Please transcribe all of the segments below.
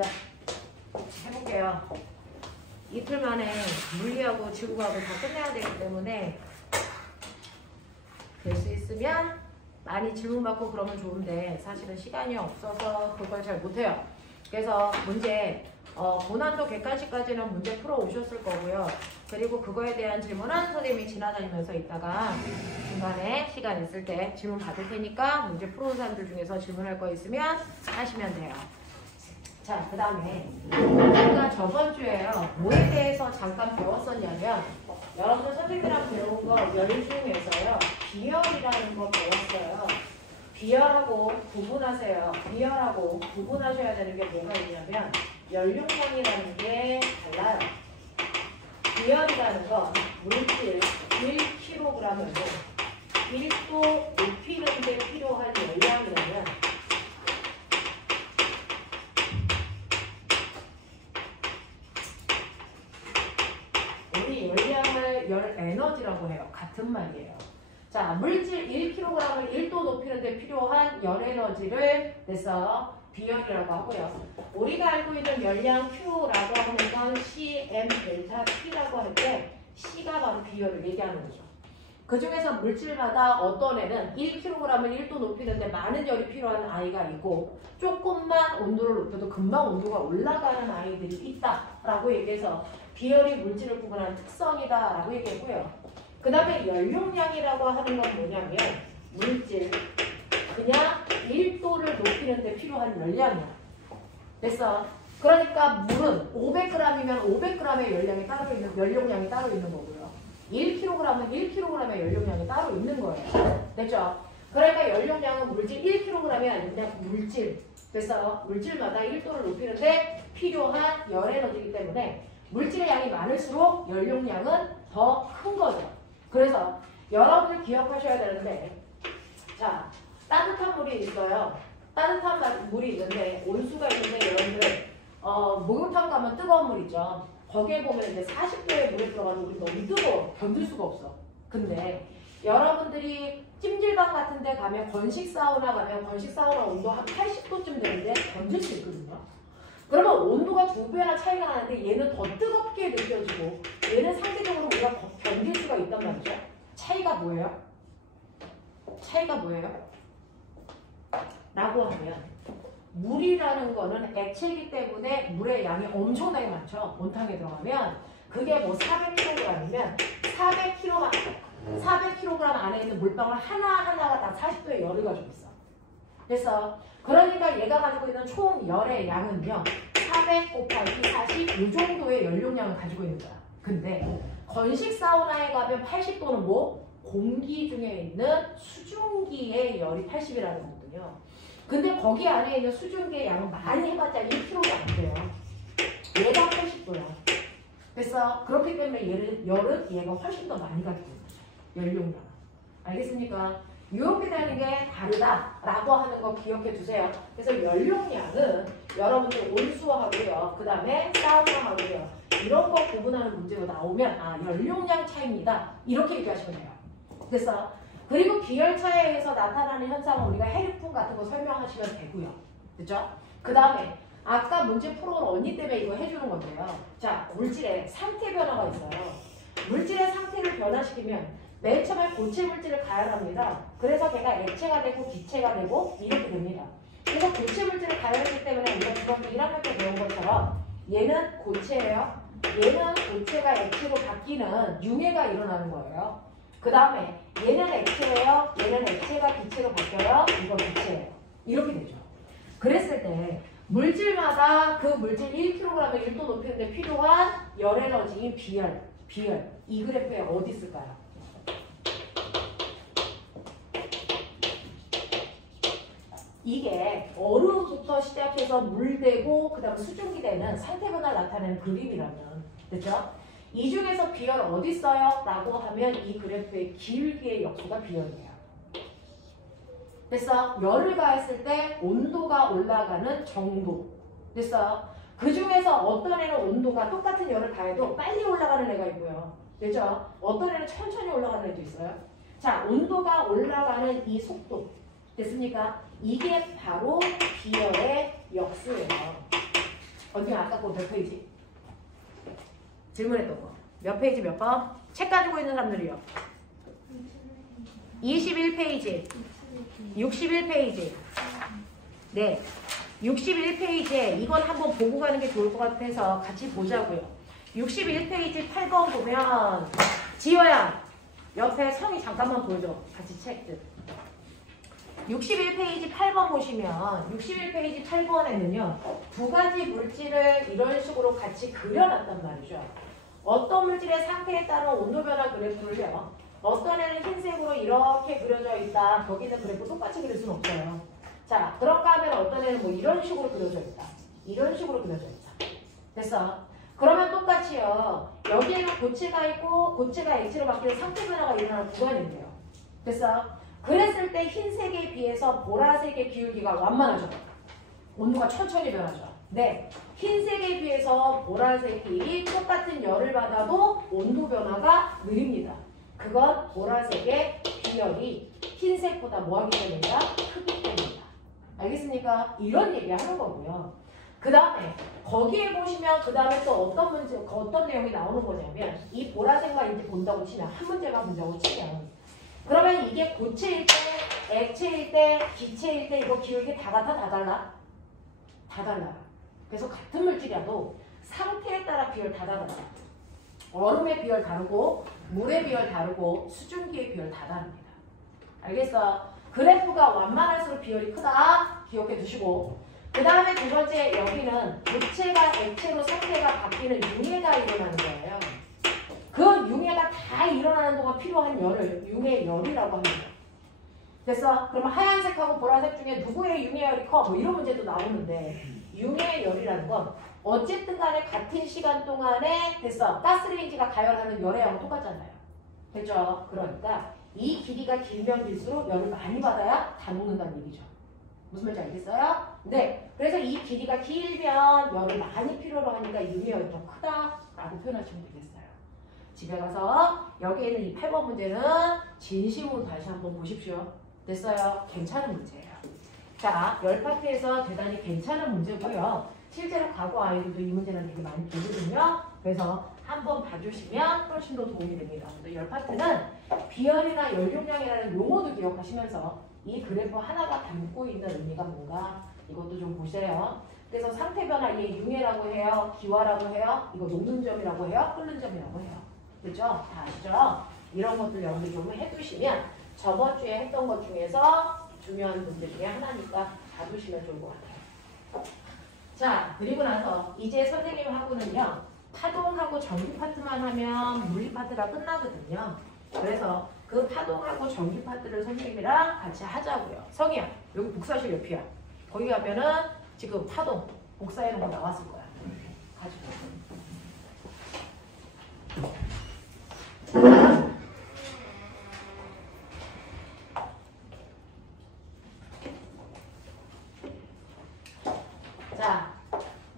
자, 해볼게요. 이틀 만에 물리하고 지구하고 다 끝내야 되기 때문에 될 수 있으면 많이 질문 받고 그러면 좋은데 사실은 시간이 없어서 그걸 잘 못해요. 그래서 문제 고난도 객관식까지는 문제 풀어 오셨을 거고요. 그리고 그거에 대한 질문은 선생님이 지나다니면서 이따가 중간에 시간 있을 때 질문 받을 테니까 문제 풀어온 사람들 중에서 질문할 거 있으면 하시면 돼요. 자, 그 다음에 우리가 저번 주에요. 뭐에 대해서 잠깐 배웠었냐면 여러분들 선생님이랑 배운 거 열 중에서요. 비열이라는 거 배웠어요. 비열하고 구분하세요. 비열하고 구분하셔야 되는 게 뭐가 있냐면 연료량이라는 게 달라요. 비열이라는 건 물질 1kg을 1도 높이는 데 필요한 열량이라면 우리 열량을 열 에너지라고 해요. 같은 말이에요. 자, 물질 1kg을 1도 높이는 데 필요한 열 에너지를 그래서 비열이라고 하고요. 우리가 알고 있는 열량 Q라고 하는 건 CM 델타 T라고 할 때 C가 바로 비열을 얘기하는 거죠. 그 중에서 물질마다 어떤 애는 1kg을 1도 높이는데 많은 열이 필요한 아이가 있고 조금만 온도를 높여도 금방 온도가 올라가는 아이들이 있다라고 얘기해서 비열이 물질을 구분하는 특성이다라고 얘기했고요. 그 다음에 연료량이라고 하는 건 뭐냐면 물질 그냥 1도를 높이는 데 필요한 열량이야. 됐어? 그러니까 물은 500g이면 500g의 열량이 따로 있는 연료량이 따로 있는 거고요. 1kg은 1kg의 연료량이 따로 있는 거예요. 됐죠? 그러니까 연료량은 물질 1kg이 아니라 그냥 물질. 그래서 물질마다 1도를 높이는데 필요한 열 에너지이기 때문에 물질의 양이 많을수록 연료량은 더 큰 거죠. 그래서 여러분들 기억하셔야 되는데 자, 따뜻한 물이 있어요. 따뜻한 물이 있는데 온수가 있는데 여러분들 목욕탕 가면 뜨거운 물 있죠. 거기에 보면 이제 40도의 물에 들어가면 우리 너무 뜨거워. 견딜 수가 없어. 근데 여러분들이 찜질방 같은 데 가면 건식 사우나 가면 건식 사우나 온도 한 80도쯤 되는데 견딜 수 있거든요. 그러면 온도가 2배나 차이가 나는데 얘는 더 뜨겁게 느껴지고 얘는 상대적으로 우리가 견딜 수가 있단 말이죠. 차이가 뭐예요? 차이가 뭐예요? 라고 하면 물이라는 거는 액체이기 때문에 물의 양이 엄청나게 많죠. 온탕에 들어가면 그게 뭐 400kg이면 400kg 안에 있는 물방울 하나하나가 다 40도의 열을 가지고 있어. 그래서 그러니까 얘가 가지고 있는 총 열의 양은요 400 곱하기 40 이 정도의 연료량을 가지고 있는 거야. 근데 건식 사우나에 가면 80도는 뭐? 공기 중에 있는 수증기의 열이 80이라는 거거든요. 근데 거기 안에 있는 수증기의 양은 많이 해봤자 1kg가 안 돼요. 얘가 80도야. 그래서 그렇기 때문에 열은 얘가 훨씬 더 많이 가지고 있는 거죠. 연료량. 알겠습니까? 이렇게 되는 게 다르다라고 하는 거 기억해 두세요. 그래서 연료량은 여러분들 온수하고요. 그 다음에 사우나하고요. 이런 거 구분하는 문제가 나오면 아 연료량 차이입니다. 이렇게 얘기하시면 돼요. 그래서 그리고 비열차에서 나타나는 현상은 우리가 해류풍 같은 거 설명하시면 되고요. 그죠? 그 다음에 아까 문제 풀어온 언니 때문에 이거 해주는 건데요. 자, 물질의 상태 변화가 있어요. 물질의 상태를 변화시키면 맨 처음에 고체 물질을 가열합니다. 그래서 걔가 액체가 되고 기체가 되고 이렇게 됩니다. 그래서 고체 물질을 가열했기 때문에 우리가 지금 1학년 때 배운 것처럼 얘는 고체예요. 얘는 고체가 액체로 바뀌는 융해가 일어나는 거예요. 그 다음에 얘는 액체예요. 얘는 액체가 기체로 바뀌어요. 이거 기체예요. 이렇게 되죠. 그랬을 때 물질마다 그 물질 1kg을 1도 높이는데 필요한 열 에너지인 비열. 이 그래프에 어디 있을까요? 이게 얼음부터 시작해서 물 되고 그 다음 수증기 되는 상태 변화를 나타내는 그림이라면 됐죠? 이 중에서 비열 어디 있어요? 라고 하면 이 그래프의 길게 역수가 비열이에요. 그래서 열을 가했을 때 온도가 올라가는 정도. 그래서 그 중에서 어떤 애는 온도가 똑같은 열을 가해도 빨리 올라가는 애가 있고요. 그렇죠? 어떤 애는 천천히 올라가는 애도 있어요. 자, 온도가 올라가는 이 속도. 됐습니까? 이게 바로 비열의 역수예요. 여기 아까 거 몇 페이지? 질문했던 거. 몇 페이지 몇 번? 책 가지고 있는 사람들이요. 21페이지. 61페이지. 네. 61페이지에 이건 한번 보고 가는 게 좋을 것 같아서 같이 보자고요. 61페이지 8번 보면 지호야 옆에 성이 잠깐만 보여줘. 같이 책. 61페이지 8번 보시면 61페이지 8번에는요. 두 가지 물질을 이런 식으로 같이 그려놨단 말이죠. 어떤 물질의 상태에 따른 온도 변화 그래프를요. 어떤 애는 흰색으로 이렇게 그려져 있다. 거기는 그래프 똑같이 그릴 수는 없어요. 자, 그런가 하면 어떤 애는 뭐 이런 식으로 그려져 있다. 이런 식으로 그려져 있다. 됐어? 그러면 똑같이요. 여기에는 고체가 있고 고체가 액체로 바뀌는 상태 변화가 일어나는 구간인데요. 됐어? 그랬을 때 흰색에 비해서 보라색의 기울기가 완만하죠. 온도가 천천히 변하죠. 네, 흰색에 비해서 보라색이 똑같은 열을 받아도 온도 변화가 느립니다. 그건 보라색의 비열이 흰색보다 뭐하기 때문이야? 크기 때문이다. 알겠습니까? 이런 얘기 하는 거고요. 그 다음에 거기에 보시면 그 다음에 또 어떤 문제, 어떤 내용이 나오는 거냐면 이 보라색만 이제 본다고 치면 한 문제만 본다고 치면 그러면 이게 고체일 때, 액체일 때, 기체일 때 이거 기울기 다 같아? 다 달라? 다 달라. 그래서 같은 물질이라도 상태에 따라 비율 다 다르다. 얼음의 비율 다르고 물의 비율 다르고 수증기의 비율 다 다릅니다. 알겠어? 그래프가 완만할수록 비율이 크다. 기억해 두시고 그 다음에 두 번째 여기는 고체가 액체로 상태가 바뀌는 융해가 일어나는 거예요. 그 융해가 다 일어나는 동안 필요한 열을 융해열이라고 합니다. 됐어? 그러면 하얀색하고 보라색 중에 누구의 융해열이 커? 뭐 이런 문제도 나오는데 융해열이라는 건 어쨌든 간에 같은 시간 동안에 됐어. 가스레인지가 가열하는 열의 양은 똑같잖아요. 됐죠? 그러니까 이 길이가 길면 길수록 열을 많이 받아야 다 녹는다는 얘기죠. 무슨 말인지 알겠어요? 네. 그래서 이 길이가 길면 열을 많이 필요로 하니까 융해열이 더 크다라고 표현하시면 되겠어요. 집에 가서 여기에 있는 이 8번 문제는 진심으로 다시 한번 보십시오. 됐어요? 괜찮은 문제예요. 자, 열 파트에서 대단히 괜찮은 문제고요. 실제로 과거 아이들도 이 문제는 되게 많이 보거든요. 그래서 한번 봐주시면 훨씬 더 도움이 됩니다. 근데 열 파트는 비열이나 열용량이라는 용어도 기억하시면서 이 그래프 하나가 담고 있는 의미가 뭔가 이것도 좀 보세요. 그래서 상태 변화 얘 융해라고 해요. 기화라고 해요. 이거 녹는 점이라고 해요. 끓는 점이라고 해요. 그죠? 다 아시죠? 이런 것들 연기 좀 해두시면 저번 주에 했던 것 중에서 중요한 문제 중에 하나니까 봐두시면 좋을 것 같아요. 자, 그리고 나서 이제 선생님하고는요. 파동하고 전기 파트만 하면 물리 파트가 끝나거든요. 그래서 그 파동하고 전기 파트를 선생님이랑 같이 하자고요. 성희야, 여기 복사실 옆이야. 거기 가면은 지금 파동 복사해놓은 거 나왔을 거야. 가지고. 자,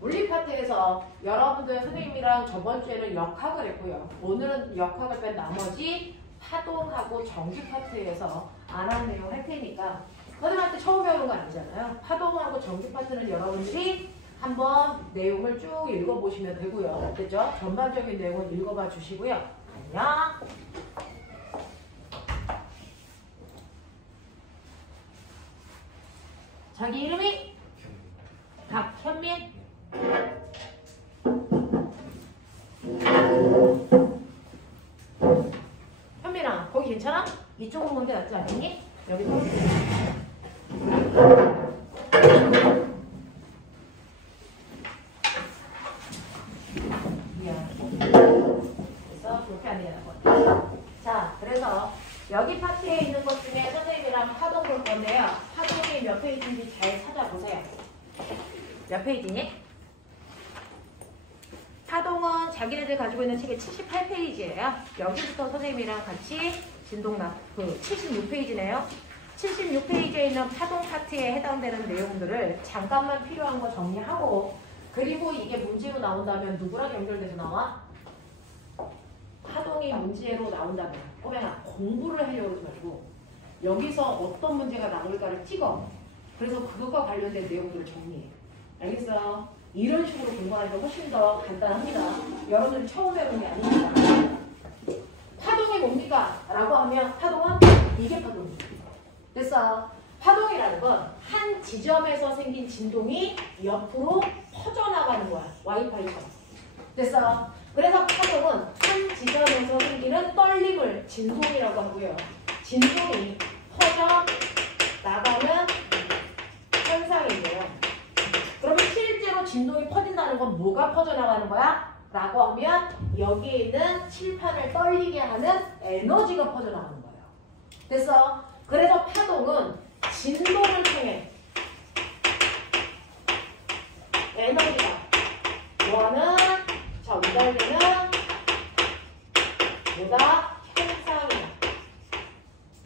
물리 파트에서 여러분들 선생님이랑 저번 주에는 역학을 했고요. 오늘은 역학을 뺀 나머지 파동하고 전기 파트에서 안 한 내용 할 테니까 선생님한테 처음 배우는 거 아니잖아요. 파동하고 전기 파트는 여러분들이 한번 내용을 쭉 읽어보시면 되고요. 됐죠? 전반적인 내용을 읽어봐 주시고요. 안녕. 자기 이름이? 박현민. 현민아, 거기 괜찮아? 이쪽으로 오는 게 낫지 않니? 여기 또. 미안. 그래서 그렇게 안 되는 것 같아. 자, 그래서 여기 파트에 있는 것 중에 선생님이랑 파동 볼 건데요. 파동이 몇 페이지인지 잘 찾아보세요. 몇 페이지니? 파동은 자기네들 가지고 있는 책의 78페이지예요. 여기부터 선생님이랑 같이 진동납, 76페이지네요. 76페이지에 있는 파동 파트에 해당되는 내용들을 잠깐만 필요한 거 정리하고 그리고 이게 문제로 나온다면 누구랑 연결돼서 나와? 파동이 문제로 나온다면 꼬맹아 공부를 하려고 하지 말고 여기서 어떤 문제가 나올까를 찍어. 그래서 그것과 관련된 내용들을 정리해. 알겠어요? 이런 식으로 공부하니까 훨씬 더 간단합니다. 여러분들이 처음 배우는 게 아닙니다. 파동이 뭡니까? 라고 하면 파동은 이게 파동입니다. 됐어? 파동이라는 건 한 지점에서 생긴 진동이 옆으로 퍼져나가는 거야. 와이파이처럼. 됐어? 그래서 파동은 한 지점에서 생기는 떨림을 진동이라고 하고요. 진동이 퍼져 나가는 현상이고요. 그러면 실제로 진동이 퍼진다는 건 뭐가 퍼져나가는 거야? 라고 하면 여기에 있는 칠판을 떨리게 하는 에너지가 퍼져나가는 거예요. 그래서 파동은 진동을 통해 에너지가 뭐하는 전달되는 뭐다? 현상이다.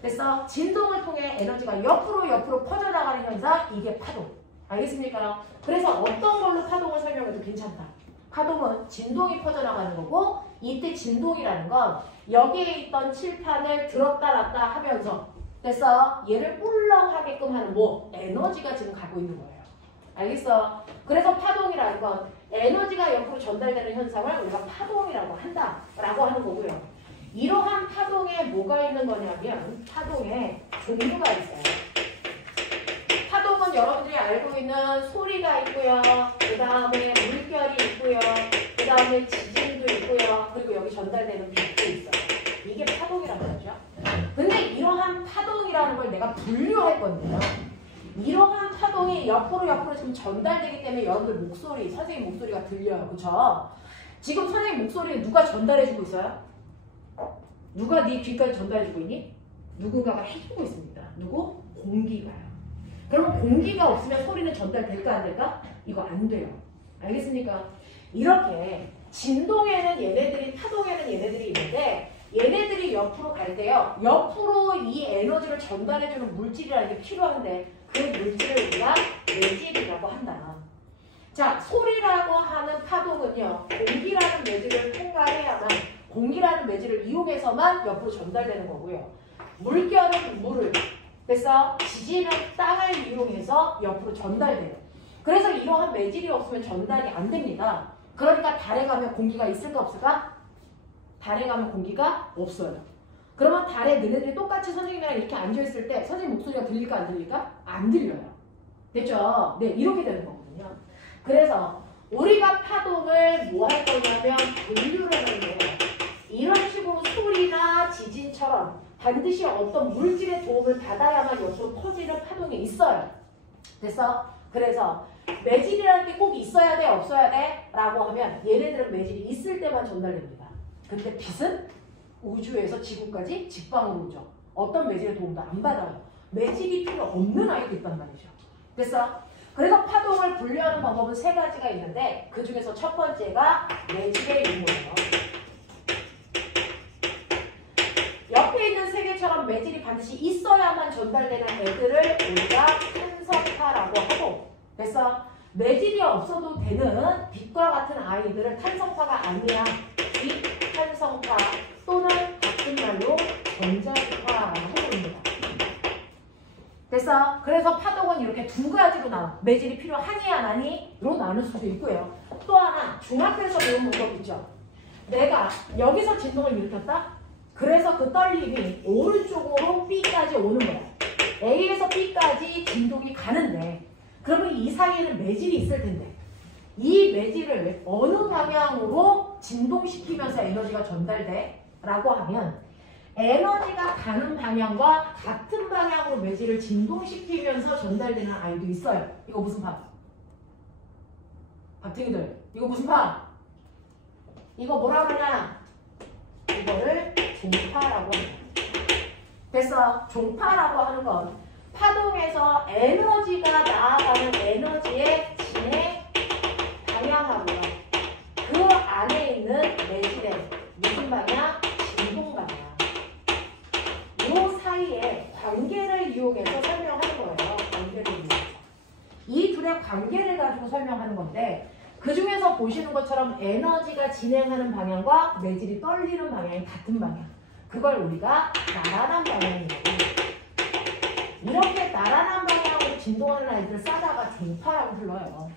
그래서 진동을 통해 에너지가 옆으로 퍼져나가는 현상, 이게 파동. 알겠습니까? 그래서 어떤 걸로 파동을 설명해도 괜찮다. 파동은 진동이 퍼져나가는 거고, 이때 진동이라는 건 여기에 있던 칠판을 들었다 놨다 하면서 그래서 얘를 울렁하게끔 하는 뭐 에너지가 지금 가고 있는 거예요. 알겠어? 그래서 파동이라는 건 에너지가 옆으로 전달되는 현상을 우리가 파동이라고 한다라고 하는 거고요. 이러한 파동에 뭐가 있는 거냐면 파동에 종류가 있어요. 파동은 여러분들이 알고 있는 소리가 있고요. 그 다음에 물결이 있고요. 그 다음에 지진도 있고요. 그리고 여기 전달되는 빛도 있어요. 이게 파동이라는 거죠. 근데 이러한 파동이라는 걸 내가 분류할 건데요. 이러한 파동이 옆으로 지금 전달되기 때문에 여러분들 목소리, 선생님 목소리가 들려요. 그쵸? 지금 선생님 목소리 누가 전달해주고 있어요? 누가 네 귀까지 전달해주고 있니? 누군가가 해주고 있습니다. 누구? 공기가요. 그럼 공기가 없으면 소리는 전달될까 안 될까? 이거 안 돼요. 알겠습니까? 이렇게 진동에는 얘네들이, 파동에는 얘네들이 있는데 얘네들이 옆으로 갈 때요. 옆으로 이 에너지를 전달해주는 물질이라는 게 필요한데 그 물질을 우리가 매질이라고 한다. 자, 소리라고 하는 파동은요. 공기라는 매질을 통과해야만, 공기라는 매질을 이용해서만 옆으로 전달되는 거고요. 물결은 물을, 그래서 지진은 땅을 이용해서 옆으로 전달돼요. 그래서 이러한 매질이 없으면 전달이 안 됩니다. 그러니까 달에 가면 공기가 있을까 없을까? 달에 가면 공기가 없어요. 그러면 달에 너네들이 똑같이 선생님이랑 이렇게 앉아있을 때 선생님 목소리가 들릴까 안 들릴까? 안 들려요. 됐죠? 네, 이렇게 되는 거거든요. 그래서 우리가 파동을 뭐 할 거냐면 분류를 하는 거예요. 이런 식으로 소리나 지진처럼 반드시 어떤 물질의 도움을 받아야만 옆으로 퍼지는 파동이 있어요. 그래서 매질이라는 게 꼭 있어야 돼? 없어야 돼? 라고 하면 얘네들은 매질이 있을 때만 전달됩니다. 근데 빛은 우주에서 지구까지 직방으로 오죠. 어떤 매질의 도움도 안 받아요. 매질이 필요 없는 아이도 있단 말이죠. 그래서 파동을 분류하는 방법은 세 가지가 있는데 그 중에서 첫 번째가 매질의 유무예요. 옆에 있는 세 개처럼 매질이 반드시 있어야만 전달되는 애들을 우리가 탄성파라고 하고, 그래서 매질이 없어도 되는 빛과 같은 아이들을 탄성파가 아니야 비탄성파 또는 같은 말로 전자파라고 부릅니다. 그래서 파동은 이렇게 두 가지로 나와. 매질이 필요하니 안 하니로 나눌 수도 있고요. 또 하나 중학교에서 배운 방법 있죠. 내가 여기서 진동을 일으켰다. 그래서 그 떨림이 오른쪽으로 B까지 오는 거야. A에서 B까지 진동이 가는데 그러면 이 사이에는 매질이 있을 텐데 이 매질을 어느 방향으로 진동시키면서 에너지가 전달돼? 라고 하면 에너지가 가는 방향과 같은 방향으로 매질을 진동시키면서 전달되는 아이도 있어요. 이거 무슨 파? 박탱이들 이거 무슨 파? 이거 뭐라고 하냐? 이거를 종파라고 합니다. 그래서 종파라고 하는 건 파동에서 에너지가 나아가는 에너지의 진행 방향하고요. 그 안에 있는 매질의 무슨 방향? 진동 방향. 이 사이에 관계를 이용해서 설명하는 거예요. 관계를 이용해서. 이 둘의 관계를 가지고 설명하는 건데 그 중에서 보시는 것처럼 에너지가 진행하는 방향과 매질이 떨리는 방향이 같은 방향. 그걸 우리가 나란한 방향이라고 합니다. 이렇게 나란한 방향으로 진동하는 아이들을 싸다가 종파라고 불러요.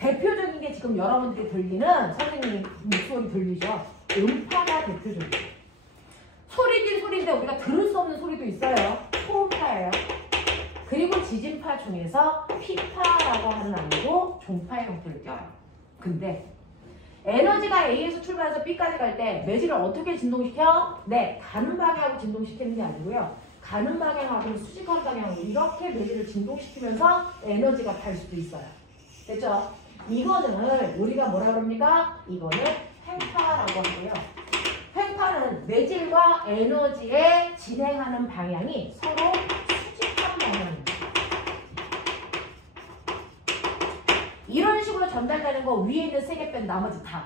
대표적인 게 지금 여러분들이 들리는 선생님 목소리 들리죠? 음파가 대표적이에요. 소리긴 소리인데 우리가 들을 수 없는 소리도 있어요. 소음파예요. 그리고 지진파 중에서 피파라고 하는 아니고 종파의 형태를 띄어요. 근데 에너지가 A에서 출발해서 B까지 갈 때 매질을 어떻게 진동시켜? 네, 가는 방향으로 진동시키는 게 아니고요. 가는 방향하고 수직한 방향으로 이렇게 매질을 진동시키면서 에너지가 갈 수도 있어요. 됐죠? 이거는 우리가 뭐라 그럽니까? 이거는 횡파라고 하고요. 횡파는 매질과 에너지의 진행하는 방향이 서로 수직한 방향입니다. 이런 식으로 전달되는 거 위에 있는 3개 뺀 나머지 다.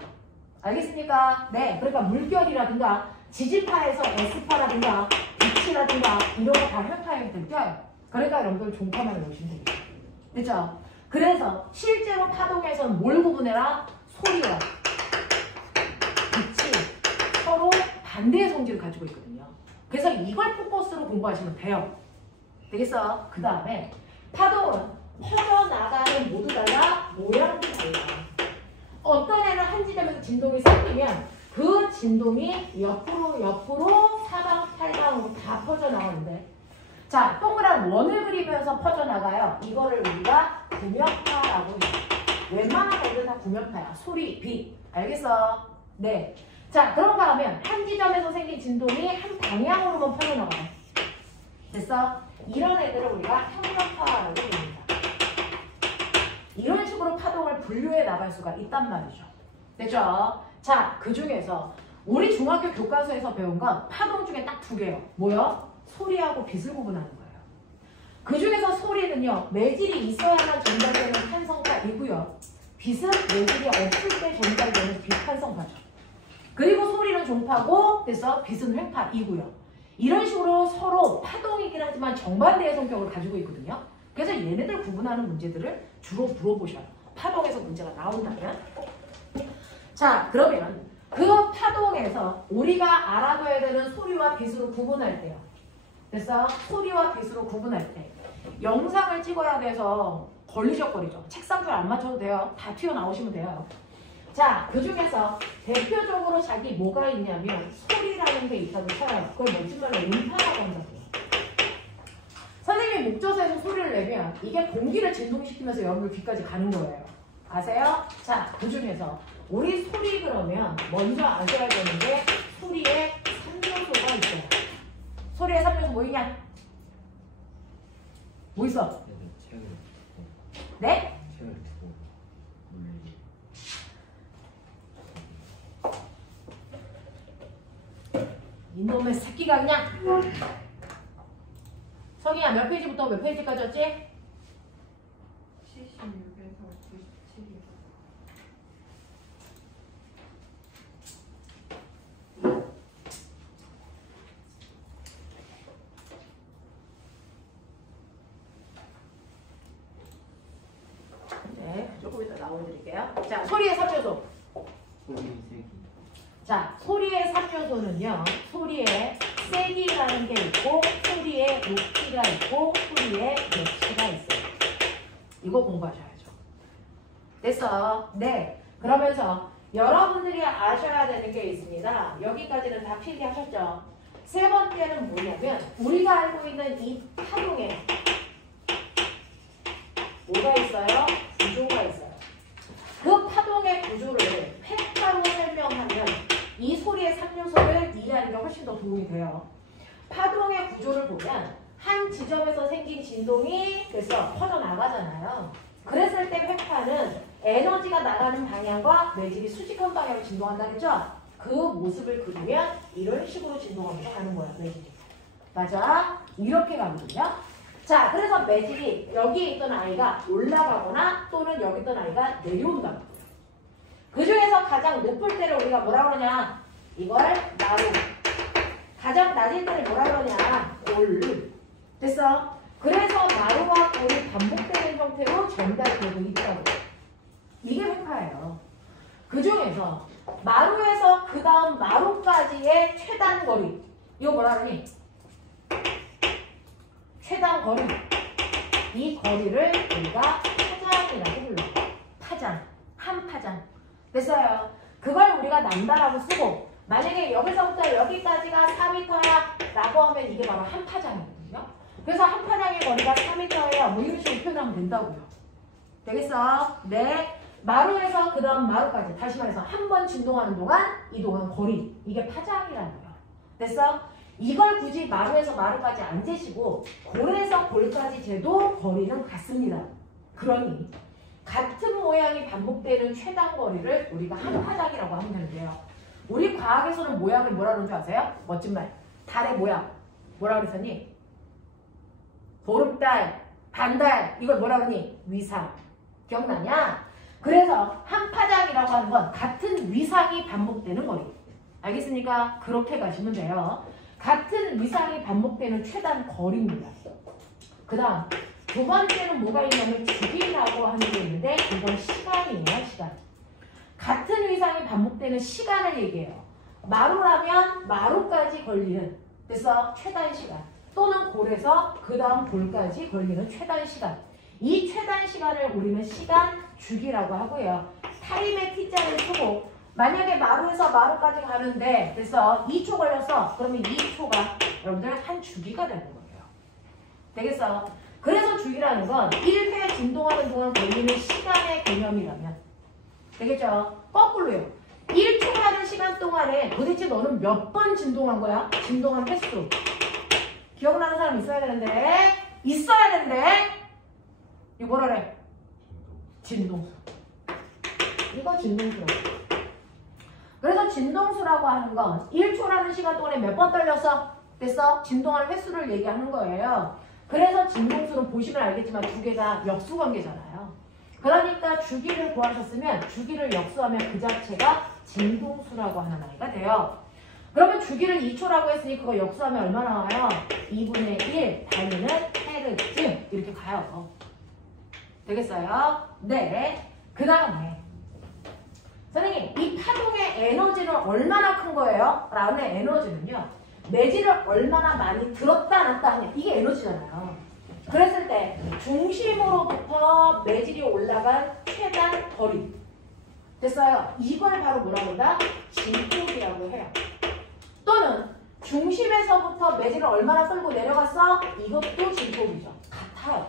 알겠습니까? 네. 그러니까 물결이라든가 지진파에서 S파라든가 빛이라든가 이런 거 다 횡파의 형태를 띄어요. 그러니까 여러분들 종파만 외우시면 됩니다. 그렇죠? 그래서 실제로 파동에서는 뭘 구분해라? 소리와 빛이 서로 반대의 성질을 가지고 있거든요. 그래서 이걸 포커스로 공부하시면 돼요. 되겠어? 그 다음에 파동은 퍼져나가는 모두 달라 모양도 달라. 어떤 애는 한 지점에서 진동이 생기면 그 진동이 옆으로 사방팔방으로 다 퍼져나가는데, 자, 동그란 원을 그리면서 퍼져나가요. 이거를 우리가 구면파라고 해요. 웬만한 애들 다 구면파야. 소리, 빛. 알겠어? 네. 자, 그런가 하면 한 지점에서 생긴 진동이 한 방향으로만 퍼져나가요. 됐어? 이런 애들을 우리가 평면파라고 부릅니다. 이런 식으로 파동을 분류해 나갈 수가 있단 말이죠. 됐죠? 자, 그 중에서 우리 중학교 교과서에서 배운 건 파동 중에 딱 2개예요. 뭐요? 소리하고 빛을 구분하는 거예요. 그 중에서 소리는요, 매질이 있어야만 전달되는 탄성파이고요. 빛은 매질이 없을 때 전달되는 빛탄성파죠. 그리고 소리는 종파고, 그래서 빛은 횡파이고요. 이런 식으로 서로 파동이긴 하지만 정반대의 성격을 가지고 있거든요. 그래서 얘네들 구분하는 문제들을 주로 물어보셔요. 파동에서 문제가 나온다면. 자, 그러면 그 파동에서 우리가 알아둬야 되는 소리와 빛으로 구분할 때요. 됐어? 소리와 빛으로 구분할 때 영상을 찍어야 돼서 걸리적거리죠. 책상줄 안 맞춰도 돼요. 다 튀어나오시면 돼요. 자, 그 중에서 대표적으로 자기 뭐가 있냐면 소리라는 게 있다고 쳐요. 그걸 멋진 말로 음파라고 한다고요. 선생님이 목젖에서 소리를 내면 이게 공기를 진동시키면서 여러분들 귀까지 가는 거예요. 아세요? 자, 그 중에서 우리 소리 그러면 먼저 아셔야 되는 게 소리에 3요소가 있어요. 소리에 3요소 뭐 있냐? 뭐 있어? 네? 이놈의 새끼가 그냥. 성희야, 몇 페이지부터 몇 페이지까지였지? 76에서 97이요. 네, 조금 이따 나와드릴게요. 자, 소리의 3요소. 소리 세기. 자, 소리의 3요소는요. 소리에 세기라는 게 있고, 소리에 높이가 있고, 소리에 높이가 있어요. 이거 공부하셔야죠. 됐어? 네. 그러면서 여러분들이 아셔야 되는 게 있습니다. 여기까지는 다 필기하셨죠? 3번째는 뭐냐면 우리가 알고 있는 이 파동에 뭐가 있어요? 구조가 있어요. 그 파동의 구조를 팩타로 설명하면 이 소리의 3요소를 이해하는 게 훨씬 더 도움이 돼요. 파동의 구조를 보면 한 지점에서 생긴 진동이 그래서 퍼져나가잖아요. 그랬을 때 팩타는 에너지가 나가는 방향과 매질이 수직한 방향으로 진동한다 그랬죠? 그 모습을 그리면 이런 식으로 진동하면서 가는 거야, 매질이. 맞아? 이렇게 가거든요. 자, 그래서 매질이 여기에 있던 아이가 올라가거나 또는 여기 있던 아이가 내려온다. 그 중에서 가장 높을 때를 우리가 뭐라 그러냐? 이걸 마루. 가장 낮은 때를 뭐라 그러냐? 골. 됐어? 그래서 마루와 골이 반복되는 형태로 전달되고 있다고. 이게 횡파예요. 그 중에서 마루에서 그 다음 마루까지의 최단 거리. 이거 뭐라 그러니? 최단 거리. 이 거리를 우리가 파장이라고 불러. 파장, 한 파장. 됐어요. 그걸 우리가 남다라고 쓰고 만약에 여기서부터 여기까지가 4m야 라고 하면 이게 바로 한 파장이거든요. 그래서 한 파장의 거리가 4m예요. 뭐 이런 식으로 표현하면 된다고요. 되겠어? 네. 마루에서 그 다음 마루까지. 다시 말해서 한 번 진동하는 동안 이동한 거리. 이게 파장이라는 거예요. 됐어? 이걸 굳이 마루에서 마루까지 안 재시고 골에서 골까지 재도 거리는 같습니다. 그러니 같은 모양이 반복되는 최단 거리를 우리가 한 파장이라고 하면 되는데요. 우리 과학에서는 모양을 뭐라 그러는 줄 아세요? 멋진 말. 달의 모양. 뭐라 그랬었니? 보름달, 반달. 이걸 뭐라 그러니? 위상. 기억나냐? 그래서 한 파장이라고 하는 건 같은 위상이 반복되는 거리. 알겠습니까? 그렇게 가시면 돼요. 같은 위상이 반복되는 최단 거리입니다. 그 다음 두 번째는 뭐가 있냐면 주기라고 하는 게 있는데 이건 시간이에요. 시간. 같은 위상이 반복되는 시간을 얘기해요. 마루라면 마루까지 걸리는 그래서 최단 시간 또는 골에서 그 다음 골까지 걸리는 최단 시간. 이 최단 시간을 우리는 시간 주기라고 하고요. 타임의 t자를 쓰고 만약에 마루에서 마루까지 가는데 그래서 2초 걸렸어. 그러면 2초가 여러분들 한 주기가 되는 거예요. 되겠어? 그래서 주기라는 건 1회 진동하는 동안 걸리는 시간의 개념이라면 되겠죠? 거꾸로요. 1초라는 시간 동안에 도대체 너는 몇 번 진동한 거야? 진동한 횟수. 기억나는 사람 있어야 되는데 있어야 되는데 이거 뭐라 그래? 진동수. 이거 진동수라고. 그래서 진동수라고 하는 건 1초라는 시간 동안에 몇 번 떨렸어? 됐어? 진동하는 횟수를 얘기하는 거예요. 그래서 진동수는 보시면 알겠지만 두 개가 역수관계잖아요. 그러니까 주기를 구하셨으면 주기를 역수하면 그 자체가 진동수라고 하는 아이가 돼요. 그러면 주기를 2초라고 했으니 그거 역수하면 얼마 나와요? 2분의 1 달리는 헤르츠 이렇게 가요. 되겠어요? 네. 그 다음에 선생님 이 파동의 에너지는 얼마나 큰 거예요? 라는 에너지는요. 매질을 얼마나 많이 들었다 놨다 하냐 이게 에너지잖아요. 그랬을 때 중심으로부터 매질이 올라간 최단 거리 됐어요? 이걸 바로 뭐라고 한다? 진폭이라고 해요. 또는 중심에서부터 매질을 얼마나 끌고 내려갔어? 이것도 진폭이죠. 같아요.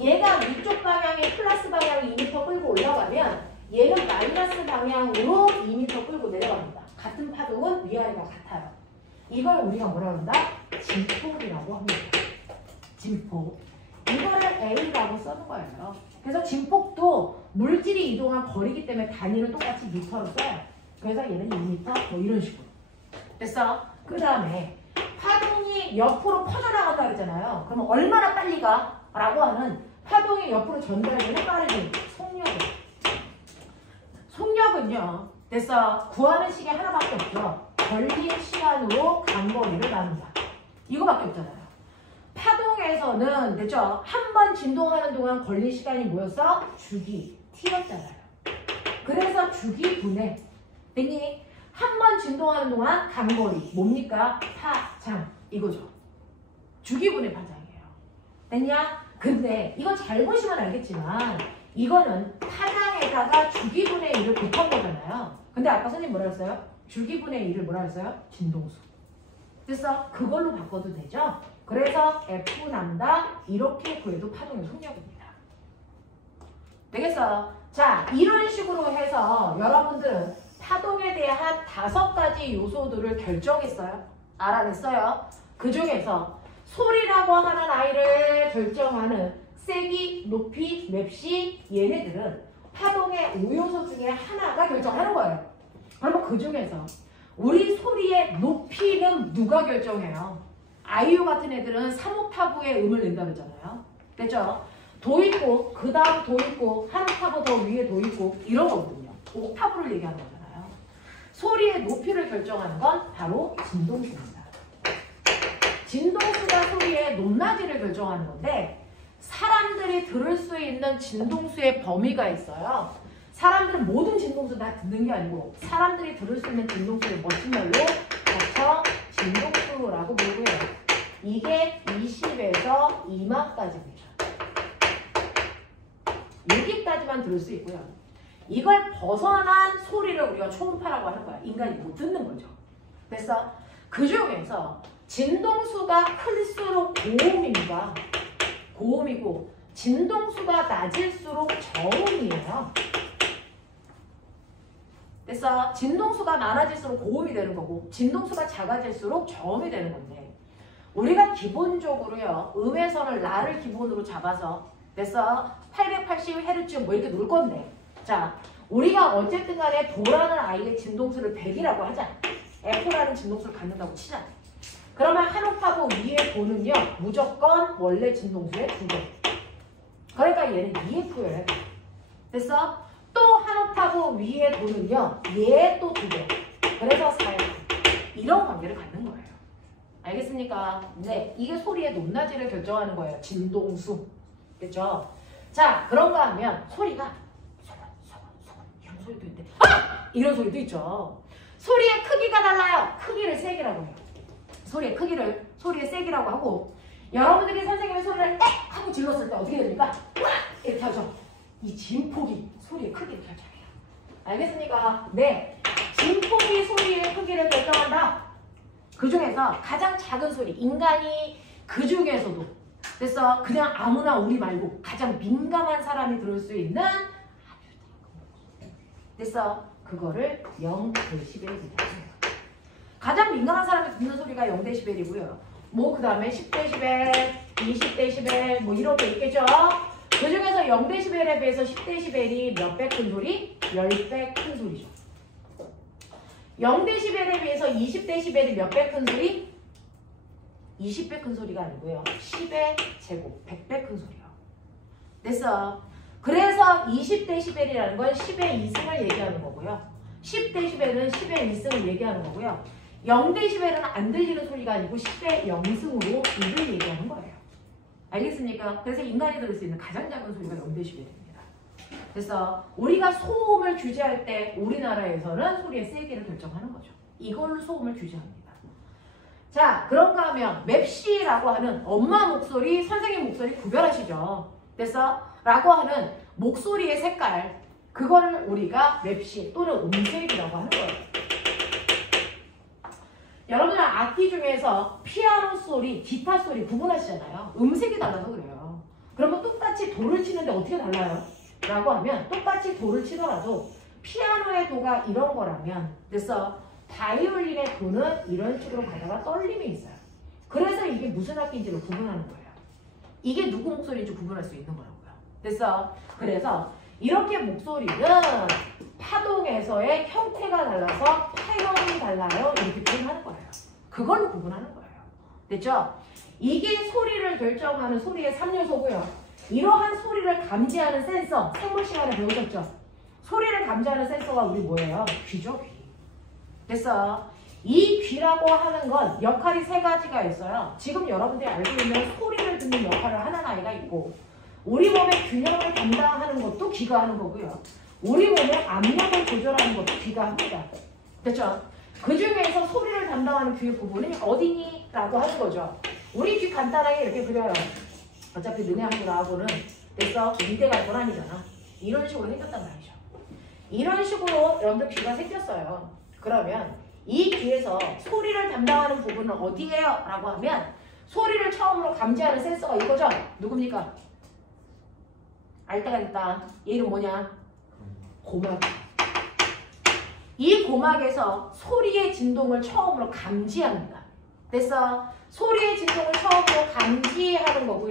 얘가 위쪽 방향에 플러스 방향이 2m 끌고 올라가면 얘는 마이너스 방향으로 2m 끌고 내려갑니다. 같은 파동은 위아래가 같아요. 이걸 우리가 뭐라고 한다? 진폭이라고 합니다. 진폭. 이거를 A라고 써는 거예요. 그래서 진폭도 물질이 이동한 거리이기 때문에 단위는 똑같이 미터로 써요. 그래서 얘는 2m 뭐 이런 식으로. 됐어? 그 다음에 파동이 옆으로 퍼져나간다 그랬잖아요. 그러면 얼마나 빨리 가? 라고 하는 파동이 옆으로 전달되는 빠르기. 속력이에요. 속력은요. 됐어? 구하는 식이 하나밖에 없죠. 걸린 시간으로 간 거리를 나눈다. 이거밖에 없잖아요. 파동에서는 됐죠? 한 번 진동하는 동안 걸린 시간이 뭐였어? 주기, t였잖아요. 그래서 주기분의 됐니? 한 번 진동하는 동안 간 거리 뭡니까? 파장 이거죠. 주기분의 파장이에요. 됐냐? 근데 이거 잘 보시면 알겠지만 이거는 파장에다가 주기분의 1을 곱한 거잖아요. 근데 아까 선생님 뭐라 했어요? 주기분의 1을 뭐라 했어요? 진동수. 됐어? 그걸로 바꿔도 되죠? 그래서 F 남다 이렇게 구해도 파동의 속력입니다. 되겠어요? 자, 이런 식으로 해서 여러분들은 파동에 대한 5가지 요소들을 결정했어요. 알아냈어요. 그 중에서 소리라고 하는 아이를 결정하는 세기, 높이, 맵시 얘네들은 파동의 5요소 중에 하나가 결정하는 거예요. 그러면 그 중에서 우리 소리의 높이는 누가 결정해요? 아이유 같은 애들은 3옥타브의 음을 낸다 그러잖아요. 됐죠? 도 있고 그 다음 도 있고 한 옥타브 더 위에 도 있고 이런 거거든요. 옥타브를 얘기하는 거잖아요. 소리의 높이를 결정하는 건 바로 진동수입니다. 진동수가 소리의 높낮이를 결정하는 건데 사람들이 들을 수 있는 진동수의 범위가 있어요. 사람들은 모든 진동수 다 듣는 게 아니고 사람들이 들을 수 있는 진동수를 멋진 말로 거쳐 진동수라고 부르고요. 이게 20에서 2만까지입니다. 여기까지만 들을 수 있고요. 이걸 벗어난 소리를 우리가 초음파라고 하는 거야. 인간이 못 듣는 거죠. 그래서 그 중에서 진동수가 클수록 고음입니다. 고음이고 진동수가 낮을수록 저음이에요. 그래서 진동수가 많아질수록 고음이 되는 거고 진동수가 작아질수록 저음이 되는 건데 우리가 기본적으로요. 음에서는 라를 기본으로 잡아서 그래서 880Hz 뭐 이렇게 놓을 건데 자 우리가 어쨌든 간에 도라는 아이의 진동수를 100이라고 하자. F라는 진동수를 갖는다고 치자. 그러면 한 옥타브 위에 도는요. 무조건 원래 진동수의 2배. 그러니까 얘는 EF예요. 됐어? 또 한 옥타브 위에 도는요. 얘 또 2배. 그래서 4F. 이런 관계를 갖는 거예요. 알겠습니까? 네. 이게 소리의 높낮이를 결정하는 거예요. 진동수. 그렇죠? 자, 그런가 하면 소리가 이런 소리도 있는데 아! 이런 소리도 있죠. 소리의 크기가 달라요. 크기를 세기라고 해요. 소리의 크기를 소리의 세기라고 하고 여러분들이 선생님의 소리를 에! 하고 질렀을 때 어떻게 됩니까? 이렇게 하죠. 이 진폭이 소리의 크기를 결정해요. 알겠습니까? 네. 진폭이 소리의 크기를 결정한다. 그 중에서 가장 작은 소리 인간이 그 중에서도 그래서 그냥 아무나 우리 말고 가장 민감한 사람이 들을 수 있는 그래서 그거를 0dB이라고 해요. 가장 민감한 사람이 듣는 소리가 0dB이고요. 뭐 그 다음에 10dB, 20dB 뭐 이런 게 있겠죠. 그 중에서 0dB에 비해서 10dB이 몇 배 큰 소리? 10배 큰 소리죠. 0dB에 비해서 20dB이 몇 배 큰 소리? 20배 큰 소리가 아니고요. 10의 제곱, 100배 큰 소리요. 됐어. 그래서 20dB이라는 건 10의 2승을 얘기하는 거고요. 10dB는 10의 1승을 얘기하는 거고요. 0dB는 안 들리는 소리가 아니고 10의 0승으로 이를 얘기하는 거예요. 알겠습니까? 그래서 인간이 들을 수 있는 가장 작은 소리가 0dB입니다. 그래서 우리가 소음을 규제할 때 우리나라에서는 소리의 세기를 결정하는 거죠. 이걸로 소음을 규제합니다. 자, 그런가 하면 맵시라고 하는 엄마 목소리, 선생님 목소리 구별하시죠? 그래서 라고 하는 목소리의 색깔 그걸 우리가 맵시 또는 음색이라고 하는 거예요. 여러분들 악기 중에서 피아노 소리, 기타 소리 구분하시잖아요. 음색이 달라서 그래요. 그러면 똑같이 도를 치는데 어떻게 달라요? 라고 하면 똑같이 도를 치더라도 피아노의 도가 이런 거라면 그래서 바이올린의 도는 이런 식으로 가다가 떨림이 있어요. 그래서 이게 무슨 악기인지를 구분하는 거예요. 이게 누구 목소리인지 구분할 수 있는 거라고요. 그래서 이렇게 목소리는 파동에서의 형태가 달라서 파형이 달라요. 이렇게 표현하는 거예요. 그걸로 구분하는 거예요. 됐죠? 이게 소리를 결정하는 소리의 3요소고요. 이러한 소리를 감지하는 센서, 생물 시간에 배우셨죠? 소리를 감지하는 센서가 우리 뭐예요? 귀죠, 귀. 됐어. 이 귀라고 하는 건 역할이 3가지가 있어요. 지금 여러분들이 알고 있는 소리를 듣는 역할을 하는 아이가 있고 우리 몸의 균형을 담당하는 것도 귀가 하는 거고요. 우리 몸의 압력을 조절하는 것도 귀가 합니다. 됐죠? 그 중에서 소리를 담당하는 귀의 부분이 어디니? 라고 하는 거죠. 우리 귀 간단하게 이렇게 그려요. 어차피 너네하고 나하고는 됐어? 이대 갈 건 아니잖아. 이런 식으로 생겼단 말이죠. 이런 식으로 여러분들 귀가 생겼어요. 그러면 이 귀에서 소리를 담당하는 부분은 어디예요? 라고 하면 소리를 처음으로 감지하는 센서가 이거죠? 누굽니까? 알 때가 있다. 얘 이름 뭐냐? 고막. 이 고막에서 소리의 진동을 처음으로 감지합니다. 됐어? 소리의 진동을 처음으로 감지하는 거고요.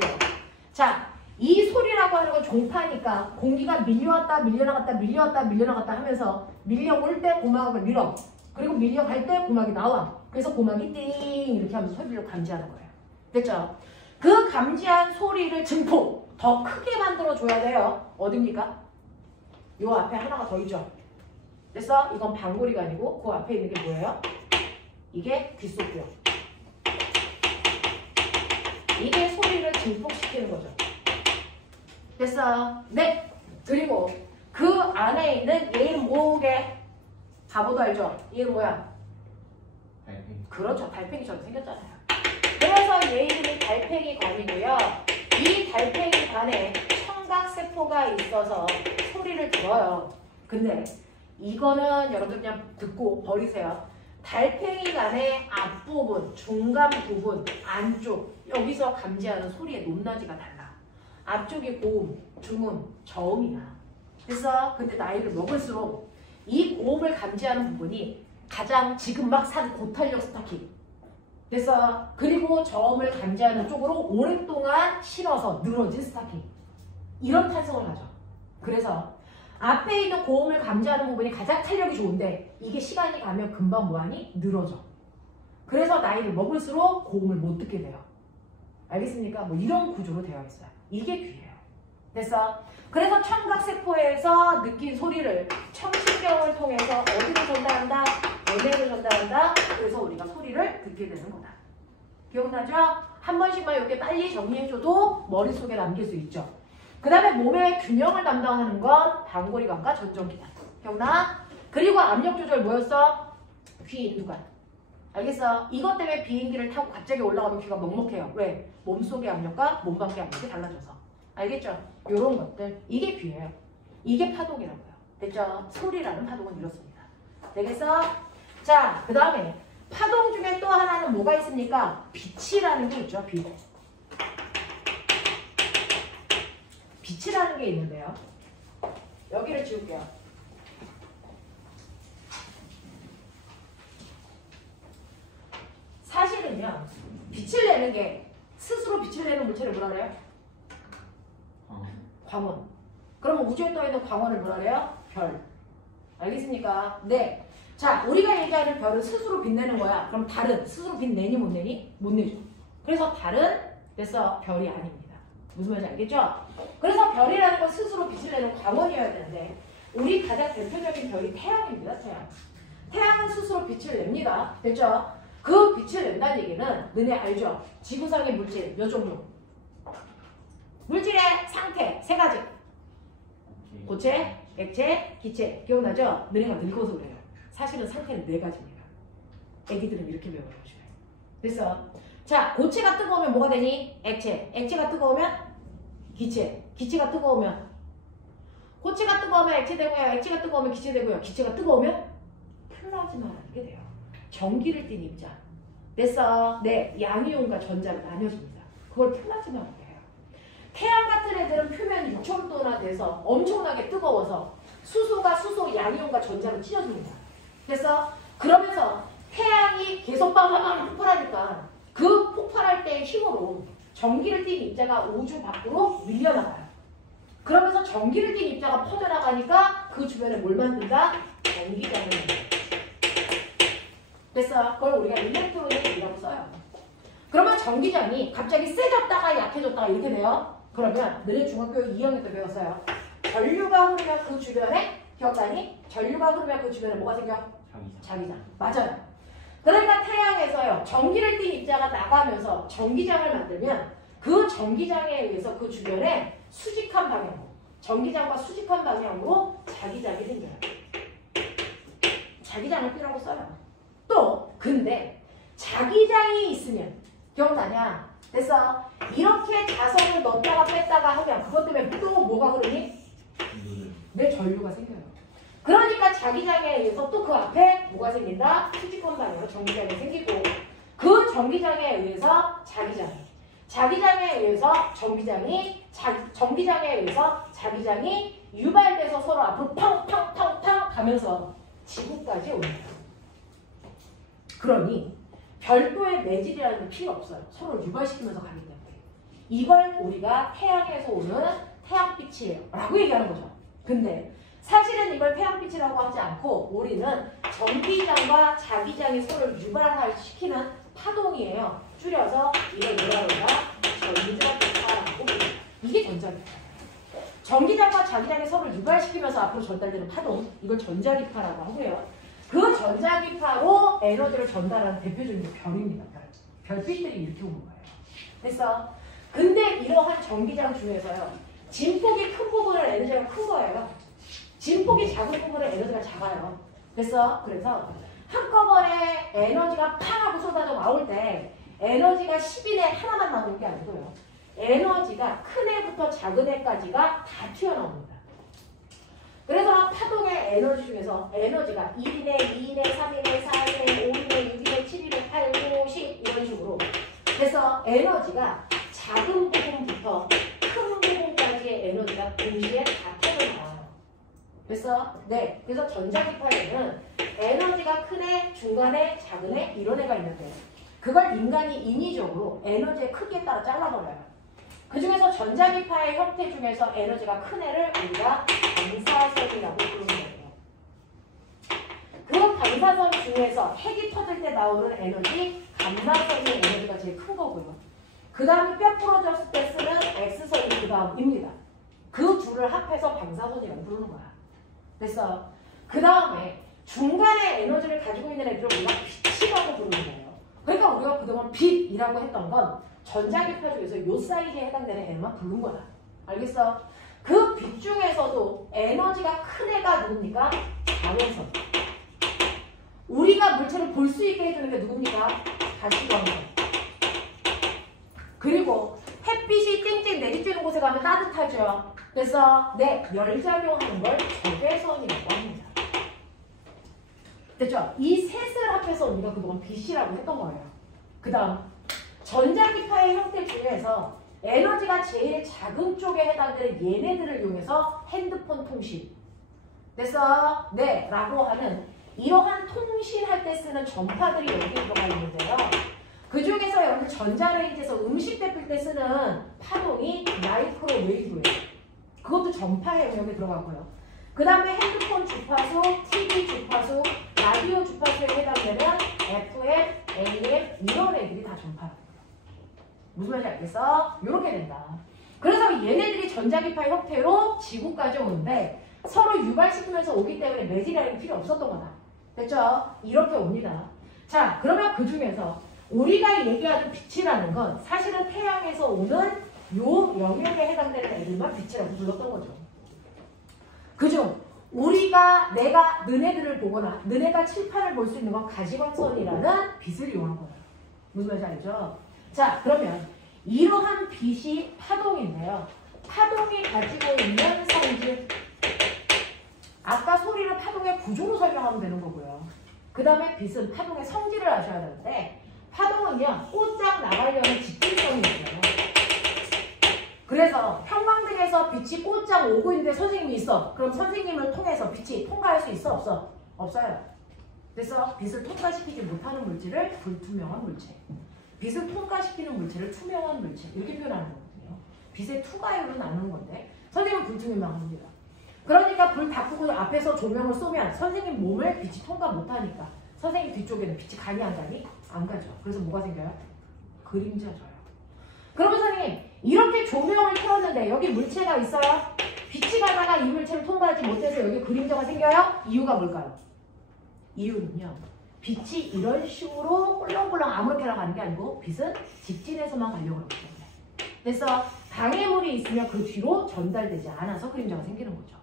자, 이 소리라고 하는 건 종파니까 공기가 밀려왔다 밀려나갔다 밀려왔다 밀려나갔다 하면서 밀려올 때 고막을 밀어. 그리고 밀려갈 때 고막이 나와. 그래서 고막이 띵 이렇게 하면서 소리를 감지하는 거예요. 됐죠? 그 감지한 소리를 증폭 더 크게 만들어줘야 돼요. 어딥니까? 요 앞에 하나가 더 있죠? 됐어? 이건 방골이가 아니고 그 앞에 있는 게 뭐예요? 이게 귓속뼈. 이게 소리를 증폭시키는 거죠. 됐어? 네. 그리고 그 안에 있는 얘 뭐게 바보도 알죠? 얘는 뭐야? 달팽이. 그렇죠. 달팽이처럼 생겼잖아요. 그래서 얘 이름이 달팽이관이고요. 이 달팽이관에 청각세포가 있어서 소리를 들어요. 근데 이거는 여러분들 그냥 듣고 버리세요. 달팽이 간의 앞부분, 중간 부분, 안쪽 여기서 감지하는 소리의 높낮이가 달라. 앞쪽이 고음, 중음, 저음이야. 그래서 근데 나이를 먹을수록 이 고음을 감지하는 부분이 가장 지금 막 산 고탄력 스타킹. 그래서 그리고 저음을 감지하는 쪽으로 오랫동안 실어서 늘어진 스타킹. 이런 탄성을 가져. 그래서 앞에 있는 고음을 감지하는 부분이 가장 탄력이 좋은데 이게 시간이 가면 금방 뭐하니? 늘어져. 그래서 나이를 먹을수록 고음을 못 듣게 돼요. 알겠습니까? 뭐 이런 구조로 되어 있어요. 이게 귀예요. 됐어? 그래서 청각세포에서 느낀 소리를 청신경을 통해서 어디로 전달한다? 내내를 전달한다. 그래서 우리가 소리를 듣게 되는 거다. 기억나죠? 한 번씩만 이렇게 빨리 정리해줘도 머릿속에 남길 수 있죠. 그 다음에 몸의 균형을 담당하는 건 방골이관과 전정기관. 기억나? 그리고 압력 조절 뭐였어? 귀 인두관. 알겠어? 이것 때문에 비행기를 타고 갑자기 올라가면 귀가 먹먹해요. 왜? 몸속의 압력과 몸 밖의 압력이 달라져서. 알겠죠? 요런 것들. 이게 귀예요. 이게 파동이라고요. 됐죠? 소리라는 파동은 이렇습니다. 되겠어? 자, 그 다음에 파동 중에 또 하나는 뭐가 있습니까? 빛이라는 게 있죠. 빛. 빛이라는 게 있는데요. 여기를 지울게요. 사실은요. 빛을 내는 게 스스로 빛을 내는 물체를 뭐라 그래요? 광원. 그러면 우주에 떠있는 광원을 뭐라 그래요? 별. 알겠습니까? 네. 자, 우리가 얘기하는 별은 스스로 빛내는 거야. 그럼 달은 스스로 빛내니 못 내니? 못 내죠. 그래서 달은 그래서 별이 아닙니다. 무슨 말인지 알겠죠? 그래서 별이라는 건 스스로 빛을 내는 광원이어야 되는데 우리 가장 대표적인 별이 태양입니다. 태양. 태양은 스스로 빛을 냅니다. 됐죠? 그 빛을 낸다는 얘기는 너네 알죠? 지구상의 물질 몇 종류? 물질의 상태 세 가지. 고체, 액체, 기체. 기억나죠? 너네가 늙어서 그래요. 사실은 상태는 네 가지입니다. 애기들은 이렇게 배워요. 그래서 자, 고체가 뜨거우면 뭐가 되니? 액체. 액체가 뜨거우면 기체. 기체가 뜨거우면 고체가 뜨거우면 액체 되고요. 액체가 뜨거우면 기체 되고요. 기체가 뜨거우면 플라즈마라는 게 돼요. 전기를 띤 입자. 됐어? 네, 양이온과 전자가 나뉘어집니다. 그걸 플라즈마라고 해요. 태양 같은 애들은 표면이 6,000도나 돼서 엄청나게 뜨거워서 수소가 수소, 양이온과 전자로 찢어집니다. 그래서 그러면서 태양이 계속 빵빵빵 폭발하니까 그 폭발할 때의 힘으로 전기를 띤 입자가 우주 밖으로 밀려나가요. 그러면서 전기를 띤 입자가 퍼져나가니까 그 주변에 뭘 만든다? 전기장을 만든다. 그래서 그걸 우리가 일렉트로닉이라고 써요. 그러면 전기장이 갑자기 세졌다가 약해졌다가 이렇게 돼요. 그러면 너네 중학교 2학년 때 배웠어요. 전류가 흐르면 그 주변에 기억나니? 전류가 흐르면 그 주변에 뭐가 생겨? 자기장. 맞아요. 그러니까 태양에서요. 전기를 띤 입자가 나가면서 전기장을 만들면 그 전기장에 의해서 그 주변에 수직한 방향으로 전기장과 수직한 방향으로 자기장이 생겨요. 자기장을 P라고 써요. 또 근데 자기장이 있으면 기억나냐? 그래서 이렇게 자석을 넣었다가 뺐다가 하면 그것 때문에 또 뭐가 흐르니? 내 전류가 생겨요. 그러니까 자기장에 의해서 또 그 앞에 뭐가 생긴다? 수직한 방향으로 전기장이 생기고 그 전기장에 의해서 자기장에 의해서 전기장에 의해서 자기장이 유발돼서 서로 앞으로 팡팡팡팡 가면서 지구까지 옵니다. 그러니 별도의 매질이라는 게 필요 없어요. 서로 유발시키면서 가기 때문에. 이걸 우리가 태양에서 오는 태양빛이에요 라고 얘기하는 거죠. 근데 사실은 이걸 태양빛이라고 하지 않고 우리는 전기장과 자기장이 서로 유발시키는 파동이에요. 줄여서 이걸 뭐라 그러나? 전기장기파라고 합니다. 이게 전자기파예요. 전기장과 자기장이 서로 유발시키면서 앞으로 전달되는 파동, 이걸 전자기파라고 하고요. 그 전자기파로 에너지를 전달하는 대표적인 게 별입니다. 별빛들이 이렇게 오는 거예요. 그래서 근데 이러한 전기장 중에서요. 진폭이 큰 부분은 에너지가 큰 거예요. 진폭이 작은 부분은 에너지가 작아요. 그래서 한꺼번에 에너지가 팡 하고 쏟아져 나올 때 에너지가 10인에 하나만 나오는 게 아니고요. 에너지가 큰 애부터 작은 애까지가 다 튀어나옵니다. 그래서 파동의 에너지 중에서 에너지가 1인에, 2인에, 3인에, 4인에, 5인에, 6인에, 7인에, 8, 9, 10 이런 식으로 그래서 에너지가 작은 부분부터 큰 부분까지의 에너지가 동시에 다 튀어나와요. 그래서 전자기파에는 에너지가 큰 애, 중간에, 작은 애 이런 애가 있는데 그걸 인간이 인위적으로 에너지의 크기에 따라 잘라버려요. 그 중에서 전자기파의 형태 중에서 에너지가 큰 애를 우리가 방사선이라고 부르는 거예요. 그 방사선 중에서 핵이 터질 때 나오는 에너지, 감사선의 에너지가 제일 큰 거고요. 그 다음에 뼈 부러졌을 때 쓰는 X선이 그 다음입니다. 그 둘을 합해서 방사선이라고 부르는 거야. 그래서 그 다음에 중간에 에너지를 가지고 있는 애들을 우리가 빛이라고 부르는 거예요. 그러니까 우리가 그동안 빛이라고 했던 건 전자기파 중에서 요 사이즈에 해당되는 애만 부른 거야. 알겠어? 그 빛 중에서도 에너지가 큰 애가 누굽니까? 자외선. 우리가 물체를 볼 수 있게 해주는 게 누굽니까? 가시광선. 그리고 햇빛이 쨍쨍 내리쬐는 곳에 가면 따뜻하죠. 그래서 열작용하는 걸 적외선이라고 합니다. 됐죠? 이 셋을 합해서 우리가 그동안 빛이라고 했던 거예요. 그 다음 전자기파의 형태 중에서 에너지가 제일 작은 쪽에 해당되는 얘네들을 이용해서 핸드폰 통신 그래서 라고 하는 이러한 통신할 때 쓰는 전파들이 여기 들어가 있는데요. 그 중에서 여러분 전자레인지에서 음식 데필 때 쓰는 파동이 마이크로웨이브예요. 그것도 전파의 영역에 들어가고요. 그 다음에 핸드폰 주파수, TV 주파수, 라디오 주파수에 해당되는 FM, AM 이런 애들이 다 전파예요. 무슨 말인지 알겠어? 이렇게 된다. 그래서 얘네들이 전자기파의 형태로 지구까지 오는데 서로 유발시키면서 오기 때문에 매질이라는 필요 없었던 거다. 됐죠? 이렇게 옵니다. 자, 그러면 그 중에서 우리가 얘기하는 빛이라는 건 사실은 태양에서 오는 요 영역에 해당되는 애들만 빛이라고 불렀던 거죠. 그중 내가 너네들을 보거나 너네가 칠판을 볼 수 있는 건 가시광선이라는 빛을 이용한 거예요. 무슨 말인지 알죠? 자, 그러면 이러한 빛이 파동인데요. 파동이 가지고 있는 성질 아까 소리를 파동의 구조로 설명하면 되는 거고요. 그 다음에 빛은 파동의 성질을 아셔야 되는데 파동은요. 꽃장 나가려는 직진성이 있어요. 그래서 형광등에서 빛이 꽃장 오고 있는데 선생님이 있어. 그럼 선생님을 통해서 빛이 통과할 수 있어? 없어? 없어요. 그래서 빛을 통과시키지 못하는 물질을 불투명한 물체. 빛을 통과시키는 물체를 투명한 물체. 이렇게 표현하는 거거든요. 빛의 투과율을 나누는 건데 선생님은 불투명한 겁니다. 그러니까 불 다 끄고 앞에서 조명을 쏘면 선생님 몸을 빛이 통과 못하니까 선생님 뒤쪽에는 빛이 가니 안 가니? 안 가죠. 그래서 뭐가 생겨요? 그림자져요. 그러면 선생님 이렇게 조명을 켜는데 여기 물체가 있어요? 빛이 가다가 이 물체를 통과하지 못해서 여기 그림자가 생겨요? 이유가 뭘까요? 이유는요. 빛이 이런 식으로 꿀렁꿀렁 아무렇게나 가는 게 아니고 빛은 직진해서만 가려고 하기 때문에. 그래서 방해물이 있으면 그 뒤로 전달되지 않아서 그림자가 생기는 거죠.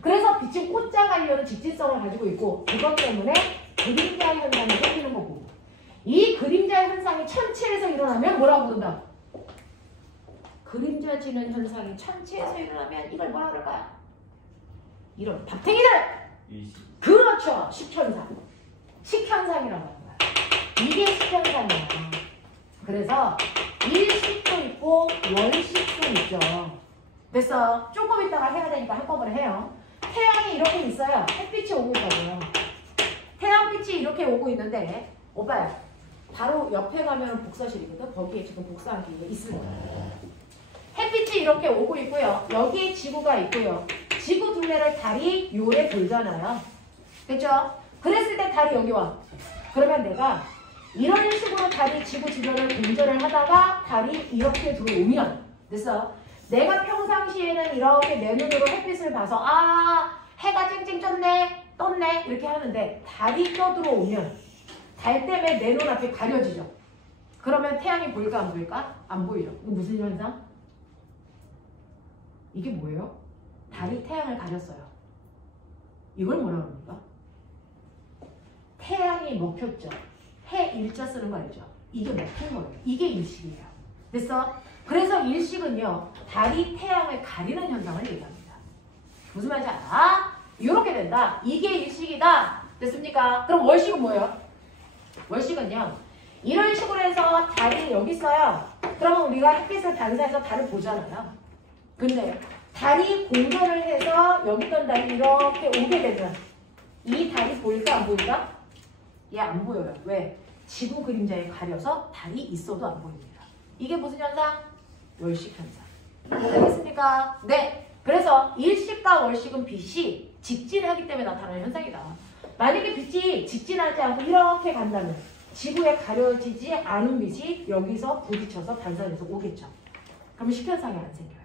그래서 빛이 꽃장 가려는 직진성을 가지고 있고 그것 때문에 그림자 현상이 생기는 거고 이 그림자 현상이 천체에서 일어나면 뭐라고 부른다? 그림자지는 현상이 천체에서 일어나면 이걸 뭐라 그럴까요? 이런 박탱이들! 그렇죠! 식현상. 식현상이라고 합니다. 이게 식현상이에요. 그래서 일식도 있고 월식도 있죠. 그래서 조금 있다가 해야 되니까 한꺼번에 해요. 태양이 이렇게 있어요. 햇빛이 오고 있다고요. 태양빛이 이렇게 오고 있는데 오빠야 바로 옆에 가면 복사실이거든. 거기에 지금 복사한 게 있을 거예요. 햇빛이 이렇게 오고 있고요. 여기에 지구가 있고요. 지구 둘레를 달이 요래 돌잖아요. 그렇죠? 그랬을 때 달이 여기 와. 그러면 내가 이런 식으로 달이 지구 주변을 공전을 하다가 달이 이렇게 들어오면 그래서 내가 평상시에는 이렇게 내 눈으로 햇빛을 봐서 아 해가 쨍쨍 떴네 이렇게 하는데 달이 떠들어오면 달 때문에 내 눈앞이 가려지죠. 그러면 태양이 보일까 안 보일까? 안 보이죠. 이거 무슨 현상? 이게 뭐예요? 달이 태양을 가렸어요. 이걸 뭐라고 합니까? 태양이 먹혔죠. 해 일자 쓰는 거 알죠? 이게 먹힌 거예요. 이게 일식이에요. 그래서 그래서 일식은요, 달이 태양을 가리는 현상을 얘기합니다. 무슨 말인지 알아? 이렇게 된다. 이게 일식이다. 됐습니까? 그럼 월식은 뭐예요? 월식은요, 이런 식으로 해서 달이 여기 있어요. 그러면 우리가 햇빛을 반사해서 달을 보잖아요. 근데 달이 공전을 해서 여기 있던 달이 이렇게 오게 되면 이 달이 보일까 안 보일까? 얘 안 보여요. 왜? 지구 그림자에 가려서 달이 있어도 안 보입니다. 이게 무슨 현상? 월식 현상. 알겠습니까? 네. 그래서 일식과 월식은 빛이 직진하기 때문에 나타나는 현상이다. 만약에 빛이 직진하지 않고 이렇게 간다면 지구에 가려지지 않은 빛이 여기서 부딪혀서 반사돼서 오겠죠. 그러면 식현상이 안 생겨요.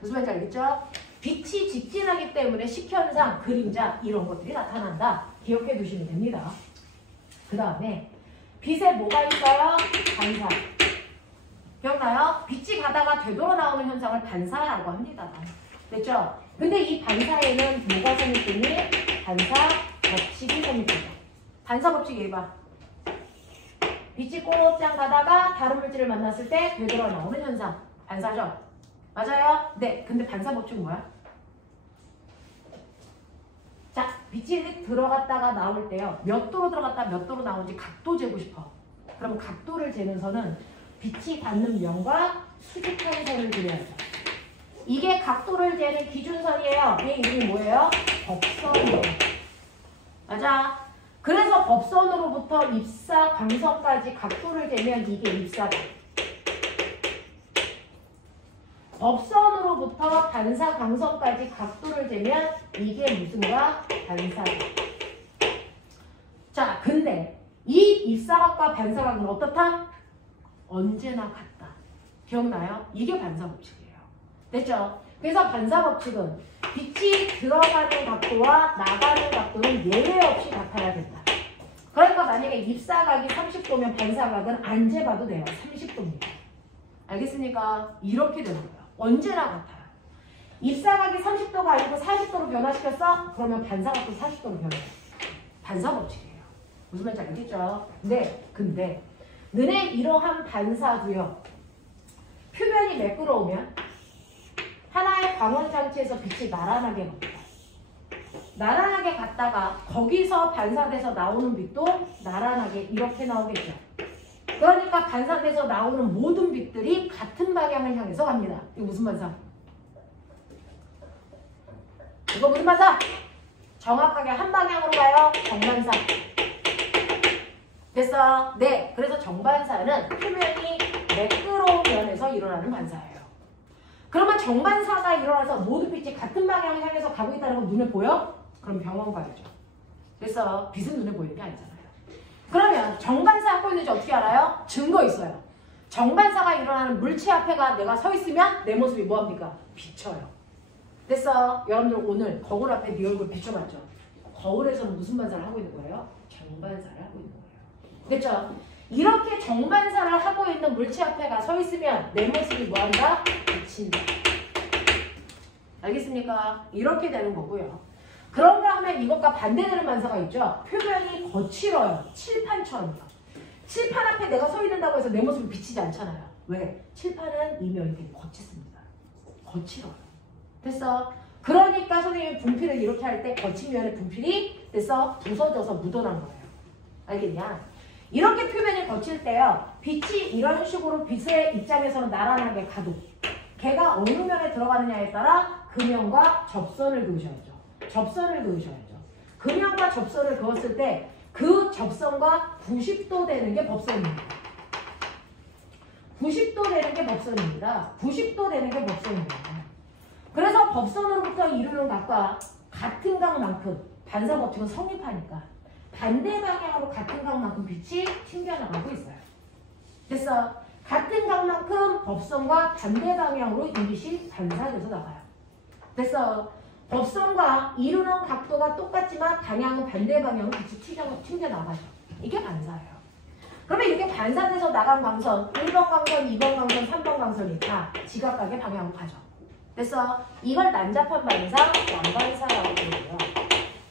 무슨 말인지 알겠죠? 빛이 직진하기 때문에 식현상, 그림자 이런 것들이 나타난다. 기억해 두시면 됩니다. 그 다음에 빛에 뭐가 있어요? 반사. 기억나요? 빛이 가다가 되돌아 나오는 현상을 반사라고 합니다. 됐죠? 근데 이 반사에는 뭐가 성립되니? 반사 법칙이 성립되죠. 반사 법칙 얘기해봐. 빛이 곧장 가다가 다른 물질을 만났을 때 되돌아 나오는 현상. 반사죠? 맞아요? 네. 근데 반사 법칙은 뭐야? 자, 빛이 들어갔다가 나올 때요. 몇 도로 들어갔다 몇 도로 나오는지 각도 재고 싶어. 그러면 각도를 재는 선은 빛이 닿는 면과 수직한 선을 그려야죠. 이게 각도를 재는 기준선이에요. 얘 이름이 뭐예요? 법선이에요. 맞아. 그래서 법선으로부터 입사 광선까지 각도를 재면 이게 입사다. 법선으로부터 반사 광선까지 각도를 재면 이게 무슨가? 반사다. 자, 근데 이 입사각과 반사각은 어떻다? 언제나 같다. 기억나요? 이게 반사 법칙이에요. 됐죠? 그래서 반사 법칙은 빛이 들어가는 각도와 나가는 각도는 예외 없이 같아야 된다. 그러니까 만약에 입사각이 30도면 반사각은 안 재봐도 돼요. 30도입니다. 알겠습니까? 이렇게 되는 거예요. 언제나 같아요. 입사각이 30도가 아니고 40도로 변화시켰어? 그러면 반사각도 40도로 변해요. 반사 법칙이에요. 무슨 말인지 알겠죠? 네. 근데 너네 이러한 반사도요. 표면이 매끄러우면 하나의 광원장치에서 빛이 나란하게 갑니다. 나란하게 갔다가 거기서 반사돼서 나오는 빛도 나란하게 이렇게 나오겠죠. 그러니까 반사돼서 나오는 모든 빛들이 같은 방향을 향해서 갑니다. 이거 무슨 반사? 이거 무슨 반사? 정확하게 한 방향으로 가요. 정반사. 됐어? 네. 그래서 정반사는 표면이 매끄러운 면에서 일어나는 반사예요. 그러면 정반사가 일어나서 모든 빛이 같은 방향을 향해서 가고 있다는 건 눈에 보여? 그럼 병원 가야죠. 그래서 빛은 눈에 보이는 게 아니잖아요. 그러면 정반사 하고 있는지 어떻게 알아요? 증거 있어요. 정반사가 일어나는 물체 앞에가 내가 서 있으면 내 모습이 뭐합니까? 비쳐요. 됐어? 여러분들 오늘 거울 앞에 네 얼굴 비춰봤죠? 거울에서는 무슨 반사를 하고 있는 거예요? 정반사를 하고 있는 거예요. 됐죠? 이렇게 정반사를 하고 있는 물체 앞에가 서 있으면 내 모습이 뭐한다? 비친다. 알겠습니까? 이렇게 되는 거고요. 그런가 하면 이것과 반대되는 반사가 있죠. 표면이 거칠어요. 칠판처럼요. 칠판 앞에 내가 서 있는다고 해서 내 모습이 비치지 않잖아요. 왜? 칠판은 이면이 되게 거칠습니다. 거칠어요. 됐어? 그러니까 선생님이 분필을 이렇게 할 때 거친 면에 분필이 됐어? 부서져서 묻어난 거예요. 알겠냐? 이렇게 표면이 거칠 때요. 빛이 이런 식으로 빛의 입장에서는 나란하게 가도 걔가 어느 면에 들어가느냐에 따라 금형과 접선을 그으셔야죠. 접선을 그으셔야죠. 금형과 접선을 그었을 때 그 접선과 90도 되는 게 법선입니다. 90도 되는 게 법선입니다. 90도 되는 게 법선입니다. 그래서 법선으로부터 이루는 각과 같은 각만큼 반사 법칙은 성립하니까 반대 방향으로 같은 각만큼 빛이 튕겨나가고 있어요. 됐어? 같은 각만큼 법선과 반대 방향으로 이 빛이 반사돼서 나가요. 됐어? 법선과 이루는 각도가 똑같지만 방향은 반대 방향으로 빛이 튕겨나가죠. 이게 반사예요. 그러면 이렇게 반사돼서 나간 광선 1번 광선, 2번 광선, 3번 광선이 다 지각각의 방향으로 가죠. 됐어? 이걸 난잡한 반사, 난반사라고 부르고요.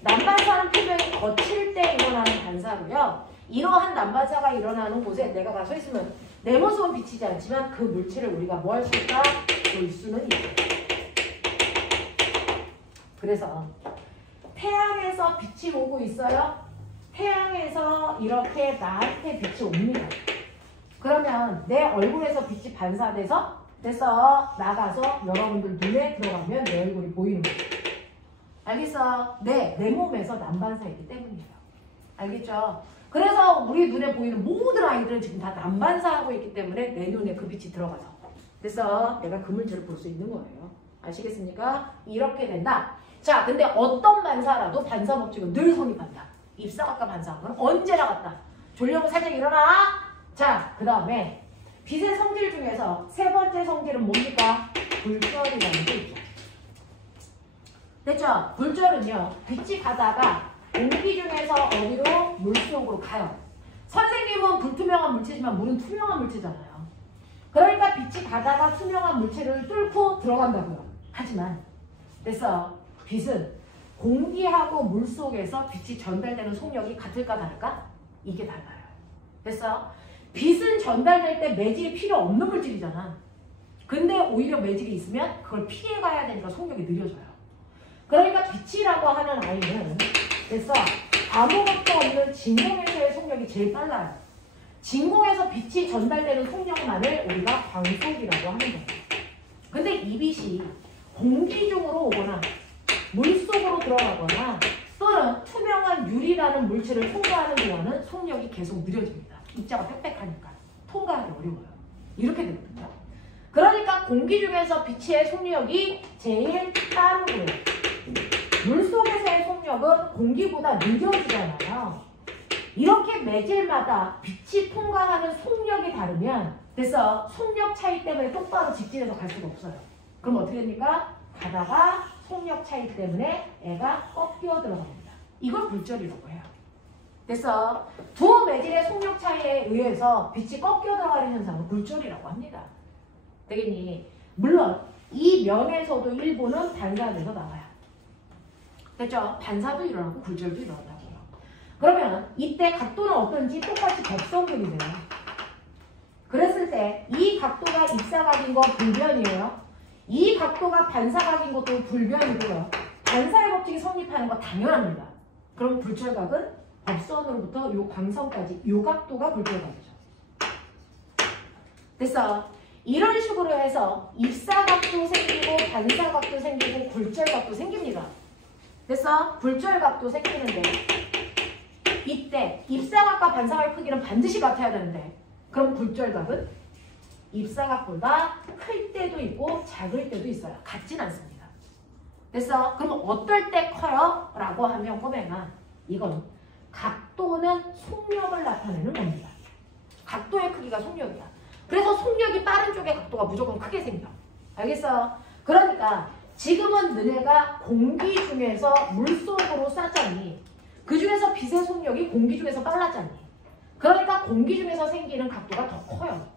난반사는 표면이 거칠 때 일어나는 반사고요. 이러한 난반사가 일어나는 곳에 내가 가서 있으면 내 모습은 비치지 않지만 그 물체를 우리가 뭐 할 수 있다? 볼 수는 있다. 그래서 태양에서 빛이 오고 있어요. 태양에서 이렇게 나한테 빛이 옵니다. 그러면 내 얼굴에서 빛이 반사돼서 나가서 여러분들 눈에 들어가면 내 얼굴이 보이는 거예요. 알겠어? 내 몸에서 난반사이기 때문이에요. 알겠죠? 그래서 우리 눈에 보이는 모든 아이들은 지금 다 난반사하고 있기 때문에 내 눈에 그 빛이 들어가서 그래서 내가 그 물체를 볼 수 있는 거예요. 아시겠습니까? 이렇게 된다. 자, 근데 어떤 반사라도 반사 법칙은 늘 성립한다. 입사각과 반사각은 언제나 같다. 졸려면 살짝 일어나. 자, 그 다음에 빛의 성질 중에서 세 번째 성질은 뭡니까? 굴절이라는 게 있죠. 됐죠? 굴절은요, 빛이 가다가 공기 중에서 어디로? 물속으로 가요. 선생님은 불투명한 물체지만 물은 투명한 물체잖아요. 그러니까 빛이 가다가 투명한 물체를 뚫고 들어간다고요. 하지만 빛은 공기하고 물속에서 빛이 전달되는 속력이 같을까 다를까? 이게 달라요. 빛은 전달될 때 매질이 필요 없는 물질이잖아. 근데 오히려 매질이 있으면 그걸 피해가야 되니까 속력이 느려져요. 그러니까 빛이라고 하는 아이는 아무것도 없는 진공에서의 속력이 제일 빨라요. 진공에서 빛이 전달되는 속력만을 우리가 광속이라고 하는 거예요. 근데 이 빛이 공기 중으로 오거나 물속으로 들어가거나 또는 투명한 유리라는 물질을 통과하는 동안은 속력이 계속 느려집니다. 입자가 빽빽하니까 통과하기 어려워요. 이렇게 되거든요. 그러니까 공기 중에서 빛의 속력이 제일 빠르고요. 물속에서의 속력은 공기보다 느려지잖아요. 이렇게 매질마다 빛이 통과하는 속력이 다르면 속력 차이 때문에 똑바로 직진해서 갈 수가 없어요. 그럼 어떻게 됩니까? 가다가 속력 차이 때문에 애가 꺾여 들어갑니다. 이걸 굴절이라고 해요. 두 매질의 속력 차이에 의해서 빛이 꺾여 들어가는 현상을 굴절이라고 합니다. 되겠니? 물론 이 면에서도 일부는 반사돼서 나와요. 됐죠? 반사도 일어나고 굴절도 일어난다고요. 그러면 이때 각도는 어떤지 똑같이 곱성근이 돼요. 그랬을 때 이 각도가 입사각인 건 불변이에요. 이 각도가 반사각인 것도 불변이고요. 반사의 법칙이 성립하는 거 당연합니다. 그럼 굴절각은 법선으로부터 요 광선까지 요 각도가 굴절각이죠. 이런 식으로 해서 입사각도 생기고 반사각도 생기고 굴절각도 생깁니다. 굴절각도 생기는데 이때 입사각과 반사각의 크기는 반드시 같아야 되는데 그럼 굴절각은 입사각보다 클 때도 있고 작을 때도 있어요. 같진 않습니다. 그럼 어떨 때 커요? 라고 하면 꼬맹아 이건 각도는 속력을 나타내는 겁니다. 각도의 크기가 속력이야. 그래서 속력이 빠른 쪽의 각도가 무조건 크게 생겨. 알겠어? 그러니까 지금은 너네가 공기 중에서 물속으로 쐈잖니. 그 중에서 빛의 속력이 공기 중에서 빨랐잖니. 그러니까 공기 중에서 생기는 각도가 더 커요.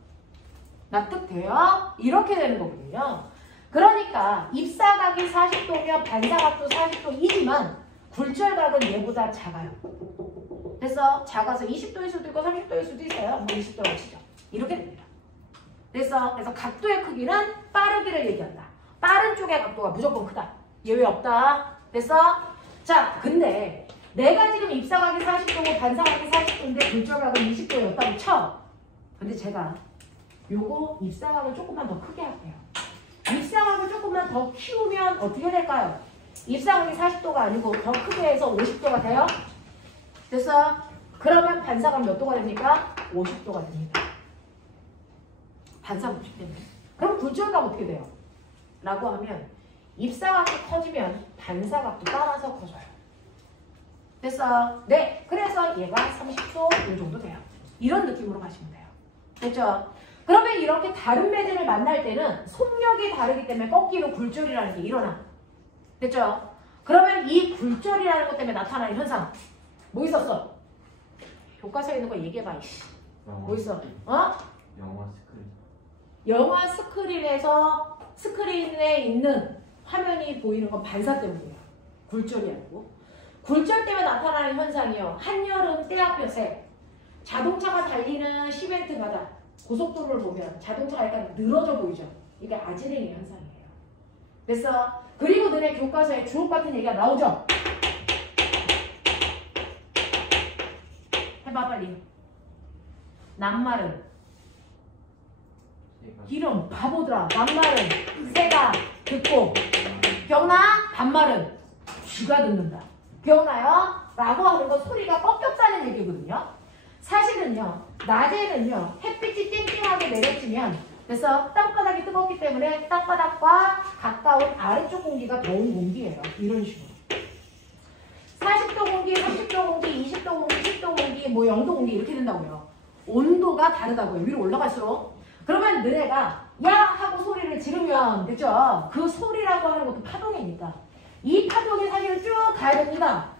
납득돼요? 이렇게 되는 거거든요. 그러니까 입사각이 40도면 반사각도 40도이지만 굴절각은 얘보다 작아요. 작아서 20도일 수도 있고 30도일 수도 있어요. 뭐 20도라고 치죠. 이렇게 됩니다. 그래서 각도의 크기는 빠르기를 얘기한다. 빠른 쪽의 각도가 무조건 크다. 예외 없다. 자, 근데 내가 지금 입사각이 40도고 반사각이 40도인데 굴절각은 20도였다고 쳐. 근데 제가 요거 입사각을 조금만 더 크게 할게요. 입사각을 조금만 더 키우면 어떻게 될까요? 입사각이 40도가 아니고 더 크게 해서 50도가 돼요? 그러면 반사각 몇 도가 됩니까? 50도가 됩니다. 반사 법칙 때문에. 그럼 굴절각 어떻게 돼요? 라고 하면 입사각이 커지면 반사각도 따라서 커져요. 네. 그래서 얘가 30도 이 정도 돼요. 이런 느낌으로 가시면 돼요. 됐죠? 그러면 이렇게 다른 매듭을 만날 때는 속력이 다르기 때문에 꺾이는 굴절이라는 게 일어나. 됐죠? 그러면 이 굴절이라는 것 때문에 나타나는 현상 뭐 있었어? 교과서에 있는 거 얘기해봐. 뭐 있어? 영화 스크린. 영화 스크린에 있는 화면이 보이는 건 반사 때문이에요. 굴절이 아니고. 굴절 때문에 나타나는 현상이요. 한여름 떼약볕에 자동차가 달리는 시멘트 바닥 고속도로를 보면 자동차가 약간 늘어져 보이죠? 이게 아지랭이 현상이에요. 됐어? 그리고 너네 교과서에 주옥 같은 얘기가 나오죠? 해봐 빨리. 낱말은 기름 바보들아. 낱말은 새가 듣고 기억나? 반말은 쥐가 듣는다. 기억나요? 라고 하는 건 소리가 꺾였다는 얘기거든요. 사실은요, 낮에는요, 햇빛이 쨍쨍하게 내려치면, 그래서 땅바닥이 뜨겁기 때문에 땅바닥과 가까운 아래쪽 공기가 더운 공기예요. 이런 식으로. 40도 공기, 30도 공기, 20도 공기, 10도 공기, 뭐 0도 공기 이렇게 된다고요. 온도가 다르다고요. 위로 올라갈수록. 그러면 너네가 야! 하고 소리를 지르면, 그죠? 그 소리라고 하는 것도 파동이니까. 이 파동이 사실은 쭉 가야 됩니다.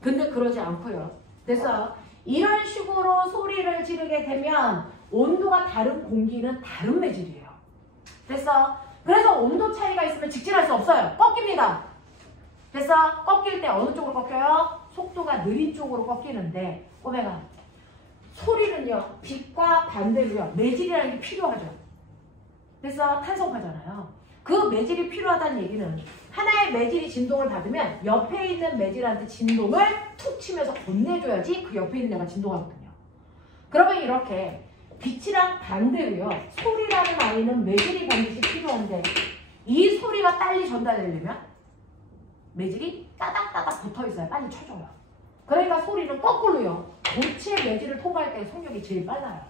근데 그러지 않고요. 그래서 이런 식으로 소리를 지르게 되면 온도가 다른 공기는 다른 매질이에요. 그래서 온도 차이가 있으면 직진할 수 없어요. 꺾입니다. 그래서 꺾일 때 어느 쪽으로 꺾여요? 속도가 느린 쪽으로 꺾이는데 꼬매가 소리는요. 빛과 반대로요. 매질이라는 게 필요하죠. 그래서 탄성파잖아요. 그 매질이 필요하다는 얘기는 하나의 매질이 진동을 받으면 옆에 있는 매질한테 진동을 툭 치면서 건네줘야지 그 옆에 있는 애가 진동하거든요. 그러면 이렇게 빛이랑 반대로요. 소리라는 아이는 매질이 반드시 필요한데 이 소리가 빨리 전달되려면 매질이 따닥따닥 붙어있어야 빨리 쳐줘요. 그러니까 소리는 거꾸로요. 고체 매질을 통과할 때 속력이 제일 빨라요.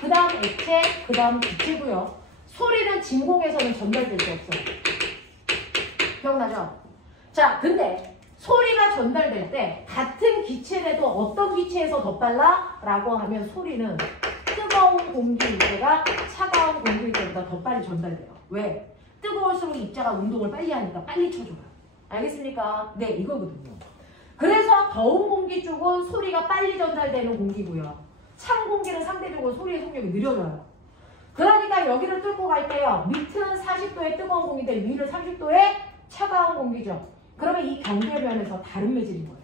그 다음 액체, 그 다음 기체고요. 소리는 진공에서는 전달될 수 없어요. 기억나죠? 자, 근데 소리가 전달될 때 같은 기체라도 어떤 기체에서 더 빨라? 라고 하면 소리는 뜨거운 공기일 때가 차가운 공기일 때보다 더 빨리 전달돼요. 왜? 뜨거울수록 입자가 운동을 빨리 하니까 빨리 쳐줘요. 알겠습니까? 네, 이거거든요. 그래서 더운 공기 쪽은 소리가 빨리 전달되는 공기고요. 찬 공기는 상대적으로 소리의 속력이 느려져요. 그러니까 여기를 뚫고 갈 때요. 밑은 40도의 뜨거운 공기인데 위는 30도의 차가운 공기죠. 그러면 이 경계면에서 다른 매질인 거예요.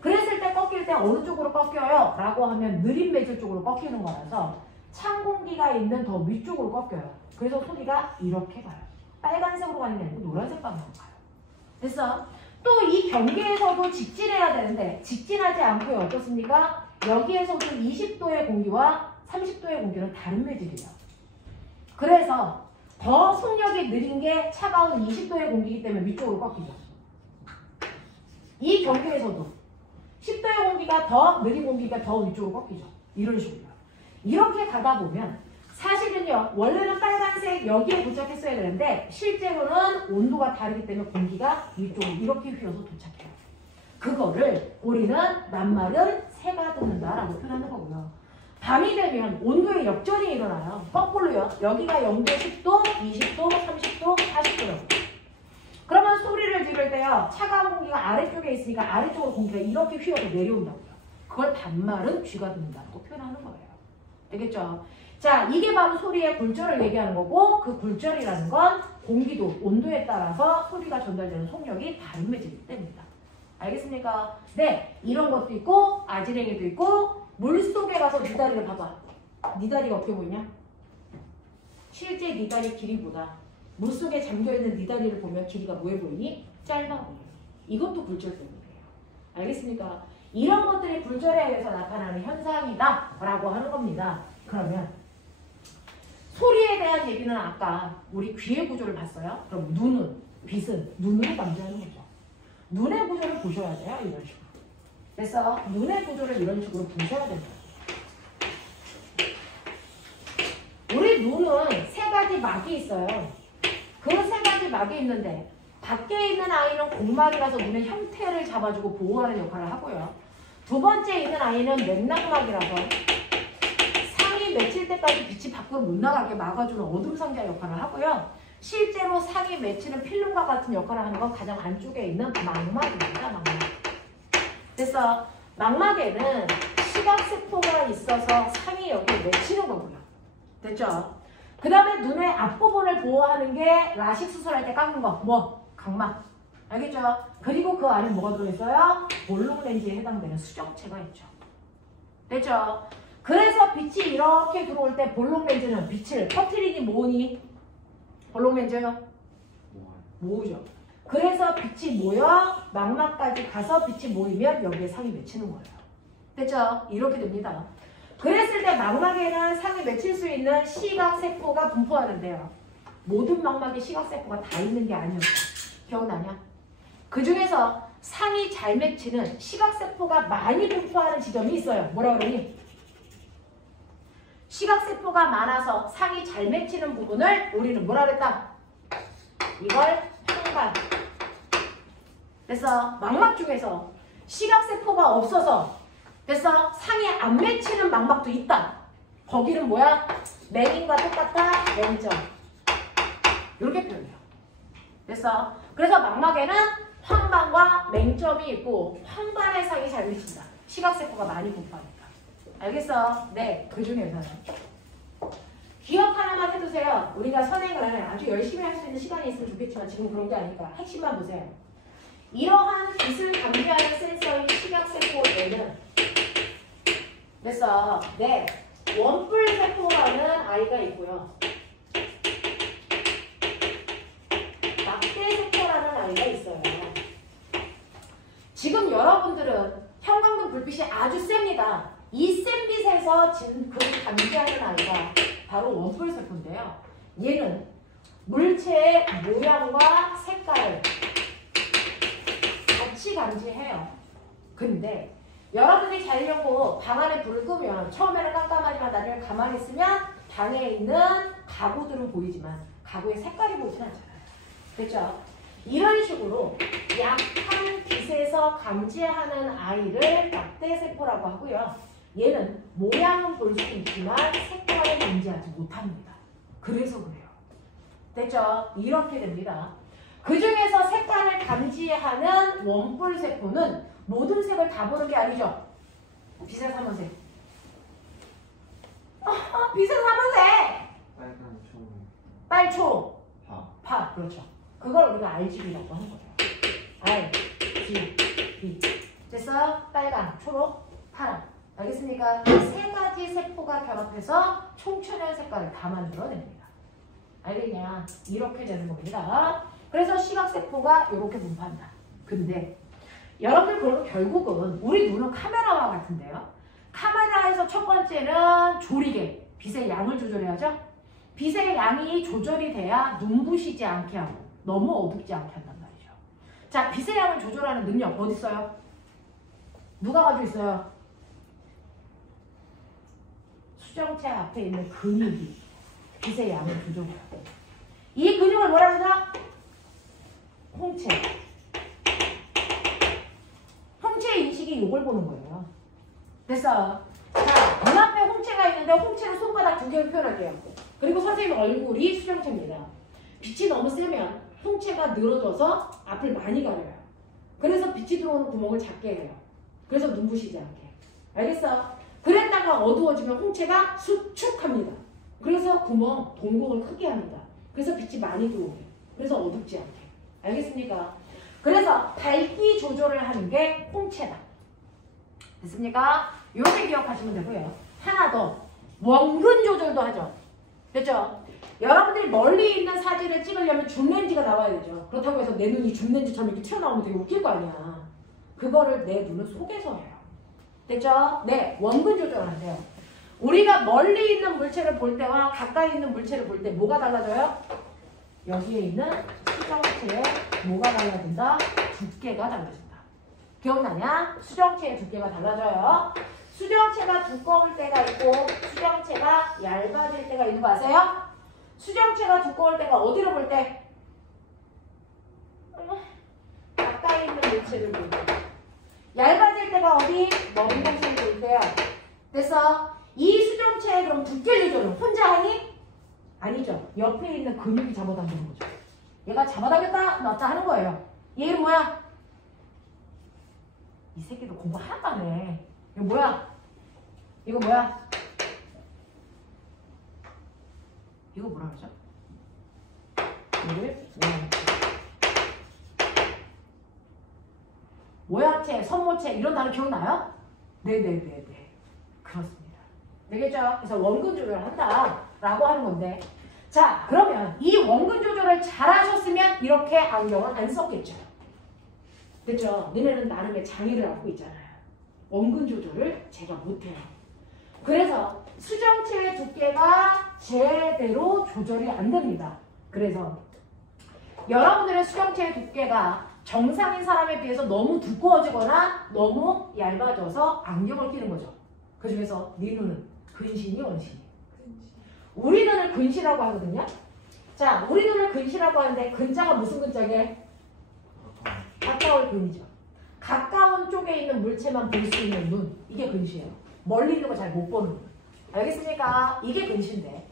그랬을 때 꺾일 때 어느 쪽으로 꺾여요? 라고 하면 느린 매질 쪽으로 꺾이는 거라서 찬 공기가 있는 더 위쪽으로 꺾여요. 그래서 소리가 이렇게 가요. 빨간색으로 가는 게 아니고 노란색 방향으로 가요. 그래서 또 이 경계에서도 직진해야 되는데 직진하지 않고요. 어떻습니까? 여기에서도 20도의 공기와 30도의 공기는 다른 매질이에요. 그래서 더 속력이 느린 게 차가운 20도의 공기이기 때문에 위쪽으로 꺾이죠. 이 경계에서도 10도의 공기가 더 느린 공기가 더 위쪽으로 꺾이죠. 이런 식으로요. 이렇게 가다 보면 사실은요. 원래는 빨간색 여기에 도착했어야 되는데 실제로는 온도가 다르기 때문에 공기가 위쪽으로 이렇게 휘어서 도착해요. 그거를 우리는 낱말은 새가 듣는다라고 표현하는 거고요. 밤이 되면 온도의 역전이 일어나요. 거꾸로요. 여기가 0도, 10도, 20도, 30도, 40도요. 그러면 소리를 지를 때요. 차가운 공기가 아래쪽에 있으니까 아래쪽으로 공기가 이렇게 휘어서 내려온다고요. 그걸 반말은 쥐가 듣는다고 표현하는 거예요. 되겠죠? 자, 이게 바로 소리의 굴절을 얘기하는 거고 그 굴절이라는 건 공기도, 온도에 따라서 소리가 전달되는 속력이 다른 매질이기 때문이다. 알겠습니까? 네, 이런 것도 있고 아지랭이도 있고 물속에 가서 네 다리를 봐봐. 네 다리가 어떻게 보이냐? 실제 네 다리 길이보다 물속에 잠겨있는 네 다리를 보면 길이가 뭐해 보이니? 짧아 보여요. 이것도 굴절 때문이에요. 알겠습니까? 이런 것들이 굴절에 의해서 나타나는 현상이다 라고 하는 겁니다. 그러면 소리에 대한 얘기는 아까 우리 귀의 구조를 봤어요. 그럼 눈은, 빛은 눈으로 감지하는 거죠. 눈의 구조를 보셔야 돼요. 이런 식으로. 그래서 눈의 구조를 이런 식으로 보셔야 됩니다. 우리 눈은 세 가지 막이 있어요. 그 세 가지 막이 있는데 밖에 있는 아이는 공막이라서 눈의 형태를 잡아주고 보호하는 역할을 하고요. 두 번째 있는 아이는 맥락막이라서 상이 맺힐 때까지 빛이 밖으로 못 나가게 막아주는 어둠 상자 역할을 하고요. 실제로 상이 맺히는 필름과 같은 역할을 하는 건 가장 안쪽에 있는 망막입니다. 망막. 그래서 망막에는 시각세포가 있어서 상이 여기에 맺히는 거고요. 됐죠? 그 다음에 눈의 앞부분을 보호하는 게 라식 수술할 때 깎는 거. 뭐? 각막. 알겠죠? 그리고 그 안에 뭐가 들어있어요? 볼록 렌즈에 해당되는 수정체가 있죠. 됐죠? 그래서 빛이 이렇게 들어올 때 볼록 렌즈는 빛을 퍼뜨리니 모으니 볼록 렌즈요? 모으죠. 그래서 빛이 모여 망막까지 가서 빛이 모이면 여기에 상이 맺히는 거예요. 됐죠? 이렇게 됩니다. 그랬을 때 망막에는 상이 맺힐 수 있는 시각세포가 분포하는데요. 모든 망막에 시각세포가 다 있는 게 아니었어. 기억나냐? 그 중에서 상이 잘 맺히는 시각세포가 많이 분포하는 지점이 있어요. 뭐라 그러니? 시각세포가 많아서 상이 잘 맺히는 부분을 우리는 뭐라 그랬다? 이걸 황반. 그래서 망막 중에서 시각세포가 없어서 그래서 상이 안 맺히는 망막도 있다. 거기는 뭐야? 맹인과 똑같아. 맹점. 이렇게 표현해요. 그래서 망막에는 황반과 맹점이 있고 황반의 상이 잘 맺힌다. 시각세포가 많이 분포하니까. 알겠어? 네. 그 중에서는 기억 하나만 해두세요. 우리가 선행을 아주 열심히 할 수 있는 시간이 있으면 좋겠지만 지금 그런 게 아니니까 핵심만 보세요. 이러한 빛을 감지하는 센서인 시각세포에는 그래서 네, 원뿔세포라는 아이가 있고요. 낙대세포라는 아이가 있어요. 지금 여러분들은 형광등 불빛이 아주 셉니다. 이 센 빛에서 그 감지하는 아이가 바로 원뿔세포인데요. 얘는 물체의 모양과 색깔을 같이 감지해요. 근데 여러분이 자려고 방 안에 불을 끄면 처음에는 깜깜하지만 나중에 가만히 있으면 방에 있는 가구들은 보이지만 가구의 색깔이 보이진 않잖아요. 됐죠? 이런 식으로 약한 빛에서 감지하는 아이를 낙대세포라고 하고요. 얘는 모양은 볼 수 있지만 색깔을 감지하지 못합니다. 그래서 그래요. 됐죠? 이렇게 됩니다. 그 중에서 색깔을 감지하는 원뿔세포는 모든 색을 다 보는 게 아니죠. 빛의 3원색. 빛의 3원색! 빨간 초. 빨초. 파. 그렇죠. 그걸 우리가 RGB라고 하는 거예요. R, G, B. 됐어요? 빨강, 초록, 파랑. 알겠습니까? 세 가지 세포가 결합해서 총천연 색깔을 다 만들어냅니다. 알겠냐? 이렇게 되는 겁니다. 그래서 시각세포가 이렇게 분포한다. 근데 여러분들 그럼 결국은 우리 눈은 카메라와 같은데요. 카메라에서 첫 번째는 조리개, 빛의 양을 조절해야죠. 빛의 양이 조절이 돼야 눈부시지 않게 하고 너무 어둡지 않게 한단 말이죠. 자, 빛의 양을 조절하는 능력 어디 있어요? 누가 가지고 있어요? 수정체 앞에 있는 근육이 빛의 양을 조절해요. 이 근육을 뭐라 그러나? 홍채. 홍채 인식이 이걸 보는 거예요. 됐어. 자, 눈앞에 홍채가 있는데 홍채는 손바닥 2개로 표현할게요. 그리고 선생님 얼굴이 수정체입니다. 빛이 너무 세면 홍채가 늘어져서 앞을 많이 가려요. 그래서 빛이 들어오는 구멍을 작게 해요. 그래서 눈부시지 않게. 알겠어? 그랬다가 어두워지면 홍채가 수축합니다. 그래서 구멍, 동공을 크게 합니다. 그래서 빛이 많이 들어오게. 그래서 어둡지 않게. 알겠습니까? 그래서 밝기 조절을 하는 게 홍채다. 됐습니까? 이렇게 기억하시면 되고요. 하나 더. 원근 조절도 하죠. 됐죠? 여러분들이 멀리 있는 사진을 찍으려면 줌렌즈가 나와야 되죠. 그렇다고 해서 내 눈이 줌렌즈처럼 이렇게 튀어나오면 되게 웃길 거 아니야. 그거를 내 눈을 속에서 해요. 됐죠? 네, 원근 조절을 한대요. 우리가 멀리 있는 물체를 볼 때와 가까이 있는 물체를 볼 때 뭐가 달라져요? 여기에 있는 수정체에 뭐가 달라진다? 두께가 달라진다. 기억나냐? 수정체의 두께가 달라져요. 수정체가 두꺼울 때가 있고 수정체가 얇아질 때가 있는 거 아세요? 수정체가 두꺼울 때가 어디로 볼 때? 가까이 있는 물체를 볼 때. 얇아질 때가 어디? 먼 곳을 볼 때야. 그래서 이 수정체의 그럼 두께 조절은 혼자 하니? 아니죠. 옆에 있는 근육이 잡아당기는 거죠. 얘가 잡아당겼다 놨다 하는 거예요. 얘 이름 뭐야? 이 새끼도 공부 하나도 안 해. 이거 뭐야? 이거 뭐야? 이거 뭐라 그러죠? 이거를 모양체, 선모체 이런 단어 기억나요? 네네네네. 그렇습니다. 되겠죠? 그래서 원근 조절을 한다라고 하는 건데, 자, 그러면 이 원근 조절을 잘하셨으면 이렇게 안경을 안 썼겠죠. 됐죠? 너네는 나름의 장애를 갖고 있잖아요. 원근 조절을 제가 못해요. 그래서 수정체의 두께가 제대로 조절이 안 됩니다. 그래서 여러분들의 수정체의 두께가 정상인 사람에 비해서 너무 두꺼워지거나 너무 얇아져서 안경을 끼는 거죠. 그 중에서 네 눈은 근신이 원신이. 우리 눈을 근시라고 하거든요. 자, 우리 눈을 근시라고 하는데 근자가 무슨 근자게? 가까울 근이죠. 가까운 쪽에 있는 물체만 볼 수 있는 눈. 이게 근시예요. 멀리 있는 거 잘 못 보는 눈. 알겠습니까? 이게 근시인데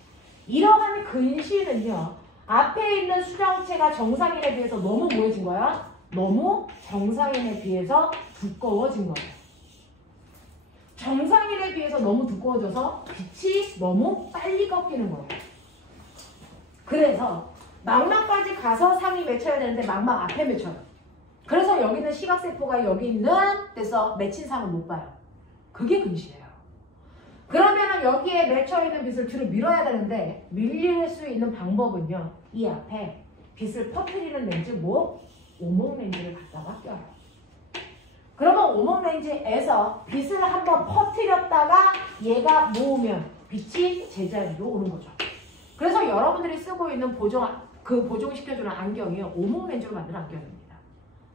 이러한 근시는요. 앞에 있는 수정체가 정상인에 비해서 너무 뭐해진 거야? 너무 정상인에 비해서 두꺼워진 거예요. 정상인에 비해서 너무 두꺼워져서 빛이 너무 빨리 꺾이는 거예요. 그래서 망막까지 가서 상이 맺혀야 되는데 망막 앞에 맺혀요. 그래서 여기 있는 시각세포가 여기 있는 데서 맺힌 상을 못 봐요. 그게 근시예요. 그러면 여기에 맺혀있는 빛을 뒤로 밀어야 되는데 밀릴 수 있는 방법은요. 이 앞에 빛을 퍼뜨리는 렌즈 오목 렌즈를 갖다가 껴요. 그러면 오목 렌즈에서 빛을 한번 퍼뜨렸다가 얘가 모으면 빛이 제자리로 오는 거죠. 그래서 여러분들이 쓰고 있는 보정시켜주는 안경이 오목 렌즈로 만든 안경입니다.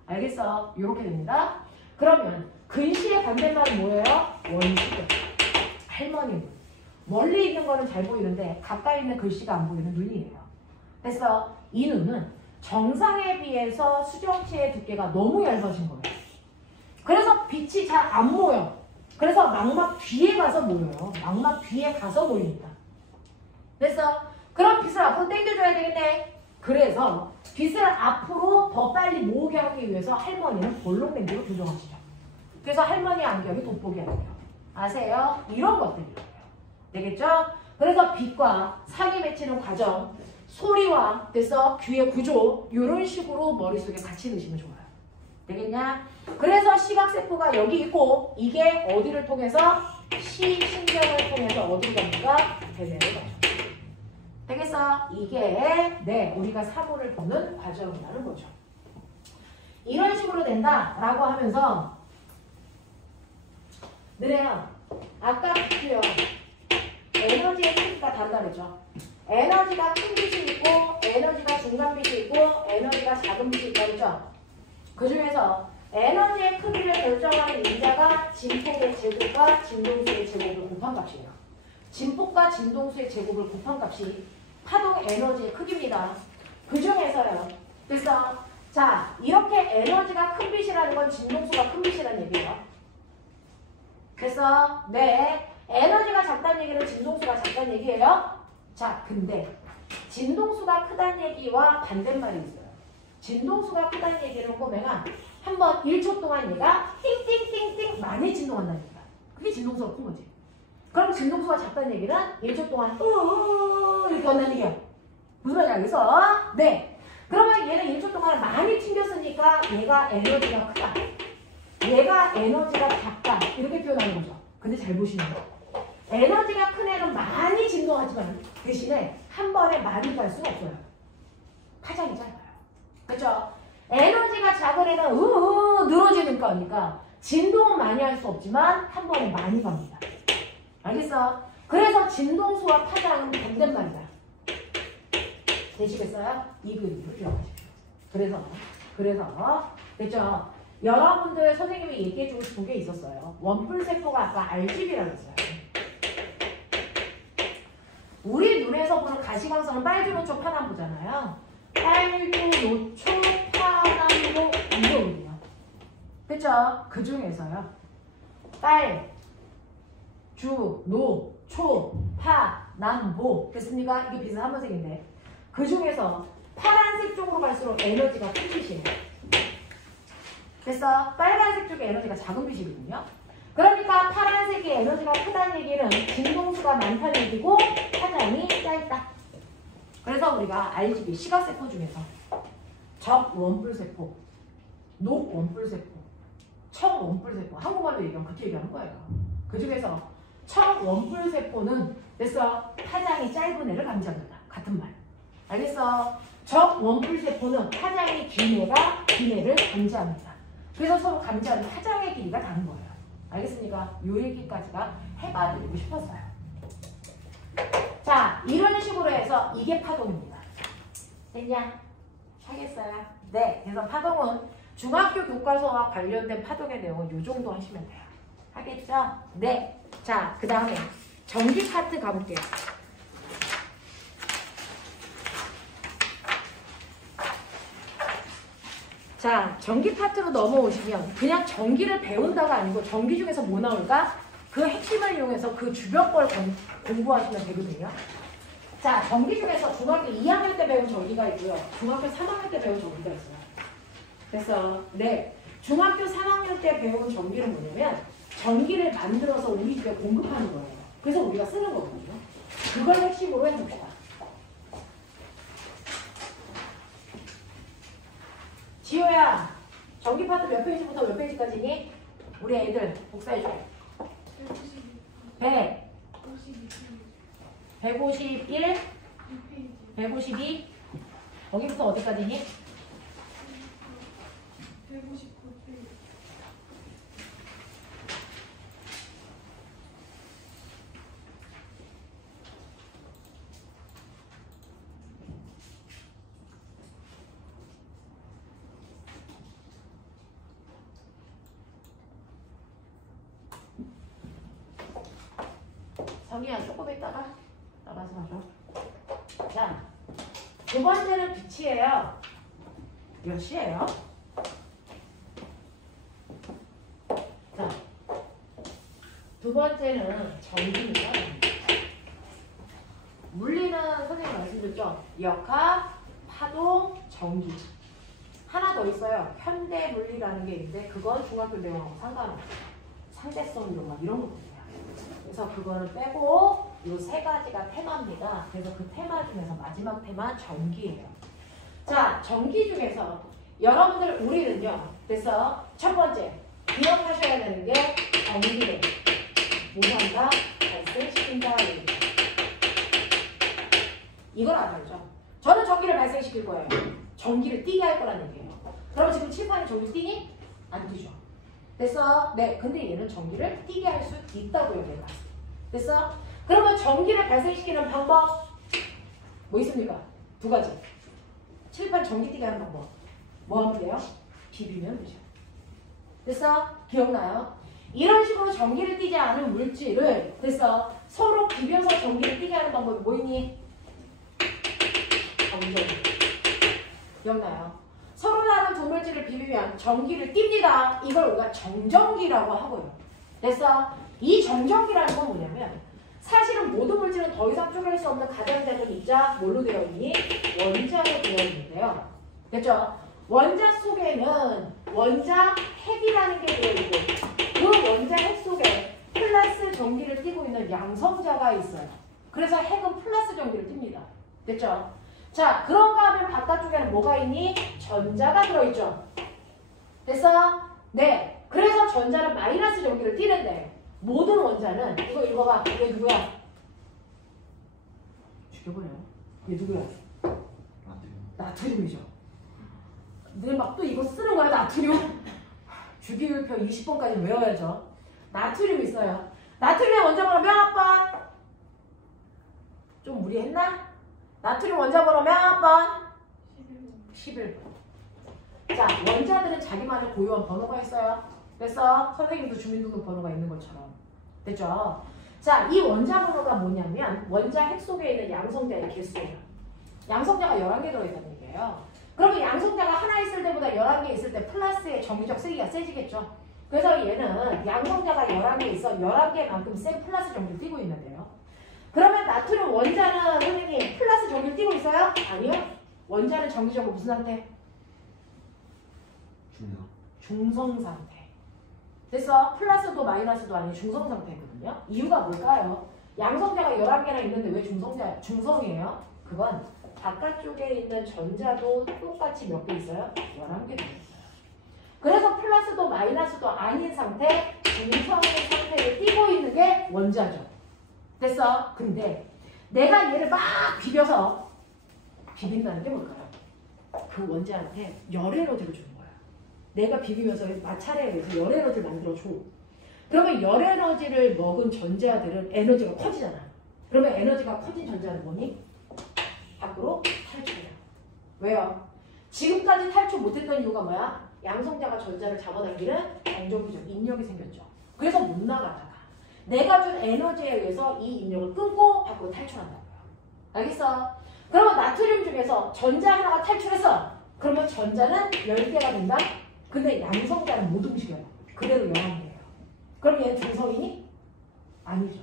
알겠어? 이렇게 됩니다. 그러면 근시의 반대말은 뭐예요? 원시죠. 할머니 눈. 멀리 있는 거는 잘 보이는데 가까이 있는 글씨가 안 보이는 눈이에요. 그래서 이 눈은 정상에 비해서 수정체의 두께가 너무 얇아진 거예요. 그래서 빛이 잘 안 모여. 그래서 망막 뒤에 가서 모여요. 망막 뒤에 가서 보입니다. 그래서 그럼 빛을 앞으로 당겨줘야 되겠네. 그래서 빛을 앞으로 더 빨리 모으게 하기 위해서 할머니는 볼록 렌즈로 조정하시죠. 그래서 할머니 안경이 돋보기 안경. 아세요? 이런 것들이에요. 되겠죠? 그래서 빛과 상이 맺히는 과정, 소리와 그래서 귀의 구조 이런 식으로 머릿속에 같이 넣으시면 좋아요. 되겠냐? 그래서 시각세포가 여기 있고 이게 어디를 통해서? 시신경을 통해서 어디로 갑니까? 대뇌로 가죠. 되겠어? 이게 우리가 사물을 보는 과정이라는 거죠. 이런 식으로 된다라고 하면서 느래요. 아까 빛도요. 에너지의 크기가 다르다 그랬죠. 에너지가 큰 빛이 있고 에너지가 중간 빛이 있고 에너지가 작은 빛이 있다 그랬죠. 그 중에서 에너지의 크기를 결정하는 인자가 진폭의 제곱과 진동수의 제곱을 곱한 값이에요. 진폭과 진동수의 제곱을 곱한 값이 파동 에너지의 크기입니다. 그 중에서요. 그래서 자 이렇게 에너지가 큰 빛이라는 건 진동수가 큰 빛이라는 얘기예요. 그래서 에너지가 작다는 얘기는 진동수가 작다는 얘기예요. 자 근데 진동수가 크다는 얘기와 반대말이 있어요. 진동수가 크다는 얘기는 꼬맹아 한번 1초 동안 얘가 띵띵띵띵 많이 진동한다는 얘기야. 그게 진동수가 큰 거지. 그럼 진동수가 작다는 얘기는 1초 동안 이렇게 한다는 얘기야. 무슨 말인지 알겠어? 네. 그러면 얘는 1초 동안 많이 튕겼으니까 얘가 에너지가 크다. 얘가 에너지가 작다. 이렇게 표현하는 거죠. 근데 잘 보시면 에너지가 큰 애는 많이 진동하지만 대신에 한 번에 많이 갈 수가 없어요. 파장이 짧아요. 그렇죠? 에너지가 작은 애는 늘어지는 거니까 진동은 많이 할 수 없지만 한 번에 많이 갑니다. 알겠어? 그래서 진동수와 파장은 반대말이다. 되시겠어요? 이 그림을 기억하십시오. 그래서 됐죠? 여러분들 선생님이 얘기해주고 싶은 게 있었어요. 원뿔세포가 아까 RGB라고 했어요. 우리 눈에서 보는 가시광선은 빨주, 노초, 파남 보잖아요. 빨주, 노초, 파남보 이거거든요. 그쵸? 그 중에서요. 빨, 주, 노, 초, 파, 남, 보. 됐습니까? 이게 비슷한 한번색인데 그 중에서 파란색 쪽으로 갈수록 에너지가 큰 빛이에요. 그래서 빨간색 쪽에 에너지가 작은 빛이거든요. 그러니까 파란색이 에너지가 크다는 얘기는 진동수가 많다는 얘기고 파장이 짧다. 그래서 우리가 RGB 시각세포 중에서 적원뿔세포, 녹원뿔세포, 청원뿔세포 한국말로 얘기하면 그렇게 얘기하는 거예요. 그 중에서 척원뿔세포는 됐어? 파장이 짧은 애를 감지합니다. 같은 말. 알겠어? 적원뿔세포는 파장이 긴 애가 긴 애를 감지합니다. 그래서 서로 감지하는 파장의 길이가 다른 거예요. 알겠습니까? 요 얘기까지가 해봐드리고 싶었어요. 자, 이런 식으로 해서 이게 파동입니다. 됐냐? 하겠어요? 네, 그래서 파동은 중학교 교과서와 관련된 파동의 내용은 이 정도 하시면 돼요. 하겠죠? 네. 자, 그 다음에 전기 파트 가볼게요. 자, 전기 파트로 넘어오시면 그냥 전기를 배운다가 아니고 전기 중에서 뭐 나올까? 그 핵심을 이용해서 그 주변 걸 공부하시면 되거든요. 자, 전기 중에서 중학교 2학년 때 배운 전기가 있고요. 중학교 3학년 때 배운 전기가 있어요. 그래서 네, 중학교 3학년 때 배운 전기는 뭐냐면 전기를 만들어서 우리 집에 공급하는 거예요. 그래서 우리가 쓰는 거거든요. 그걸 핵심으로 해봅시다. 지효야, 전기 파트 몇 페이지부터 몇 페이지까지니? 우리 애들 복사해줘. 100, 151, 152, 거기부터 어디까지니? 159페이지. 성희야, 조금 있다가 따라서 하죠. 자, 두 번째는 빛이에요. 몇 시예요? 자, 두 번째는 전기입니다. 물리는 선생님 말씀드렸죠? 역학, 파동, 전기. 하나 더 있어요. 현대물리라는 게 있는데 그건 중학교 내용하고 상관없어요. 상대성 이론 막 이런 거거든요. 그래서 그거를 빼고 이 세 가지가 테마입니다. 그래서 그 테마 중에서 마지막 테마 전기예요. 자, 전기 중에서 여러분들 우리는요. 그래서 첫 번째 기억하셔야 되는 게 전기를 뭐한다? 발생시킨다. 이걸 알죠. 저는 전기를 발생시킬 거예요. 전기를 띄게 할 거란 얘기예요. 그럼 지금 칠판에 전기 띄니? 안 뜨죠. 됐어? 네, 근데 얘는 전기를 띄게 할 수 있다고요, 내가. 됐어? 그러면 전기를 발생시키는 방법 뭐 있습니까? 두 가지. 칠판 전기 띄게 하는 방법. 뭐 하면 돼요? 비비면 되죠. 됐어? 기억나요? 이런 식으로 전기를 띄지 않은 물질을 됐어? 서로 비벼서 전기를 띄게 하는 방법이 뭐 있니? 정전기. 기억나요? 서로 다른 두 물질을 비비면 전기를 띱니다. 이걸 우리가 정전기라고 하고요. 됐어? 이 정전기라는 건 뭐냐면 사실은 모든 물질은 더 이상 쪼갤 수 없는 가장자전이자 뭘로 되어 있니? 원자로 되어 있는데요. 됐죠? 원자 속에는 원자 핵이라는 게 들어있고 그 원자 핵 속에 플러스 전기를 띠고 있는 양성자가 있어요. 그래서 핵은 플러스 전기를 띱니다. 됐죠? 자, 그런가 하면 바깥쪽에는 뭐가 있니? 전자가 들어있죠. 됐어? 네. 그래서 전자는 마이너스 전기를 띠는데 모든 원자는 이거 읽어봐. 얘 누구야? 죽여버려. 얘 누구야? 나트륨이죠. 내 막 또 이거 쓰는 거야, 나트륨? 주기율표 20번까지 외워야죠. 나트륨 있어요. 나트륨의 원자번호 몇 번? 좀 무리했나? 나트륨 원자번호 몇 번? 11번. 자, 원자들은 자기만의 고유한 번호가 있어요. 그래서 선생님도 주민등록번호가 있는 것처럼. 됐죠? 자, 이 원자 번호가 뭐냐면 원자 핵 속에 있는 양성자의 개수예요. 양성자가 11개 들어있다는 얘기예요. 그러면 양성자가 하나 있을 때보다 11개 있을 때 플러스의 정기적 세기가 세지겠죠? 그래서 얘는 양성자가 11개 있어 11개만큼 센 플러스 전기를 띄고 있는데요. 그러면 나트륨 원자는 선생님 플러스 전기를 띄고 있어요? 아니요. 원자는 정기적으로 무슨 상태? 중성 상태. 됐어? 플러스도 마이너스도 아닌 중성 상태거든요. 이유가 뭘까요? 양성자가 11개나 있는데 왜 중성이에요? 그건 바깥쪽에 있는 전자도 똑같이 몇 개 있어요? 11개 있어요. 그래서 플러스도 마이너스도 아닌 상태, 중성의 상태를 띄고 있는 게 원자죠. 됐어? 근데 내가 얘를 막 비벼서 비빈다는 게 뭘까요? 그 원자한테 열 에너지를 주는 거야. 내가 비비면서 마찰에 의해서 열 에너지를 만들어줘. 그러면 열 에너지를 먹은 전자들은 에너지가 커지잖아. 그러면 에너지가 커진 전자는 뭐니? 밖으로 탈출해요. 왜요? 지금까지 탈출 못했던 이유가 뭐야? 양성자가 전자를 잡아당기는 정적이적 인력이 생겼죠. 그래서 못 나가다가 내가 준 에너지에 의해서 이 인력을 끊고 밖으로 탈출한다고요. 알겠어? 그러면 나트륨 중에서 전자 하나가 탈출했어. 그러면 전자는 10개가 된다? 근데 양성자는 못 움직여요. 그대로 11개예요. 그럼 얘는 중성이니? 아니죠.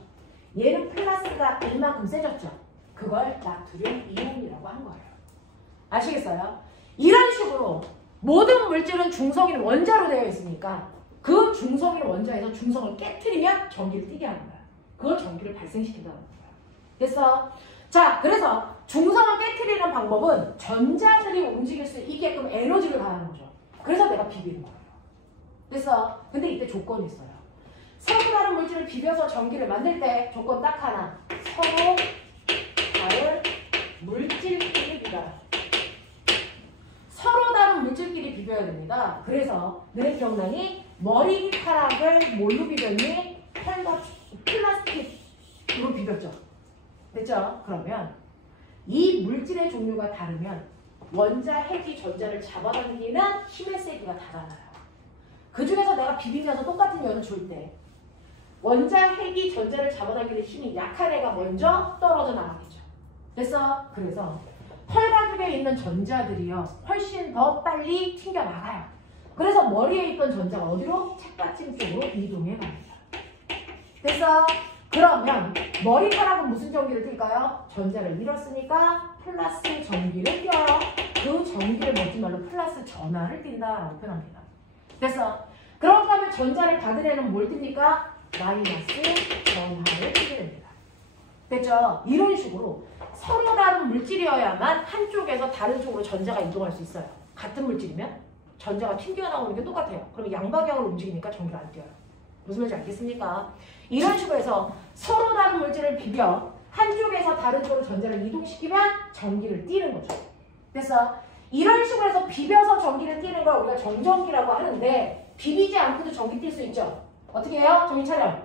얘는 플러스가 이만큼 세졌죠. 그걸 나트륨 이온이라고 한 거예요. 아시겠어요? 이런 식으로 모든 물질은 중성인 원자로 되어 있으니까 그 중성인 원자에서 중성을 깨트리면 전기를 띠게 하는 거야. 그걸 전기를 발생시킨다는 거야. 됐어? 자, 그래서 중성을 깨트리는 방법은 전자들이 움직일 수 있게끔 에너지를 가하는 거죠. 그래서 내가 비비는 거예요. 됐어? 근데 이때 조건이 있어요. 서로 다른 물질을 비벼서 전기를 만들 때 조건 딱 하나. 서로 다른 물질끼리 비벼라. 서로 다른 물질끼리 비벼야 됩니다. 그래서 늘 기억나니? 머리카락을 뭘로 비볐니? 플라스틱으로 비볐죠. 됐죠? 그러면 이 물질의 종류가 다르면 원자, 핵이 전자를 잡아당기는 힘의 세기가 다 달라요. 그 중에서 내가 비비면서 똑같은 열을 줄 때 원자, 핵이 전자를 잡아당기는 힘이 약한 애가 먼저 떨어져 나가겠죠. 됐어? 그래서 펄가죽에 있는 전자들이요 훨씬 더 빨리 튕겨나가요. 그래서 머리에 있던 전자가 어디로? 책받침 쪽으로 이동해 갑니다. 됐어? 그러면 머리카락은 무슨 전기를 띨까요? 전자를 잃었으니까 플러스 전기를 띄어요. 그 전기를 먹지 말로 플러스 전하를 띈다라고 표현합니다. 됐어? 그런가 하면 전자를 받은 애는 뭘 띨니까? 마이너스 전하를 띄게 됩니다. 됐죠? 이런 식으로 서로 다른 물질이어야만 한쪽에서 다른 쪽으로 전자가 이동할 수 있어요. 같은 물질이면 전자가 튕겨나오는 게 똑같아요. 그럼 양방향으로 움직이니까 전기가 안 뛰어요. 무슨 말인지 알겠습니까? 이런 식으로 해서 서로 다른 물질을 비벼 한쪽에서 다른 쪽으로 전자를 이동시키면 전기를 띠는 거죠. 그래서 이런 식으로 해서 비벼서 전기를 띠는 걸 우리가 정전기라고 하는데 비비지 않고도 전기 뛸 수 있죠. 어떻게 해요? 정신 차려.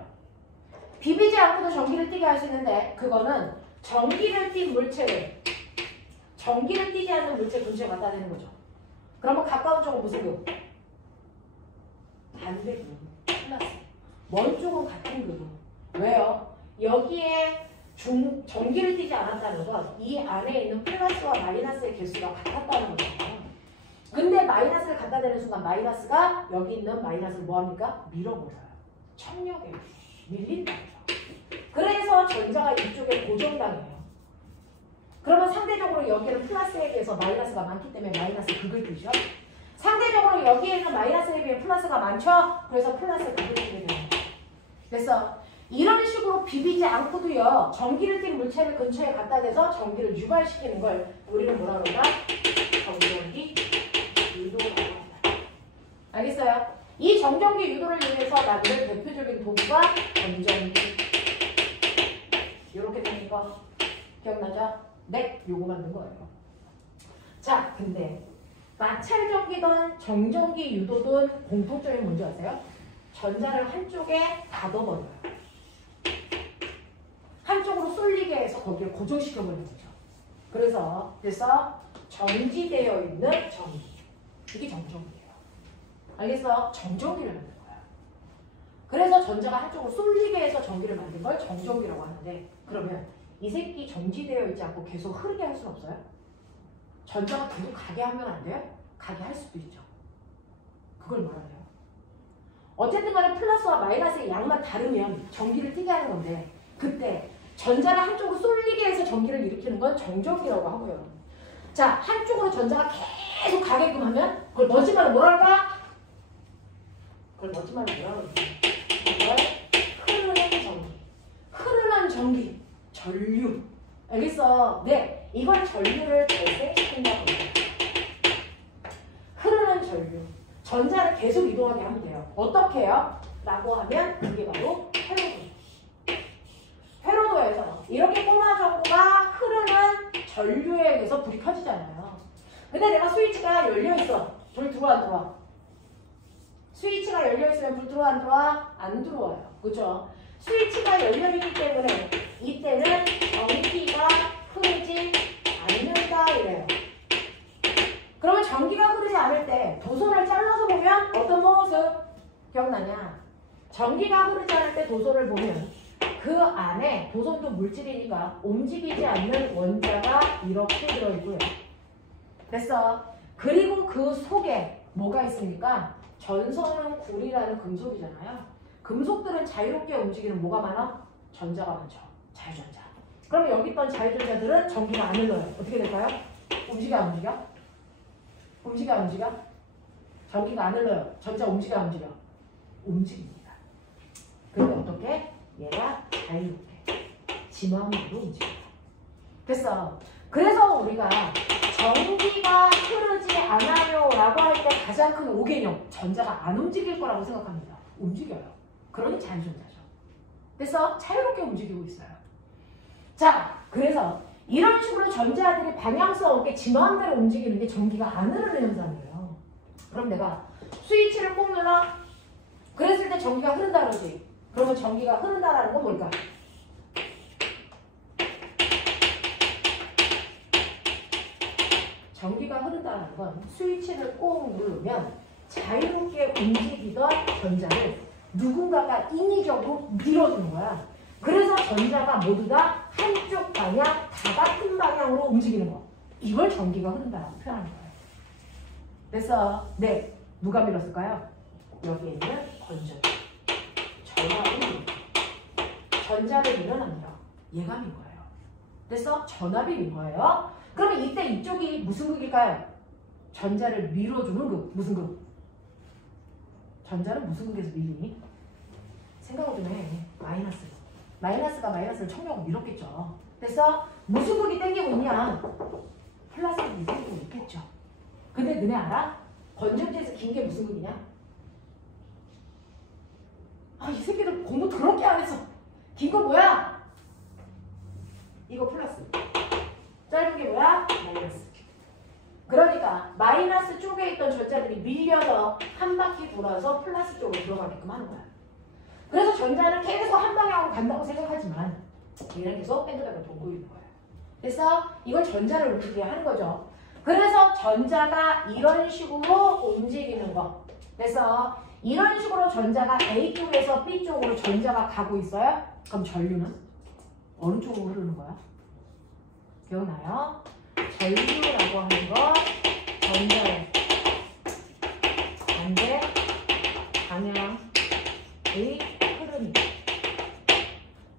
비비지 않고도 전기를 띠게 할 수 있는데 그거는 전기를 띈 물체를 전기를 띠지 않는 물체 근처에 갖다 대는 거죠. 그러면 가까운 쪽은 무슨 극? 반대극. 플러스. 먼 쪽은 같은 극. 왜요? 여기에 전기를 띠지 않았다는 건 이 안에 있는 플러스와 마이너스의 개수가 같았다는 거잖아요. 근데 마이너스를 갖다 대는 순간 마이너스가 여기 있는 마이너스를 뭐합니까? 밀어버려요. 청력에 밀린다죠. 그래서 전자가 이쪽에 고정당해요. 그러면 상대적으로 여기는 플러스에 비해서 마이너스가 많기 때문에 마이너스 극을 띠죠. 상대적으로 여기에 있는 마이너스에 비해 플러스가 많죠? 그래서 플러스 극을 띠게 됩니다. 그래서 이런 식으로 비비지 않고도요. 전기를 띤 물체를 근처에 갖다 대서 전기를 유발시키는 걸 우리는 뭐라 그러나? 정전기 유도라고 합니다. 알겠어요? 이 정전기 유도를 위해서 만든 대표적인 도구가 전전기. 이렇게 생긴 거 기억나죠? 네, 요거 만든 거예요. 자, 근데 마찰전기든 정전기 유도든 공통점이 뭔지 아세요? 전자를 한쪽에 가둬버려요. 한쪽으로 쏠리게 해서 거기를 고정시켜버리는 거죠. 그래서 정지되어 있는 전기. 이게 정전기예요. 알겠어? 정전기를 만든 거야. 그래서 전자가 한쪽으로 쏠리게 해서 전기를 만든 걸 정전기라고 하는데 그러면 이 새끼 정지되어 있지 않고 계속 흐르게 할 수는 없어요? 전자가 계속 가게 하면 안 돼요? 가게 할 수도 있죠. 그걸 뭐라 해요? 어쨌든 간에 플러스와 마이너스의 양만 다르면 전기를 띠게 하는 건데 그때 전자를 한쪽으로 쏠리게 해서 전기를 일으키는 건 정전기라고 하고요. 자, 한쪽으로 전자가 계속 가게끔 하면 그걸 멋지말로 뭐라 할까? 그걸 멋지말로 뭐라 그러지? 그걸 흐르는 전기. 흐르는 전기. 전류. 알겠어? 네. 이걸 전류를 발생시킨다고 합니다. 흐르는 전류. 전자를 계속 이동하게 하면 돼요. 어떻게 해요? 라고 하면 그게 바로 혈로. 전류에 의해서 불이 켜지잖아요. 근데 내가 스위치가 열려있어. 불 들어와 안 들어와? 스위치가 열려있으면 불 들어와 안 들어와? 안 들어와요. 그죠? 스위치가 열려있기 때문에 이때는 전기가 흐르지 않는다 이래요. 그러면 전기가 흐르지 않을 때 도선을 잘라서 보면 어떤 모습 기억나냐? 전기가 흐르지 않을 때 도선을 보면 그 안에 도선도 물질이니까 움직이지 않는 원자가 이렇게 들어있고요. 됐어? 그리고 그 속에 뭐가 있습니까? 전선은 구리라는 금속이잖아요. 금속들은 자유롭게 움직이는 뭐가 많아? 전자가 많죠. 자유전자. 그럼 여기 있던 자유전자들은 전기가 안 흘러요. 어떻게 될까요? 움직여 안 움직여? 움직여 안 움직여? 전기가 안 흘러요. 전자 움직여 안 움직여? 움직입니다. 그리고 어떻게? 얘가 자유롭게 지마음으로 움직여요. 됐어. 그래서 우리가 전기가 흐르지 않아요 라고 할 때 가장 큰 오개념, 전자가 안 움직일 거라고 생각합니다. 움직여요. 그러니 자유전자죠. 됐어? 자유롭게 움직이고 있어요. 자, 그래서 이런 식으로 전자들이 방향성 없게 지 마음대로 움직이는데 전기가 안 흐르는 현상이에요. 그럼 내가 스위치를 꼭 눌러? 그랬을 때 전기가 흐른다 그러지. 그러면 전기가 흐른다라는 건 뭘까? 전기가 흐른다는 건 스위치를 꼭 누르면 자유롭게 움직이던 전자를 누군가가 인위적으로 밀어주는 거야. 그래서 전자가 모두 다 한쪽 방향, 다 같은 방향으로 움직이는 거. 이걸 전기가 흐른다라고 표현하는 거예요. 그래서 네, 누가 밀었을까요? 여기에 있는 건전지. 전압이 전자를 밀어납니다. 얘가 민 거예요. 그래서 전압이 민 거예요. 그러면 이때 이쪽이 무슨 극일까요? 전자를 밀어주는 극. 무슨 극? 전자는 무슨 극에서 밀리니? 생각을 좀 해. 마이너스. 마이너스가 마이너스를 청력으로 밀었겠죠. 그래서 무슨 극이 땡기고 있냐? 플러스 극이 땡기고 있겠죠. 근데 너네 알아? 건전지에서 긴 게 무슨 극이냐? 아, 이 새끼들 공부 더럽게 안 했어. 긴 거 뭐야? 이거 플러스. 짧은 게 뭐야? 마이너스. 그러니까 마이너스 쪽에 있던 전자들이 밀려서 한 바퀴 돌아서 플러스 쪽으로 들어가게끔 하는 거야. 그래서 전자는 계속 한 방향으로 간다고 생각하지만 얘는 계속 뺑글뺑글 돌고 있는 거예요. 그래서 이걸 전자를 움직이게 하는 거죠. 그래서 전자가 이런 식으로 움직이는 거. 그래서 이런 식으로 전자가 A 쪽에서 B 쪽으로 전자가 가고 있어요. 그럼 전류는 어느 쪽으로 흐르는 거야? 기억나요? 전류라고 하는 건 전자의 반대 방향의 흐름입니다.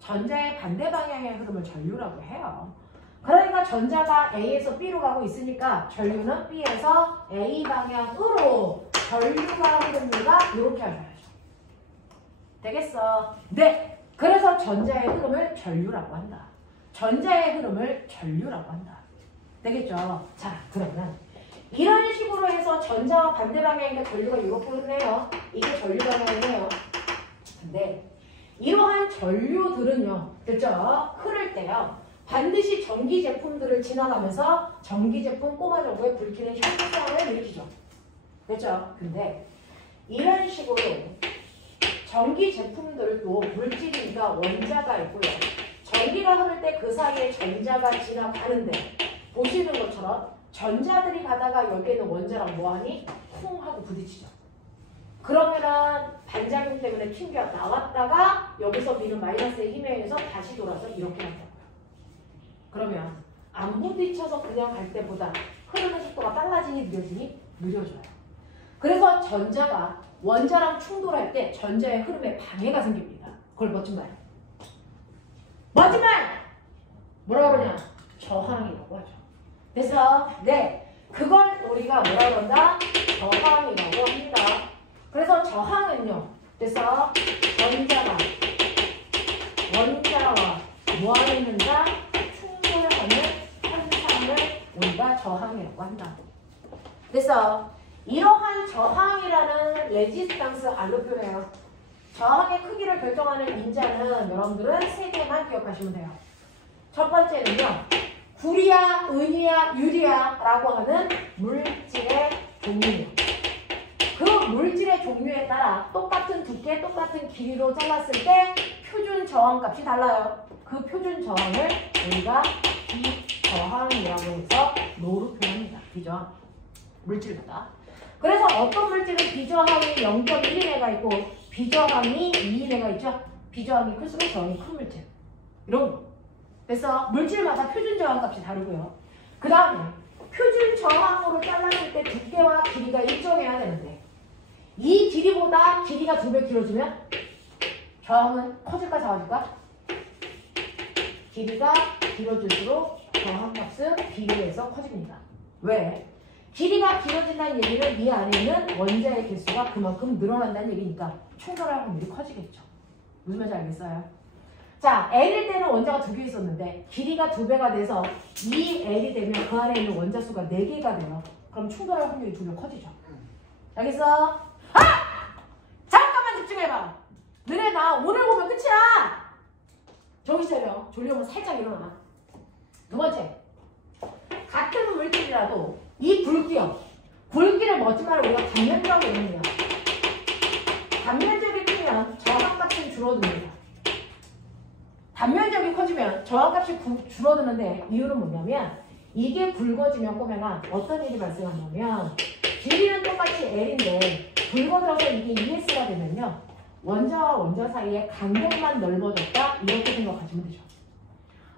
전자의 반대 방향의 흐름을 전류라고 해요. 그러니까 전자가 A에서 B로 가고 있으니까 전류는 B에서 A 방향으로 전류가 흐릅니다. 이렇게 알아야죠. 되겠어? 네. 그래서 전자의 흐름을 전류라고 한다. 전자의 흐름을 전류라고 한다. 되겠죠? 자, 그러면 이런 식으로 해서 전자와 반대 방향인데 전류가 이렇게 흐르네요. 이게 전류 방향이네요. 근데 이러한 전류들은요, 됐죠? 흐를 때요, 반드시 전기 제품들을 지나가면서 전기 제품 꼬마 전구에 불키는 현상을 일으키죠. 됐죠? 근데 이런 식으로 전기 제품들도 물질이니까 원자가 있고요. 전기가 흐를 때 그 사이에 전자가 지나가는데 보시는 것처럼 전자들이 가다가 여기에는 원자랑 뭐하니? 쿵 하고 부딪히죠. 그러면은 반작용 때문에 튕겨 나왔다가 여기서 미는 마이너스의 힘에 의해서 다시 돌아서 이렇게 한다고요. 그러면 안 부딪혀서 그냥 갈 때보다 흐르는 속도가 빨라지니 느려지니? 느려져요. 그래서 전자가 원자랑 충돌할 때 전자의 흐름에 방해가 생깁니다. 그걸 멋진 말. 멋진 말! 뭐라고 그러냐? 저항이라고 하죠. 그래서 네, 그걸 우리가 뭐라고 한다? 저항이라고 합니다. 그래서 저항은요. 그래서 전자가 원자와 뭐하는가 충돌하는 현상을 우리가 저항이라고 한다. 그래서 이러한 저항이라는 레지스탕스 R로 표현해요. 저항의 크기를 결정하는 인자는 여러분들은 세 개만 기억하시면 돼요. 첫 번째는요, 구리야, 은이야, 유리야 라고 하는 물질의 종류. 그 물질의 종류에 따라 똑같은 두께, 똑같은 길이로 잘랐을 때 표준 저항값이 달라요. 그 표준 저항을 우리가 비저항이라고 해서 노로 표현합니다. 비저항. 물질보다. 그래서 어떤 물질은 비저항이 0.1이네가 있고 비저항이 2이네가 있죠. 비저항이 클수록 저항이 큰 물질. 이런 거. 그래서 물질마다 표준 저항값이 다르고요. 그 다음에 표준 저항으로 잘라낼 때 두께와 길이가 일정해야 되는데 이 길이보다 길이가 2배 길어지면 저항은 커질까 작아질까? 길이가 길어질수록 저항값은 비례해서 커집니다. 왜? 길이가 길어진다는 얘기는 이 안에 있는 원자의 개수가 그만큼 늘어난다는 얘기니까 충돌할 확률이 커지겠죠. 무슨 말인지 알겠어요? 자, L일 때는 원자가 2개 있었는데 길이가 2배가 돼서 이 L이 되면 그 안에 있는 원자 수가 4개가 돼요. 그럼 충돌할 확률이 2배 커지죠. 알겠어? 아! 잠깐만 집중해봐. 너네 나 오늘 보면 끝이야. 정신 차려. 졸려면 살짝 일어나. 두 번째, 같은 물질이라도 이 굵기요. 굵기를 멋진 말로 우리가 단면적이라고 합니다. 단면적이 크면 저항값은 줄어듭니다. 단면적이 커지면 저항값이 줄어드는데 이유는 뭐냐면 이게 굵어지면 꼬매가 어떤 일이 발생하냐면 길이는 똑같이 L인데 굵어져서 이게 ES가 되면요. 원자와 원자 사이의 간격만 넓어졌다 이렇게 생각하시면 되죠.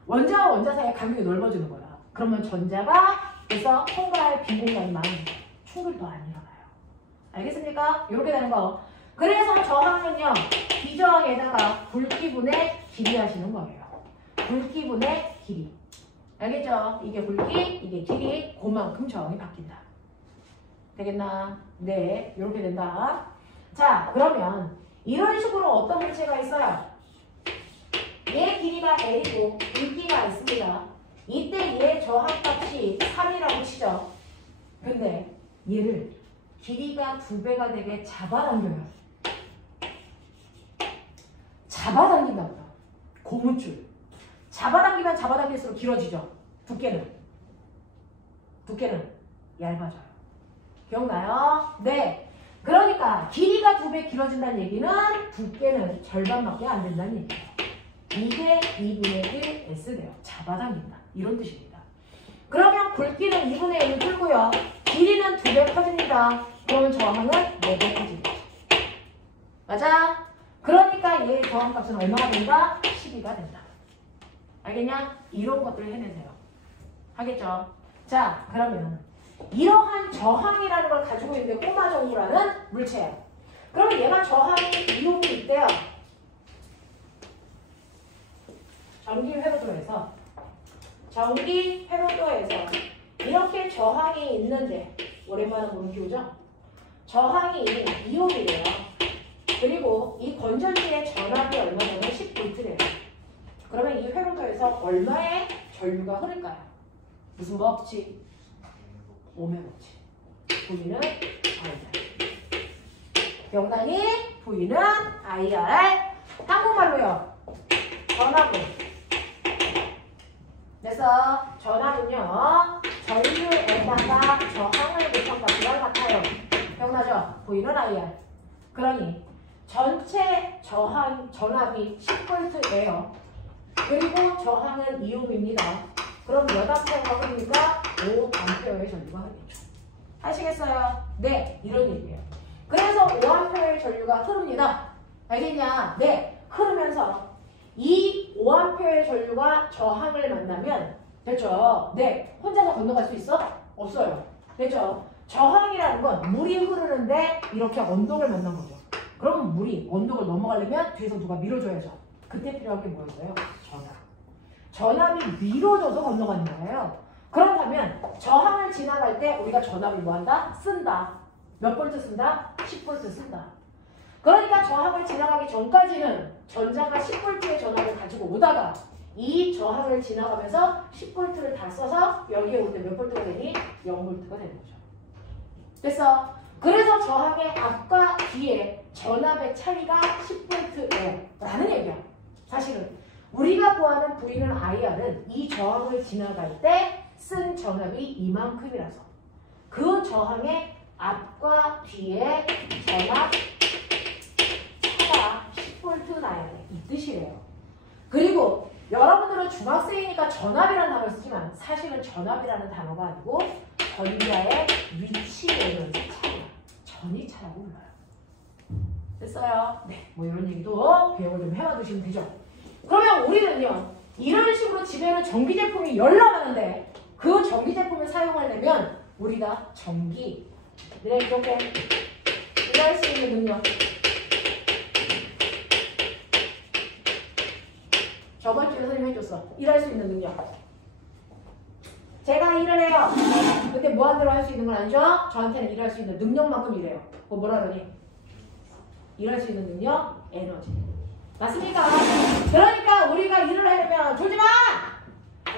원자와 원자 사이의 간격이 넓어지는 거야. 그러면 전자가 그래서 통과할 빈 공간이 많아지죠. 충돌도 안 일어나요. 알겠습니까? 이렇게 되는 거. 그래서 저항은요. 비저항에다가 굵기분의 길이 하시는 거예요. 굵기분의 길이. 알겠죠? 이게 굵기, 이게 길이, 그만큼 저항이 바뀐다. 되겠나? 네, 이렇게 된다. 자, 그러면 이런 식으로 어떤 물체가 있어요? 얘 길이가 L이고 굵기가 있습니다. 이때 얘 저항값이 3이라고 치죠. 근데 얘를 길이가 2배가 되게 잡아당겨요. 잡아당긴다고요. 고무줄. 잡아당기면 잡아당길수록 길어지죠. 두께는 얇아져요. 기억나요? 네. 그러니까 길이가 2배 길어진다는 얘기는 두께는 절반밖에 안 된다는 얘기예요. 이게 2분의 1 S 돼요. 잡아당긴다. 이런 뜻입니다. 그러면 굵기는 2분의 1을 풀고요. 길이는 2배 커집니다. 그러면 저항은 4배 커지겠죠. 맞아? 그러니까 얘의 저항값은 얼마가 된다? 12가 된다. 알겠냐? 이런 것들을 해내세요. 하겠죠? 자, 그러면 이러한 저항이라는 걸 가지고 있는 꼬마 전구라는 물체예요. 그럼 얘가 저항이 이온이 있대요. 전기 회로도에서 이렇게 저항이 있는데 오랜만에 보는 기호죠? 저항이 이온이래요. 그리고 이 건전지의 전압이 얼마냐면 10V래요. 그러면 이 회로도에서 얼마의 전류가 흐를까요? 무슨 법칙? 오메 법칙. V는 IR. 기억나니? V는 IR. 한국말로요. 전압은. 그래서 전압은요. 전류에다가 저항을 곱한 값이랑 같아요. 기억나죠? V는 IR. 그러니 전체 전압이 10V예요. 그리고 저항은 2옴입니다. 그럼 몇 암페어가 흐릅니까? 5암페어의 전류가 흐르겠죠. 아시겠어요? 네, 이런 얘기예요. 그래서 5암페어의 전류가 흐릅니다. 알겠냐? 네, 흐르면서 이 5암페어의 전류가 저항을 만나면 됐죠? 네, 혼자서 건너갈 수 있어? 없어요. 됐죠? 저항이라는 건 물이 흐르는데 이렇게 언덕을 만난 거죠. 그럼 물이 언덕을 넘어가려면 뒤에서 누가 밀어줘야죠. 그때 필요한 게 뭐였어요? 전압이 밀어줘서 건너가는 거예요. 그렇다면 저항을 지나갈 때 우리가 전압을 뭐한다? 쓴다. 몇 볼트 쓴다? 10볼트 쓴다. 그러니까 저항을 지나가기 전까지는 전자가 10볼트의 전압을 가지고 오다가 이 저항을 지나가면서 10볼트를 다 써서 여기에 올 때 몇 볼트가 되니? 0볼트가 되는 거죠. 됐어? 그래서 저항의 앞과 뒤에 전압의 차이가 10볼트예요. 라는 얘기야. 사실은 우리가 구하는 V는 IR은 이 저항을 지나갈 때 쓴 전압이 이만큼이라서 그 저항의 앞과 뒤에 전압 차가 10V 나야 돼. 이 뜻이래요. 그리고 여러분들은 중학생이니까 전압이라는 단어를 쓰지만 사실은 전압이라는 단어가 아니고 전자의 위치에는 차이야. 전이차라고 불러요. 됐어요? 네, 뭐 이런 얘기도 기억을 좀 해봐 두시면 되죠. 그러면 우리는요, 이런 식으로 집에는 전기 제품이 열나가는데 그 전기 제품을 사용하려면 우리가 전기를 이렇게 일할 수 있는 능력. 저번 주에 선생님 해줬어. 일할 수 있는 능력. 제가 일을 해요. 근데 무한대로 할 수 있는 건 아니죠? 저한테는 일할 수 있는 능력만큼 일해요. 그거 뭐라 그러니? 일할 수 있는 능력, 에너지. 맞습니까? 그러니까 우리가 일을 하려면 졸지 마!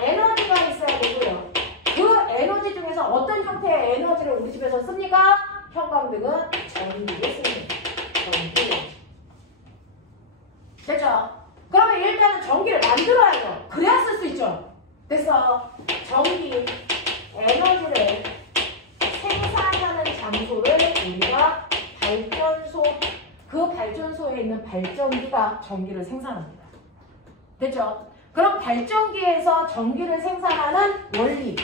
에너지가 있어야 되고요. 그 에너지 중에서 어떤 형태의 에너지를 우리 집에서 씁니까? 형광등은 전기를 씁니다. 전기. 됐죠? 그러면 일단은 전기를 만들어야죠. 그래야 쓸 수 있죠. 됐어. 전기, 에너지를 생산하는 장소를 우리가 발전소, 그 발전소에 있는 발전기가 전기를 생산합니다. 됐죠? 그럼 발전기에서 전기를 생산하는 원리,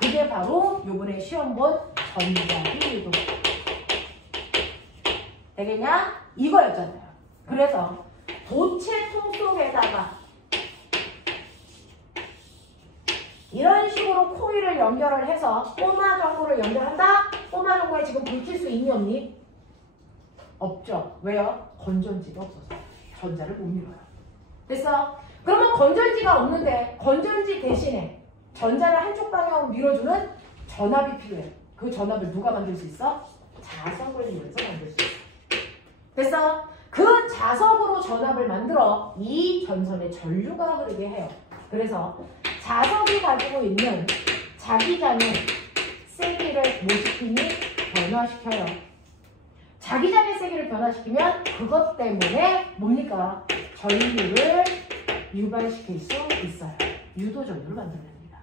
그게 바로 요번에 시험 본 전자기 유도. 되겠냐? 이거였잖아요. 그래서 도체통 속에다가 이런 식으로 코일을 연결을 해서 꼬마 전구를 연결한다? 꼬마 전구에 지금 불 킬 수 있니 없니? 없죠. 왜요? 건전지가 없어서 전자를 못 밀어요. 됐어? 그러면 건전지가 없는데 건전지 대신에 전자를 한쪽 방향으로 밀어주는 전압이 필요해. 그 전압을 누가 만들 수 있어? 자석을 이용해서 만들 수 있어. 됐어? 그 자석으로 전압을 만들어 이 전선에 전류가 흐르게 해요. 그래서 자석이 가지고 있는 자기장의 세기를 뭐 시키니? 변화시켜요. 자기장의 세기를 변화시키면 그것 때문에 뭡니까? 전류를 유발시킬 수 있어요. 유도전류를 만들어냅니다.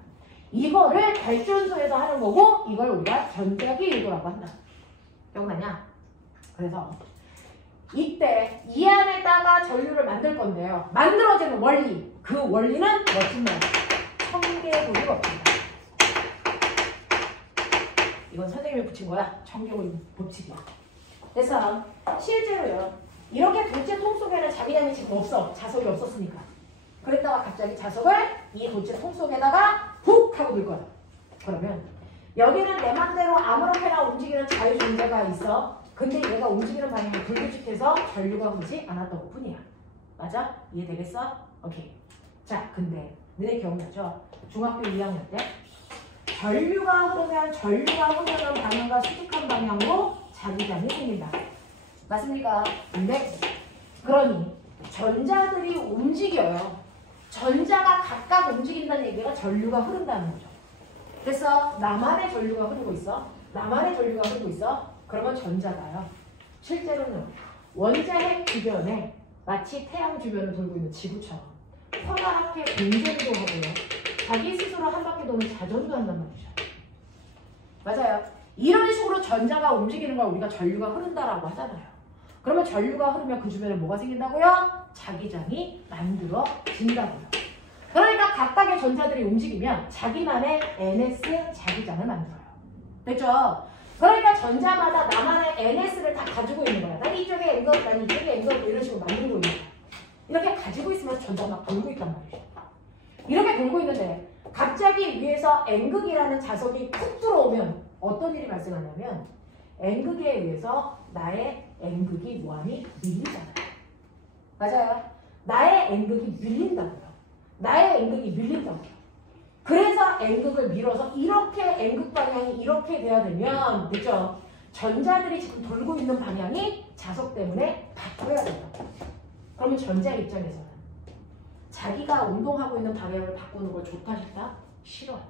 이거를 발전소에서 하는 거고 이걸 우리가 전자기 유도라고 한다. 기억나냐? 그래서 이때 이 안에다가 전류를 만들 건데요. 만들어지는 원리, 그 원리는 멋진 말, 청개구리 법칙이다. 이건 선생님이 붙인 거야. 청개구리 법칙이야. 그래서 실제로요. 이렇게 도체통 속에는 자기장이 지금 없어. 자석이 없었으니까. 그랬다가 갑자기 자석을 이 도체통 속에다가 훅 하고 넣을 거야. 그러면 여기는 내 맘대로 아무렇게나 움직이는 자유존재가 있어. 근데 얘가 움직이는 방향이 불규칙해서 전류가 흐르지 않았던 것 뿐이야. 맞아? 이해되겠어? 오케이. 자, 근데 너네 기억나죠? 중학교 2학년 때 전류가 흐르면 전류가 흐르는 방향과 수직한 방향으로 자기장이 생긴다. 맞습니까? 네. 그러니 전자들이 움직여요. 전자가 각각 움직인다는 얘기가 전류가 흐른다는 거죠. 그래서 나만의 전류가 흐르고 있어. 나만의 전류가 흐르고 있어. 그러면 전자가요. 실제로는 원자핵 주변에 마치 태양 주변을 돌고 있는 지구처럼 커다랗게 공전도 하고요. 자기 스스로 한 바퀴 도는 자전도 한단 말이죠. 맞아요. 이런 식으로 전자가 움직이는 걸 우리가 전류가 흐른다라고 하잖아요. 그러면 전류가 흐르면 그 주변에 뭐가 생긴다고요? 자기장이 만들어진다고요. 그러니까 각각의 전자들이 움직이면 자기만의 NS 자기장을 만들어요. 됐죠? 그러니까 전자마다 나만의 NS를 다 가지고 있는 거야. 난 이쪽에 N것, 난 이쪽에 N것 이런 식으로 만들고 있는 거야. 이렇게 가지고 있으면 전자가 막 돌고 있단 말이죠. 이렇게 돌고 있는데 갑자기 위에서 N극이라는 자석이 툭 들어오면 어떤 일이 발생하냐면 N극에 의해서 나의 N극이 무한히 밀리잖아요. 맞아요. 나의 N극이 밀린다고요. 나의 N극이 밀린다고요. 그래서 N극을 밀어서 이렇게 N극 방향이 이렇게 돼야 되면 그죠? 전자들이 지금 돌고 있는 방향이 자석 때문에 바꿔야 된다. 그러면 전자 입장에서는 자기가 운동하고 있는 방향을 바꾸는 걸 좋다 싶다? 싫어한다.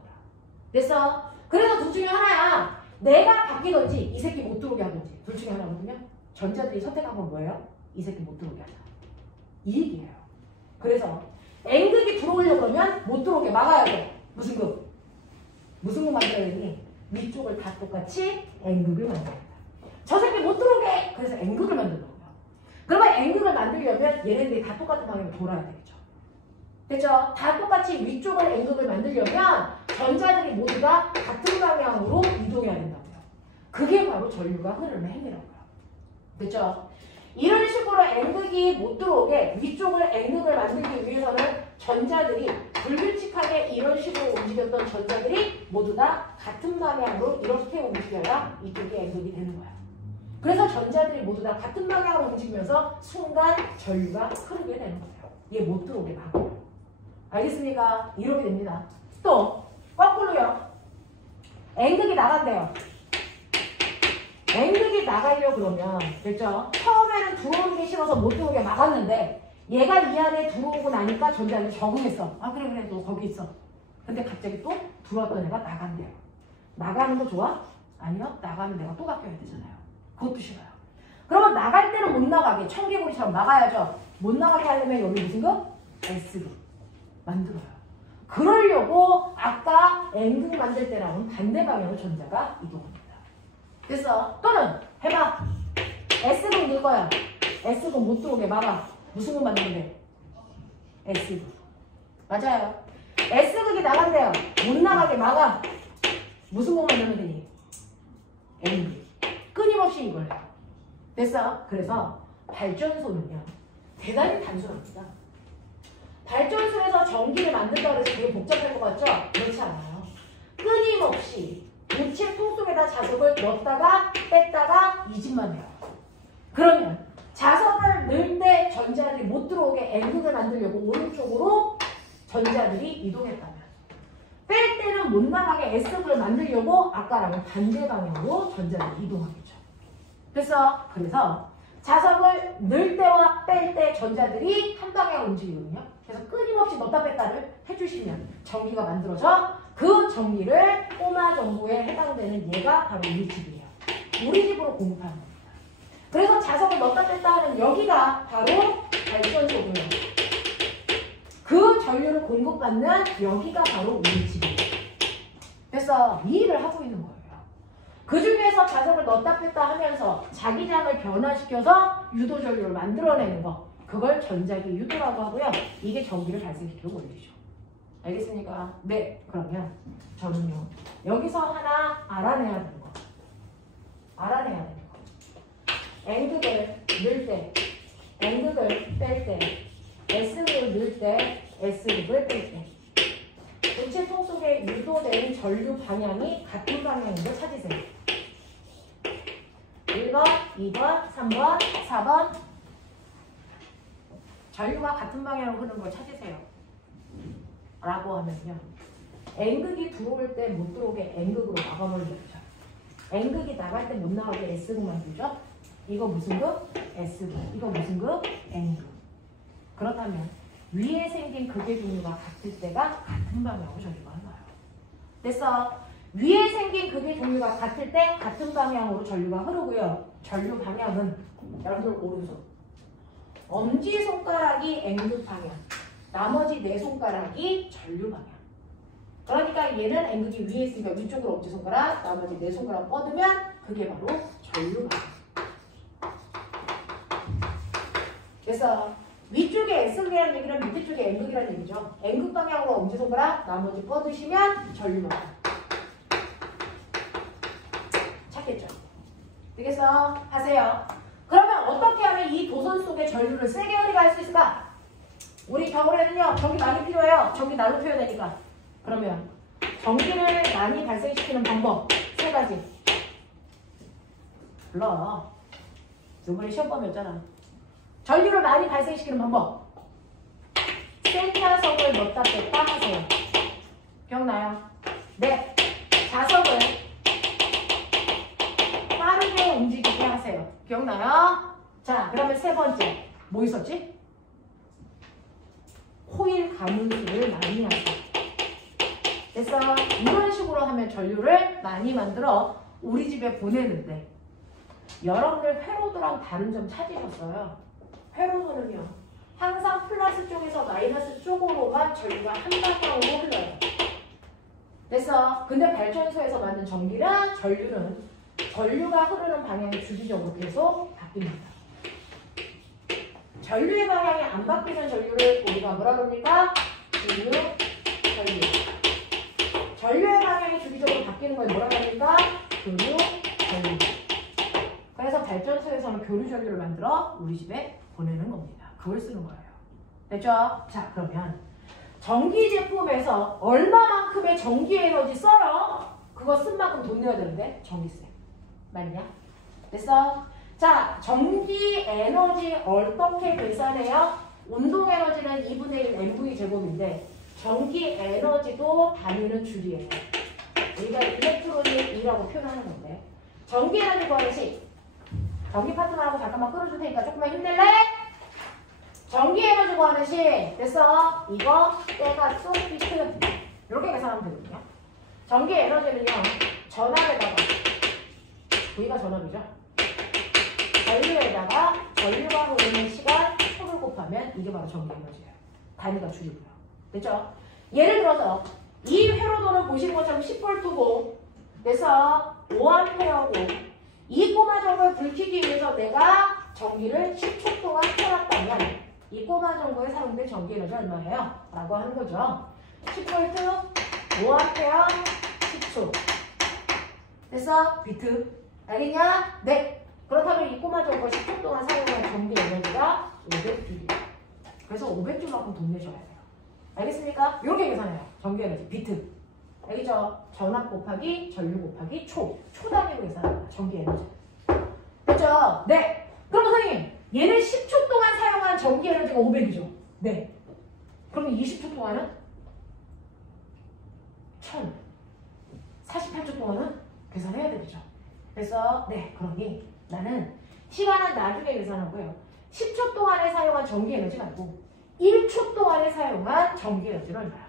됐어? 그래서 둘 중에 하나야. 내가 바뀌든지 이 새끼 못 들어오게 하든지 둘 중에 하나거든요. 전자들이 선택한 건 뭐예요? 이 새끼 못 들어오게 하자. 이 얘기예요. 그래서 N극이 들어오려고 그러면 못 들어오게 막아야 돼. 무슨 극? 무슨 극 만들어야 되니? 위쪽을 다 똑같이 N극을 만들어야 돼. 저 새끼 못 들어오게! 그래서 N극을 만드는 거예요. 그러면 N극을 만들려면 얘네들이 다 똑같은 방향으로 돌아야 되겠죠. 그죠? 다 똑같이 위쪽을 N극을 만들려면 전자들이 모두 다 같은 방향으로 이동해야 된다고요. 그게 바로 전류가 흐르는 행위라고요. 그죠? 이런 식으로 N극이 못 들어오게 위쪽을 N극을 만들기 위해서는 전자들이 불규칙하게 이런 식으로 움직였던 전자들이 모두 다 같은 방향으로 이렇게 움직여야 이쪽이 N극이 되는 거야. 그래서 전자들이 모두 다 같은 방향으로 움직이면서 순간 전류가 흐르게 되는 거예요. 얘 못 들어오게 막아요. 알겠습니까? 이렇게 됩니다. 또 거꾸로요. N극이 나간대요. N극이 나가려고 그러면 됐죠? 처음에는 들어오는 게 싫어서 못 들어오게 막았는데 얘가 이 안에 들어오고 나니까 전자들이 적응했어. 아 그래 너 거기 있어. 근데 갑자기 또 들어왔던 애가 나간대요. 나가는 거 좋아? 아니요. 나가는 애가 또 바뀌어야 되잖아요. 그것도 싫어요. 그러면 나갈 때는 못 나가게 청개구리처럼 나가야죠. 못 나가게 하려면 여기 무슨 거? S극 만들어요. 그러려고 아까 N극 만들 때랑은 반대 방향으로 전자가 이동합니다. 그래서 또는 해봐. S극 넣을 거야. S극 못 들어오게 막아. 무슨 극 만들면 돼? S극. 맞아요. S극이 나간대요. 못 나가게 막아. 무슨 극 만들면 되니? N극. 끊임없이 이걸 해요. 됐어? 그래서 발전소는요. 대단히 단순합니다. 발전소에서 전기를 만든다고 해서 되게 복잡할 것 같죠? 그렇지 않아요. 끊임없이 우체통 속에다 자석을 넣었다가 뺐다가 이 짓만 해요. 그러면 자석을 넣을 때 전자들이 못 들어오게 N극을 만들려고 오른쪽으로 전자들이 이동했다면 뺄 때는 못 나가게 S극을 만들려고 아까랑은 반대 방향으로 전자들이 이동하겠죠. 그래서 자석을 넣을 때와 뺄 때 전자들이 한 방향으로 움직이거든요. 그래서 끊임없이 넣다 뺐다를 해주시면 전기가 만들어져 그 전기를 꼬마 전구에 해당되는 얘가 바로 우리 집이에요. 우리 집으로 공급하는 겁니다. 그래서 자석을 넣다 뺐다 하는 여기가 바로 발전소고요. 그 전류를 공급받는 여기가 바로 우리 집이에요. 그래서 이 일을 하고 있는 거예요. 그 중에서 자석을 넣다 뺐다 하면서 자기장을 변화시켜서 유도 전류를 만들어내는 거. 그걸 전자기 유도라고 하고요. 이게 전기를 발생시키는 원리죠. 알겠습니까? 네. 그러면 저는요. 여기서 하나 알아내야 되는 거. N극을 넣을 때, N극을 뺄 때, S극을 넣을 때, S극을 뺄 때. 우체통 속에 유도되는 전류 방향이 같은 방향인 걸 찾으세요. 1번, 2번, 3번, 4번. 전류가 같은 방향으로 흐르는 걸 찾으세요. 라고 하면요. N극이 들어올 때 못 들어오게 N극으로 막아버리겠죠. N극이 나갈 때 못 나가게 S극 만들죠. 이거 무슨 극? S극. 이거 무슨 극? N극. 그렇다면 위에 생긴 극의 종류가 같을 때가 같은 방향으로 전류가 흘러요. 그래서 위에 생긴 극의 종류가 같을 때 같은 방향으로 전류가 흐르고요. 전류 방향은 여러분들 오른손. 엄지손가락이 N극 방향. 나머지 네 손가락이 전류 방향. 그러니까 얘는 N극이 위에 있으니까 위쪽으로 엄지손가락, 나머지 네 손가락 뻗으면 그게 바로 전류 방향. 그래서 위쪽에 S극이라는 얘기는 밑에 쪽에 N극이라는 얘기죠. N극 방향으로 엄지손가락, 나머지 뻗으시면 전류 방향. 찾겠죠? 되겠어? 하세요. 그러면 어떻게 하면 이 도선 속에 전류를 세게 흐리게 할 수 있을까? 우리 겨울에는요. 전기 많이 필요해요. 전기 날로 표현되니까. 그러면 전기를 많이 발생시키는 방법 3가지. 불러. 이번에 시험 범위였잖아. 전류를 많이 발생시키는 방법. 센터석을 넣다 뺐다 하세요. 기억나요? 네. 자석을 빠르게 움직이게 하세요. 기억나요? 자, 그러면 3번째. 뭐 있었지? 코일 가문수를 많이 하세요. 그래서 이런 식으로 하면 전류를 많이 만들어 우리 집에 보내는데 여러분들 회로도랑 다른 점 찾으셨어요? 회로도는요. 항상 플러스 쪽에서 마이너스 쪽으로만 전류가 한 방향으로 흘러요. 됐어. 근데 발전소에서 만든 전기랑 전류가 흐르는 방향이 주기적으로 계속 바뀝니다. 전류의 방향이 안 바뀌는 전류를 우리가 뭐라 그럽니까? 전류. 전류의 방향이 주기적으로 바뀌는 걸 뭐라 그럽니까? 전류. 그래서 발전소에서는 교류 전류를 만들어 우리 집에 보내는 겁니다. 그걸 쓰는 거예요. 됐죠? 자, 그러면 전기 제품에서 얼마만큼의 전기 에너지 써요? 그거 쓴 만큼 돈 내야 되는데 전기세. 맞냐? 됐어? 자, 전기 에너지 어떻게 계산해요? 운동 에너지는 2분의 1 mv 제곱인데 전기 에너지도 단위는 줄이에요. 우리가 일렉트론이 2라고 표현하는 건데 전기 에너지 구하는 식. 전기 파트너하고 잠깐만 끌어줄 테니까 조금만 힘낼래? 전기 에너지 구하는 식. 됐어? 이거 때가 쏙 비트 이렇게 계산하면 되거든요. 전기 에너지는요. 전압에다가 V가 전압이죠. 전류에다가 전류가 흐르는 시간 초를 곱하면 이게 바로 전기 에너지예요. 단위가 줄이고요. 됐죠? 예를 들어서 이 회로도를 보시는 것처럼 10V고 그래서 5A고 이 꼬마 전구에 불 켜기 위해서 내가 전기를 10초 동안 켜놨다면 이 꼬마 전구에 사용된 전기 에너지 얼마예요? 라고 하는 거죠. 10V, 5A, 10초. 됐어? 비트. 알겠냐? 네. 그렇다면 이 꼬마 전구가 10초 동안 사용한 전기 에너지가 500J예요. 그래서 500J만큼 돈 내셔야 돼요. 알겠습니까? 이렇게 계산해요. 전기 에너지, 비트. 알겠죠? 전압 곱하기 전류 곱하기 초 단위로 계산합니다. 전기 에너지. 됐죠? 네. 그럼 선생님, 얘는 10초 동안 사용한 전기 에너지가 500이죠? 네. 그럼 20초 동안은 1000. 48초 동안은 계산해야 되겠죠? 그래서 네, 그러니 나는 시간은 나중에 계산하고요. 10초 동안에 사용한 전기 에너지 말고 1초 동안에 사용한 전기 에너지를 얼마야?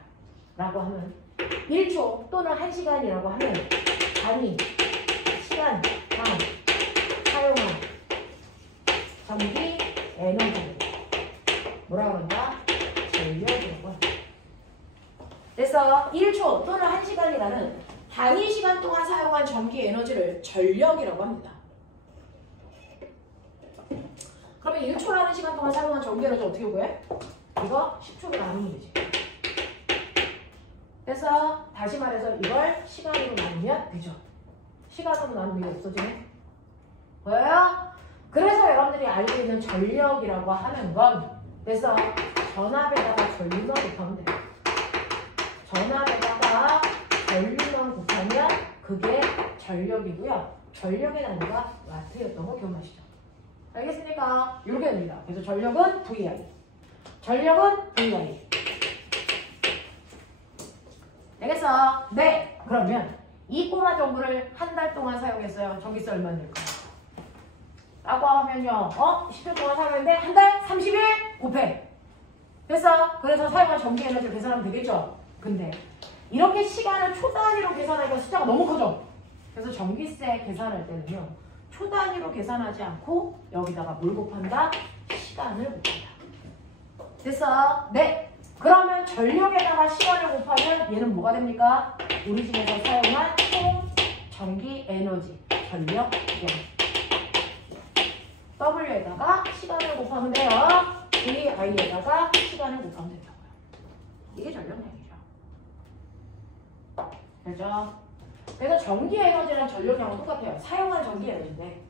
라고 하면 1초 또는 1시간이라고 하면 단위, 시간, 당, 사용한 전기 에너지 뭐라 그런다? 전력이라고 한다. 그래서 1초 또는 1시간이라는 단위 시간 동안 사용한 전기 에너지를 전력이라고 합니다. 그러면 1초라는 시간 동안 사용한 전기 에너지 어떻게 구해? 이거 10초로 나누면 되지. 그래서 다시 말해서 이걸 시간으로 나누면 되죠. 시간으로 나누면 이게 없어지네. 보여요? 그래서 여러분들이 알고 있는 전력이라고 하는 건 그래서 전압에다가 전류만 곱하면 돼요. 전압에다가 전류만 곱하면 그게 전력이고요. 전력의 단위가 와트였던 거 기억나시죠? 알겠습니까? 이렇게 됩니다. 그래서 전력은 VI. 전력은 VI. 알겠어? 네. 그러면 이 꼬마 전구를 한 달 동안 사용했어요. 전기세 얼마 낼까요? 라고 하면요. 10초 동안 사용했는데 한 달 30일 곱해. 됐어? 그래서 사용한 전기 에너지를 계산하면 되겠죠? 근데 이렇게 시간을 초 단위로 계산하니까 숫자가 너무 커져. 그래서 전기세 계산할 때는요. 초 단위로 계산하지 않고 여기다가 뭘 곱한다? 시간을 곱한다. 됐어? 네. 그러면 전력에다가 시간을 곱하면 얘는 뭐가 됩니까? 우리 집에서 사용한 총 전기 에너지, 전력 에너지. W에다가 시간을 곱하면 돼요. VI에다가 시간을 곱하면 된다고요. 이게 전력량이죠. 그죠? 그래서 전기 에너지랑 전력량은 똑같아요. 사용한 전기 에너지인데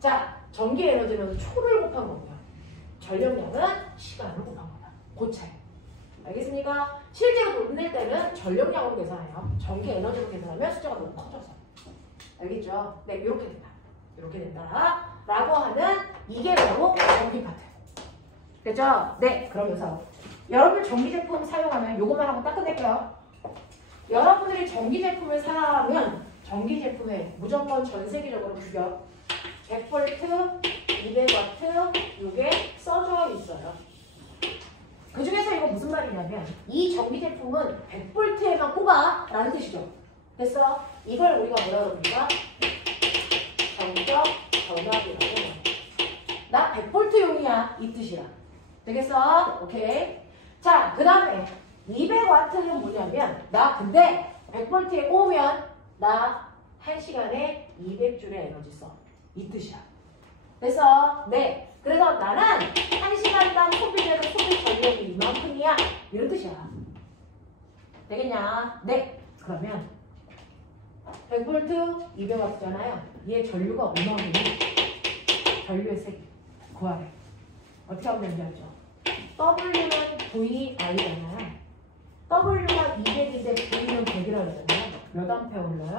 자, 전기 에너지는 초를 곱한 거고요. 전력량은 시간을 곱한 거다. 그 차이. 알겠습니까? 실제로 돈 낼 때는 전력량으로 계산해요. 전기 에너지로 계산하면 숫자가 너무 커져서. 알겠죠? 네, 이렇게 된다. 이렇게 된다. 라고 하는 이게 바로 전기 파트. 됐죠? 네, 그러면서 여러분 전기 제품 사용하면 이것만 하고 딱 끝낼게요. 여러분들이 전기 제품을 사면 전기 제품에 무조건 전 세계적으로 규격 100V, 200W 이게 써져 있어요. 그 중에서 이거 무슨 말이냐면 이 전기 제품은 100V에만 꼽아 라는 뜻이죠. 됐어? 이걸 우리가 뭐라 그럽니까? 전격 전압이라고 해요. 나 100V용이야 이 뜻이야. 되겠어? 오케이. 자, 그 다음에 200W는 뭐냐면 나 근데 100V에 꽂으면 나 1시간에 200J의 에너지 써. 이 뜻이야. 그래서 네. 그래서 나는 1시간당 소비되는 소비 전력이 이만큼이야. 이런 뜻이야. 되겠냐? 네. 그러면 100V 200W잖아요. 얘 전류가 얼마나 되니? 전류의 세기 구하래. 어떻게 하면 되는지 알죠? W는 VI잖아요. W가 200인데 V는 100이라고 했잖아요. 몇 암페어 흘러요?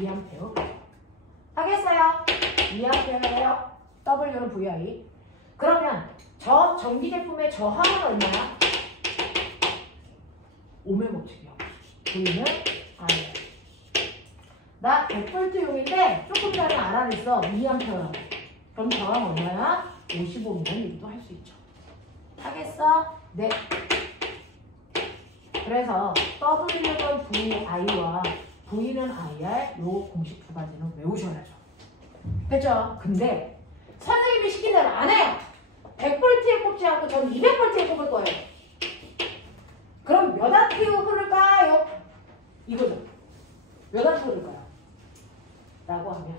2암페어. 하겠어요? 2암페어예요. W는 VI. 그러면 저 전기 제품의 저항은 얼마야? 5매 법칙이요. V는 I. 나 100V용인데 조금 전에 알아냈어. 2암페어라고. 그럼 저항 얼마야? 55mm 얘기도 할 수 있죠. 하겠어? 네. 그래서 W는 VI와 V는 IR 요 공식 두 가지는 외우셔야죠. 됐죠? 근데 선생님이 시킨 대로 안 해요. 100V에 꼽지 않고 전 200V에 꼽을 거예요. 그럼 몇 암페어 흐를까요? 이거죠. 몇 암페어 흐를까요? 라고 하면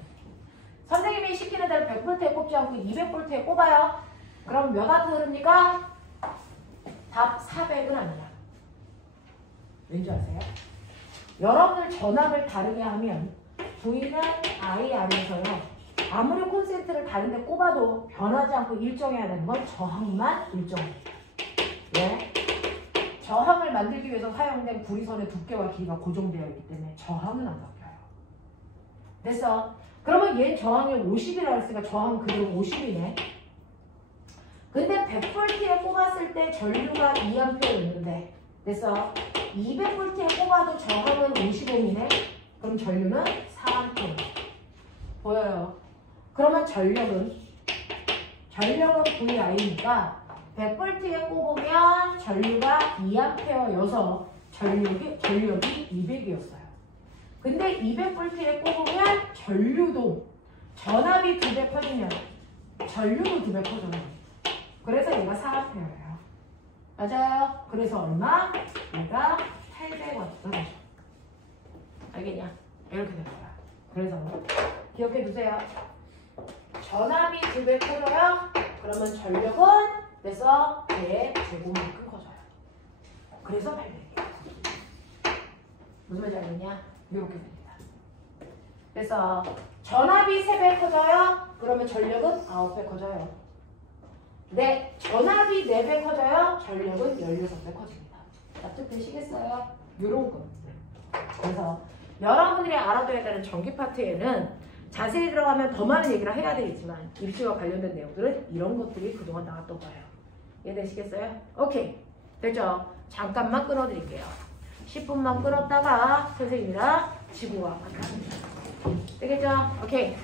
선생님이 시키는 대로 100V에 꼽지 않고 200V에 꼽아요. 그럼 몇 암페어 흐릅니까? 답 400은 아니야. 왠지 아세요? 여러분들 전압을 다르게 하면 V는 IR에서요. 아무리 콘센트를 다른데 꼽아도 변하지 않고 일정해야 되는 건 저항만 일정해요. 왜? 저항을 만들기 위해서 사용된 구리선의 두께와 길이가 고정되어 있기 때문에 저항은 안 바뀌어요. 됐어? 그러면 얘 저항이 50이라고 했으니까 저항 그대로 50이네. 근데 100V에 꼽았을 때 전류가 2A였는데 됐어? 200V에 꼽아도 저항은 50ohm이네. 그럼 전류는 4A. 보여요? 그러면 전력은 VI니까 100V에 꼽으면 전류가 2A여서 전력이 200이었어요. 근데 200V에 꼽으면 전류도 전압이 2배 커지면 전류도 2배 커져요. 그래서 얘가 4A예요. 맞아요? 그래서 얼마? 얘가 800W가 되죠. 알겠냐? 이렇게 된 거야. 그래서 기억해 두세요. 전압이 2배 커져요. 그러면 전력은 그래서 배의 제곱만큼 커져요. 그래서 800이에요. 무슨 말인지 알겠냐? 이렇게 됩니다. 그래서 전압이 3배 커져요. 그러면 전력은 9배 커져요. 네, 전압이 4배 커져요. 전력은 16배 커집니다. 납득되시겠어요? 요런 거. 그래서 여러분들이 알아둬야 되는 전기 파트에는 자세히 들어가면 더 많은 얘기를 해야 되겠지만 입시와 관련된 내용들은 이런 것들이 그동안 나왔던 거예요. 이해되시겠어요? 오케이. 됐죠? 잠깐만 끊어드릴게요. 10분만 끊었다가 선생님이랑 지구와 만납니다. 되겠죠? 오케이.